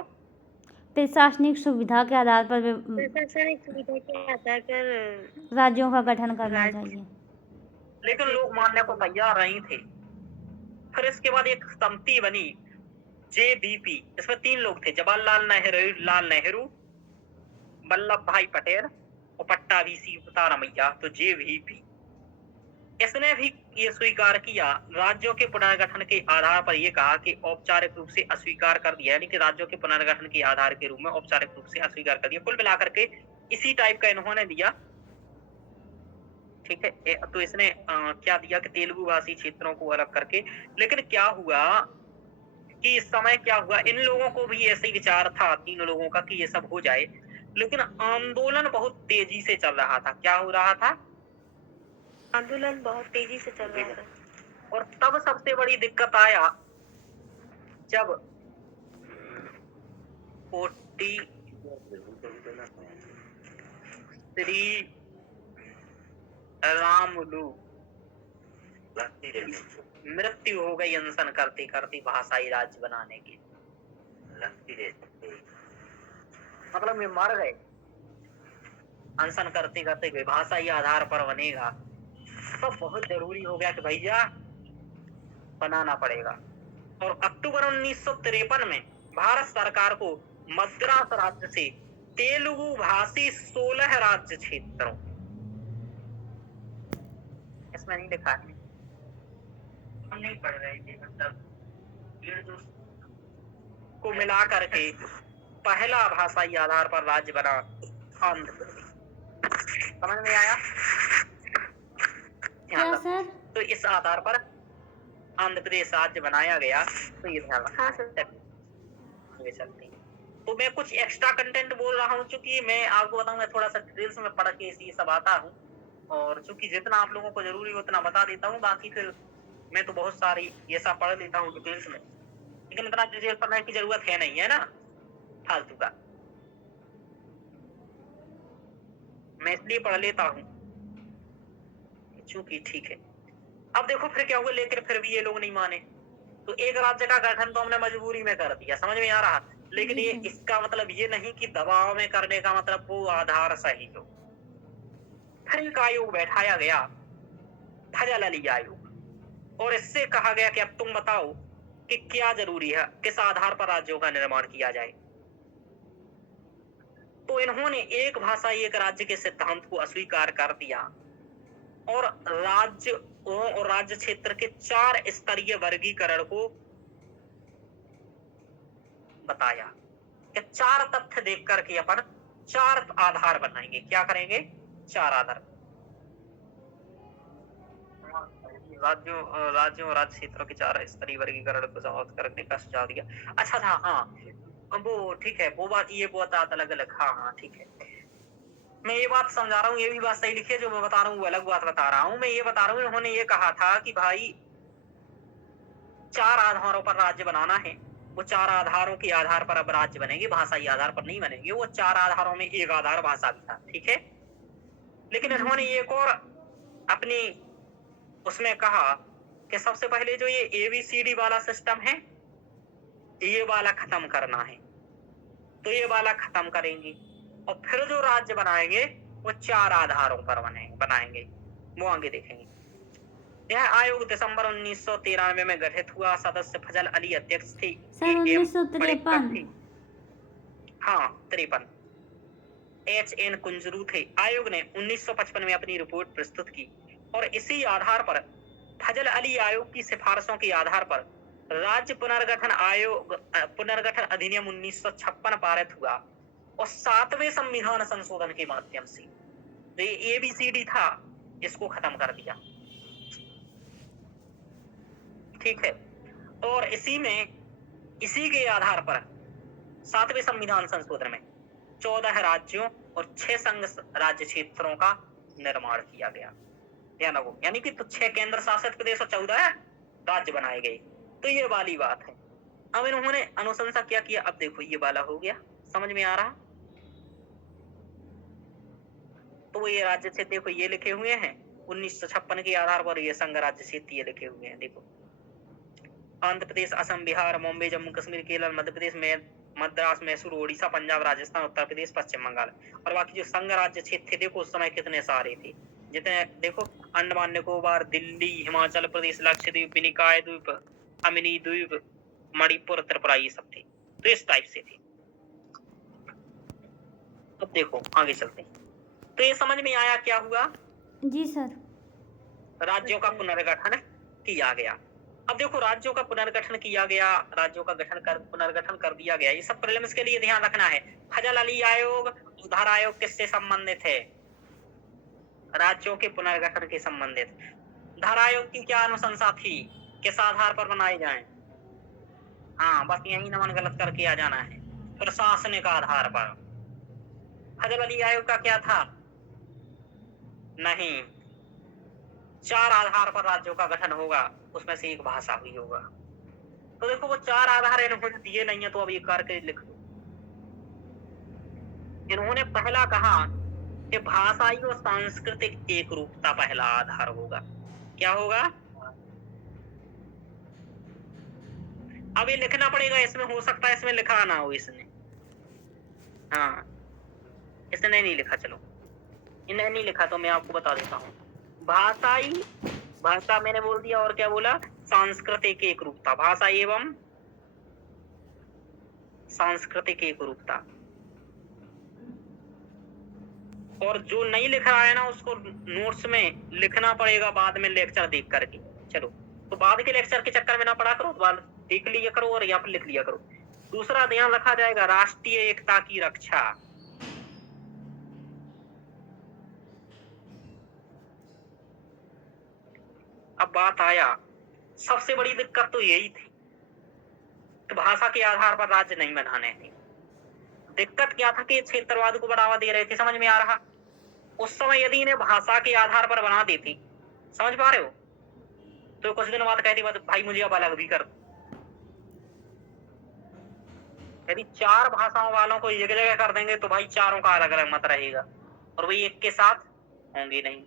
प्रशासनिक सुविधा के आधार पर राज्यों का गठन करना चाहिए। लेकिन लोग मानने को तैयार नहीं थे। फिर इसके बाद एक समिति बनी JVP। इसमें 3 लोग थे, जवाहरलाल नेहरू, वल्लभ भाई पटेल और पट्टाभी सीतारामैया। तो JVP इसने भी ये स्वीकार किया, राज्यों के पुनर्गठन के आधार पर ये कहा कि औपचारिक रूप से अस्वीकार कर दिया, यानी कि राज्यों के पुनर्गठन के आधार के रूप में औपचारिक रूप से अस्वीकार कर दिया। कुल मिलाकर के इसी टाइप का इन्होंने दिया, ठीक है। तो इसने क्या दिया कि तेलुगु भाषी क्षेत्रों को अलग करके। लेकिन क्या हुआ कि इस समय क्या हुआ, इन लोगों को भी ऐसे ही विचार था 3 लोगों का कि ये सब हो जाए, लेकिन आंदोलन बहुत तेजी से चल रहा था। क्या हो रहा था? आंदोलन बहुत तेजी से चल रहा था। और तब सबसे बड़ी दिक्कत आया जब श्री रामुलु मृत्यु हो गई अनशन करते करते भाषाई राज्य बनाने की। मतलब ये मर गए अनशन करते करते, भाषाई आधार पर बनेगा। तो बहुत जरूरी हो गया कि भैया बनाना पड़ेगा। और अक्टूबर 1953 में भारत सरकार को मद्रास राज्य से तेलुगु भाषी 16 राज्य क्षेत्रों, इसमें नहीं लिखा है, हम नहीं पढ़ रहे थे, मतलब ये जो को मिला करके पहला भाषाई आधार पर राज्य बना आंध्र प्रदेश। समझ में आया? क्या सर? तो इस आधार पर आंध्र प्रदेश राज्य बनाया गया। तो ये ध्यान रखना। हाँ सर। आगे चलते हैं। तो मैं कुछ एक्स्ट्रा कंटेंट बोल रहा हूँ, क्योंकि मैं आपको बताऊँ, मैं थोड़ा सा डिटेल्स में पढ़ के ये सब आता हूँ, और चूंकि जितना आप लोगों को जरूरी हो उतना बता देता हूँ, बाकी फिर मैं तो बहुत सारी ये सब पढ़ लेता हूँ डिटेल्स में, लेकिन इतना डिटेल पढ़ने की जरूरत है नहीं, है ना, फालतू का। मैं इसलिए पढ़ लेता हूँ चूंकि ठीक है। अब देखो फिर क्या हुआ, लेकिन फिर भी ये लोग नहीं माने, तो एक राज्य का गठन तो हमने मजबूरी में कर दिया, समझ में आ रहा। लेकिन ये इसका मतलब ये नहीं कि दबाव में करने का मतलब वो आधार सही हो। फिर एक आयोग बैठाया गया, फजल अली आयोग, और इससे कहा गया कि अब तुम बताओ कि क्या जरूरी है, किस आधार पर राज्यों का निर्माण किया जाए। तो इन्होंने एक भाषा एक राज्य के सिद्धांत को अस्वीकार कर दिया, और राज्यों और राज्य क्षेत्र के 4 स्तरीय वर्गीकरण को बताया कि 4 तथ्य देख करके अपन 4 आधार बनाएंगे। क्या करेंगे? 4 आधार। राज्यों और राज्य क्षेत्रों के 4 स्तरीय वर्गीकरण को समाप्त करने का सुझाव दिया। अच्छा था, हाँ वो ठीक है, वो बात ये बहुत अलग अलग, हाँ ठीक है। मैं ये बात समझा रहा हूँ, ये भी बात सही लिखी है, जो मैं बता रहा हूँ वो अलग बात बता रहा हूँ। मैं ये बता रहा हूँ, उन्होंने ये कहा था कि भाई 4 आधारों पर राज्य बनाना है, वो 4 आधारों के आधार पर अब राज्य बनेंगे, भाषाई आधार पर नहीं बनेंगे। वो 4 आधारों में एक आधार भाषा भी था, ठीक है। लेकिन इन्होंने एक और अपनी उसमें कहा कि सबसे पहले जो ये ABCD वाला सिस्टम है, ये वाला खत्म करना है, तो ये वाला खत्म करेंगे, और फिर जो राज्य बनाएंगे वो 4 आधारों पर बनाएंगे। वो आगे देखेंगे। यह आयोग दिसंबर 1993 में गठित हुआ। सदस्य फजल अली अध्यक्ष थे। सर 1953। हाँ 53। HN कुंजरू थे। आयोग ने 1955 में अपनी रिपोर्ट प्रस्तुत की, और इसी आधार पर फजल अली आयोग की सिफारिशों के आधार पर राज्य पुनर्गठन अधिनियम 1956 पारित हुआ, और 7वें संविधान संशोधन के माध्यम से जो ये ABCD था इसको खत्म कर दिया, ठीक है। और इसी के आधार पर 7वें संविधान संशोधन में 14 राज्यों और 6 संघ राज्य क्षेत्रों का निर्माण किया गया, यानी कि तो 6 केंद्र शासित प्रदेश और 14 राज्य बनाए गए। तो ये वाली बात है। अब इन्होंने अनुशंसा क्या किया, अब देखो ये वाला हो गया, समझ में आ रहा। तो ये राज्य क्षेत्र देखो ये लिखे हुए हैं 1956 के आधार पर, ये संघ राज्य क्षेत्र ये लिखे हुए हैं, देखो आंध्र प्रदेश, असम, बिहार, मुंबई, जम्मू कश्मीर, केरल, मध्य प्रदेश, मद्रास, मैसूर, ओडिशा, पंजाब, राजस्थान, उत्तर प्रदेश, पश्चिम बंगाल। और बाकी जो संघ राज्य क्षेत्र थे देखो उस समय कितने सारे थे, जितने देखो अंडमान निकोबार, दिल्ली, हिमाचल प्रदेश, लक्षद्वीप, विनिकाय द्वीप, अमिनी द्वीप, मणिपुर, त्रिपुरा, ये सब थे। तो इस टाइप से थे। अब देखो आगे चलते हैं। तो ये समझ में आया क्या हुआ? जी सर। राज्यों का पुनर्गठन किया गया। अब देखो राज्यों का पुनर्गठन किया गया, राज्यों का पुनर्गठन कर दिया गया। ये सब प्रीलिम्स के लिए ध्यान रखना है। फजल अली आयोग, उधार आयोग किससे संबंधित है? राज्यों के पुनर्गठन के संबंधित। धारा आयोग की क्या अनुशंसा थी, किस आधार पर बनाए जाएं? हाँ बस यही नमन गलत करके आ जाना है, प्रशासनिक आधार पर। फजल अली आयोग का क्या था? नहीं, 4 आधार पर राज्यों का गठन होगा, उसमें से एक भाषा हुई होगा। तो देखो वो 4 आधार इन्होंने दिए नहीं है, तो अब ये करके लिख दो। इन्होंने पहला कहा कि भाषाई और सांस्कृतिक एक रूपता पहला आधार होगा। क्या होगा? अब ये लिखना पड़ेगा, इसमें हो सकता है इसमें लिखा ना हो, इसने हाँ इसने नहीं लिखा। चलो इन्हें नहीं लिखा तो मैं आपको बता देता हूँ। भाषाई भाषा मैंने बोल दिया, और क्या बोला? सांस्कृतिक एक रूपता, भाषा एवं सांस्कृतिक एक रूपता। और जो नहीं लिख रहा है ना, उसको नोट्स में लिखना पड़ेगा बाद में लेक्चर देख करके। चलो, तो बाद के लेक्चर के चक्कर में ना पढ़ा करो, बाद देख लिया करो और या फिर लिख लिया करो। दूसरा ध्यान रखा जाएगा, राष्ट्रीय एकता की रक्षा। अब बात आया, सबसे बड़ी दिक्कत तो यही थी कि भाषा के आधार पर राज्य नहीं बनाने थे। दिक्कत क्या था कि क्षेत्रवाद को बढ़ावा दे रहे थे, समझ में आ रहा? उस समय यदि इन्हें भाषा के आधार पर बना देती, समझ पा रहे हो, तो कुछ दिन बाद कहती भाई मुझे अब अलग भी कर दो। यदि 4 भाषाओं वालों को एक जगह कर देंगे तो भाई चारों का अलग अलग मत रहेगा और वही एक के साथ होंगे नहीं।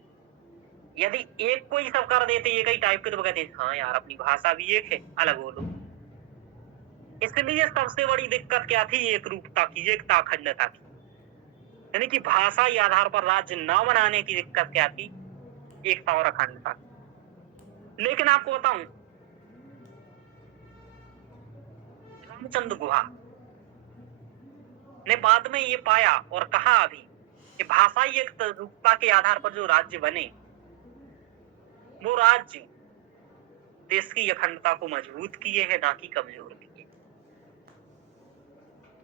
यदि एक को ही सब कर देते एक ही टाइप के, तो कहते हाँ यार अपनी भाषा भी एक है, अलग बोलो। इसलिए सबसे बड़ी दिक्कत क्या थी? एक रूपता की, एकता, अखंडता की, यानी कि भाषा के आधार पर राज्य न बनाने की दिक्कत क्या थी? एकता और अखंडता। लेकिन आपको बताऊं, रामचंद्र गुहा ने बाद में ये पाया और कहा अभी कि भाषाई एकरूपता के आधार पर जो राज्य बने, वो राज्य देश की अखंडता को मजबूत किए है, ना कि कमजोर किए।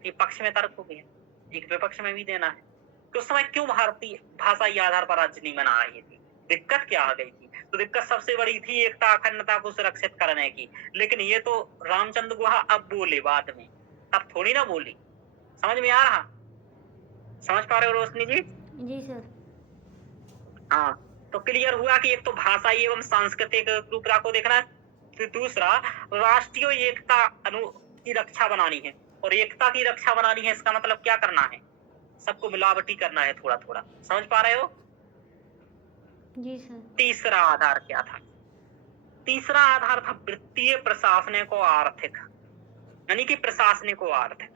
ये पक्ष में तर्क हो गया, एक विपक्ष में भी देना है कि उस समय क्यों भारतीय भाषाई आधार पर राज्य नहीं बना रही थी, दिक्कत क्या आ गई थी? तो दिक्कत सबसे बड़ी थी एकता अखंडता को सुरक्षित करने की। लेकिन ये तो रामचंद्र गुहा अब बोले बाद में, तब थोड़ी ना बोली। समझ में आ रहा? समझ पा रहे हो रोशनी जी? जी सर। हाँ, तो क्लियर हुआ कि एक तो भाषा एवं सांस्कृतिक रूपता को देखना है, फिर दूसरा राष्ट्रीय एकता की रक्षा बनानी है। और एकता की रक्षा बनानी है, इसका मतलब क्या करना है? सबको मिलावटी करना है थोड़ा थोड़ा। समझ पा रहे हो? जी सर। तीसरा आधार क्या था? तीसरा आधार था वित्तीय, प्रशासनिक और आर्थिक, यानी कि प्रशासनिक और आर्थिक।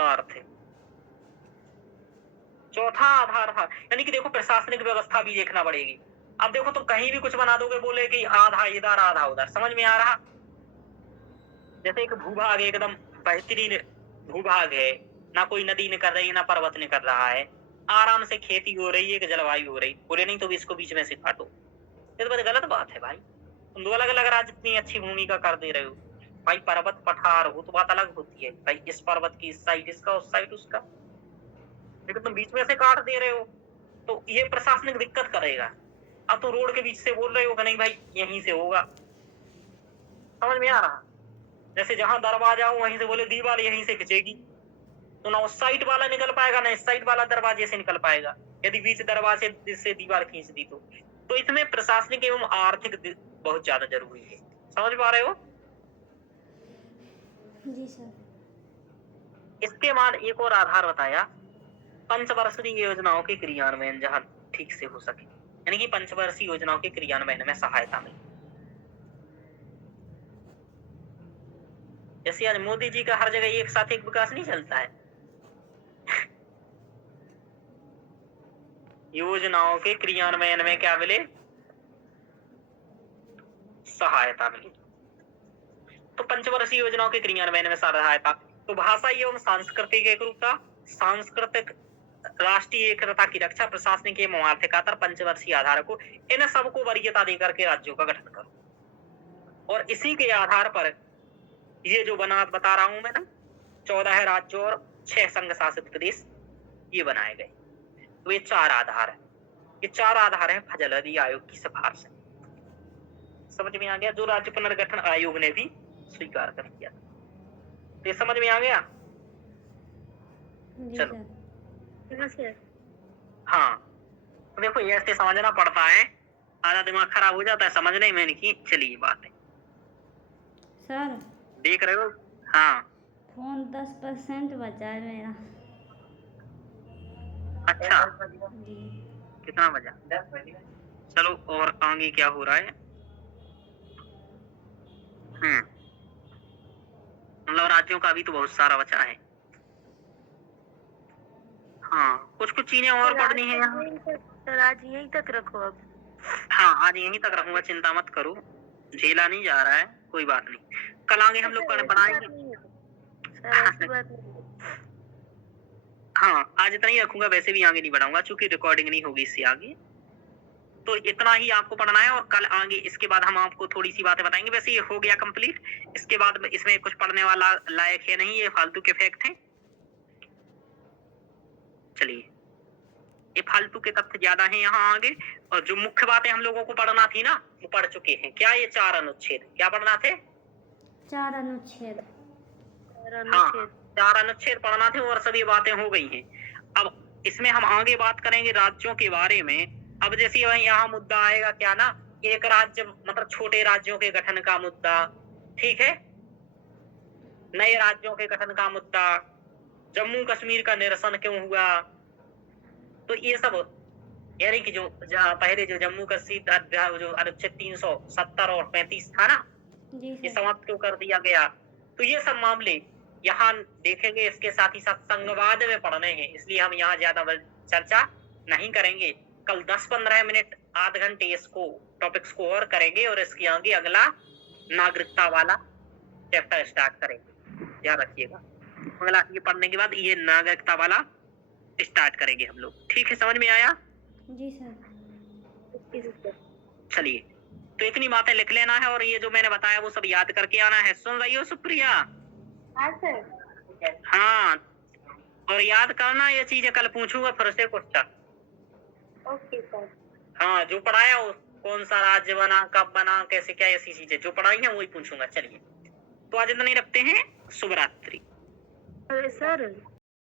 आर्थिक चौथा आधार था, यानी कि देखो प्रशासनिक व्यवस्था भी देखना पड़ेगी। अब देखो तुम कहीं भी कुछ बना दोगे, बोले कि आधा इधर आधा उधर, समझ में आ रहा? जैसे एक भूभाग एकदम बेहतरीन भूभाग है, ना कोई नदी ने कर रही है ना पर्वत ने कर रहा है, आराम से खेती हो रही है कि जलवायु हो रही, बोले नहीं तो भी इसको बीच में से काटो। ये तो गलत बात है भाई। तुम दो अलग अलग राज्य इतनी अच्छी भूमिका कर दे रहे हो भाई, पर्वत पठार हो तो बात अलग होती है भाई, इस पर्वत की इस साइड इसका, उस साइड उसका, लेकिन तुम बीच में से काट दे रहे हो तो ये प्रशासनिक दिक्कत करेगा। अब तो रोड के बीच से बोल रहे हो कि नहीं भाई यहीं से होगा, समझ में आ रहा? जैसे जहां दरवाजा हो वहीं से बोले दीवार यहीं से खिंचेगी, तो ना उस साइड वाला निकल पाएगा ना इस साइड वाला दरवाजे से निकल पाएगा, यदि बीच दरवाजे से दीवार खींच दी तो इसमें प्रशासनिक एवं आर्थिक बहुत ज्यादा जरूरी है। समझ पा रहे हो? जी सर। इसके बाद एक और आधार बताया, पंचवर्षीय योजनाओं के क्रियान्वयन जहां ठीक से हो सके, यानी कि पंचवर्षीय योजनाओं के क्रियान्वयन में सहायता मिले। जैसे आज मोदी जी का हर जगह एक साथ एक विकास नहीं चलता है, योजनाओं के क्रियान्वयन में क्या मिले? सहायता मिली। तो पंचवर्षीय योजनाओं के क्रियान्वयन में सहायता, तो भाषा एवं सांस्कृतिक एकरूपता, सांस्कृतिक राष्ट्रीय एकता की रक्षा, प्रशासनिक एवं आर्थिक आधार, पंचवर्षीय आधार को, इन सबको वरीयता देकर के राज्यों का गठन करो। और इसी के आधार पर ये जो बता रहा हूं मैं ना, 14 राज्यों और 6 संघ शासित प्रदेश ये बनाए गए। तो ये 4 आधार है, ये 4 आधार है फजलदी आयोग की सिफारिश। समझ में आ गया? जो राज्य पुनर्गठन आयोग ने भी स्वीकार कर लिया। तो ये समझ में आ गया? चलो हाँ, तो देखो ये ऐसे समझना पड़ता है, आधा दिमाग खराब हो जाता है समझने में नहीं। चलिए बात है सर, देख रहे हो? हाँ, फोन 10% बचा है मेरा। अच्छा, जी। कितना बजा? 10 बजे। चलो और आगे क्या हो रहा है? मतलब राज्यों का अभी तो बहुत सारा बचा है। हाँ, कुछ कुछ चीजें और पढ़नी है यहाँ। सर आज यहीं तक रखो अब। हाँ, आज यहीं तक रखूंगा, चिंता मत करो, झेला नहीं जा रहा है, कोई बात नहीं। कल आगे हम लोग बनाएंगे। सर ऐसी बात नहीं है। हाँ, आज इतना ही रखूंगा, वैसे भी आगे नहीं बढ़ाऊंगा क्योंकि रिकॉर्डिंग नहीं होगी इससे आगे। तो इतना ही आपको पढ़ना है, और कल आगे इसके बाद हम आपको थोड़ी सी बातें बताएंगे। वैसे ये हो गया कंप्लीट, इसके बाद इसमें कुछ पढ़ने वाला लायक है नहीं, ये फालतू के फैक्ट हैं। चलिए, ये फालतू के तथ्य ज्यादा हैं यहाँ आगे, और जो मुख्य बातें हम लोगों को पढ़ना थी ना, वो पढ़ चुके हैं। क्या ये 4 अनुच्छेद क्या पढ़ना थे? 4 अनुच्छेद। हाँ, 4 अनुच्छेद पढ़ना थे और सभी बातें हो गई हैं। अब इसमें हम आगे बात करेंगे राज्यों के बारे में। अब जैसे यहाँ मुद्दा आएगा क्या ना, एक राज्य मतलब छोटे राज्यों के गठन का मुद्दा, ठीक है, नए राज्यों के गठन का मुद्दा, जम्मू कश्मीर का निरसन क्यों हुआ, तो ये सब, यानी कि जो पहले जो जम्मू कश्मीर जो अनुच्छेद 370 और 35 था ना, ये समाप्त क्यों कर दिया गया, तो ये सब मामले यहाँ देखेंगे। इसके साथ ही साथ संघवाद में पढ़ने हैं, इसलिए हम यहाँ ज्यादा चर्चा नहीं करेंगे। कल 10-15 मिनट आध घंटे इसको टॉपिक्स को और करेंगे, और इसके आगे अगला नागरिकता वाला चैप्टर स्टार्ट करेंगे, याद रखिएगा। अगला ये पढ़ने के बाद ये नागरिकता वाला स्टार्ट करेंगे हम लोग, ठीक है? समझ में आया? जी सर। चलिए, तो इतनी बातें लिख लेना है, और ये जो मैंने बताया वो सब याद करके आना है। सुन रही हो सुप्रिया? हाँ सर। हाँ, और याद करना, ये चीजें कल पूछूंगा फिर से क्वेश्चन। Okay sir. हाँ, जो पढ़ाया वो कौन सा राज्य बना, कब बना, कैसे, क्या, ऐसी चीजें जो पढ़ाई है वही पूछूंगा। चलिए, तो आज इतना ही रखते हैं। शुभ रात्रि। सर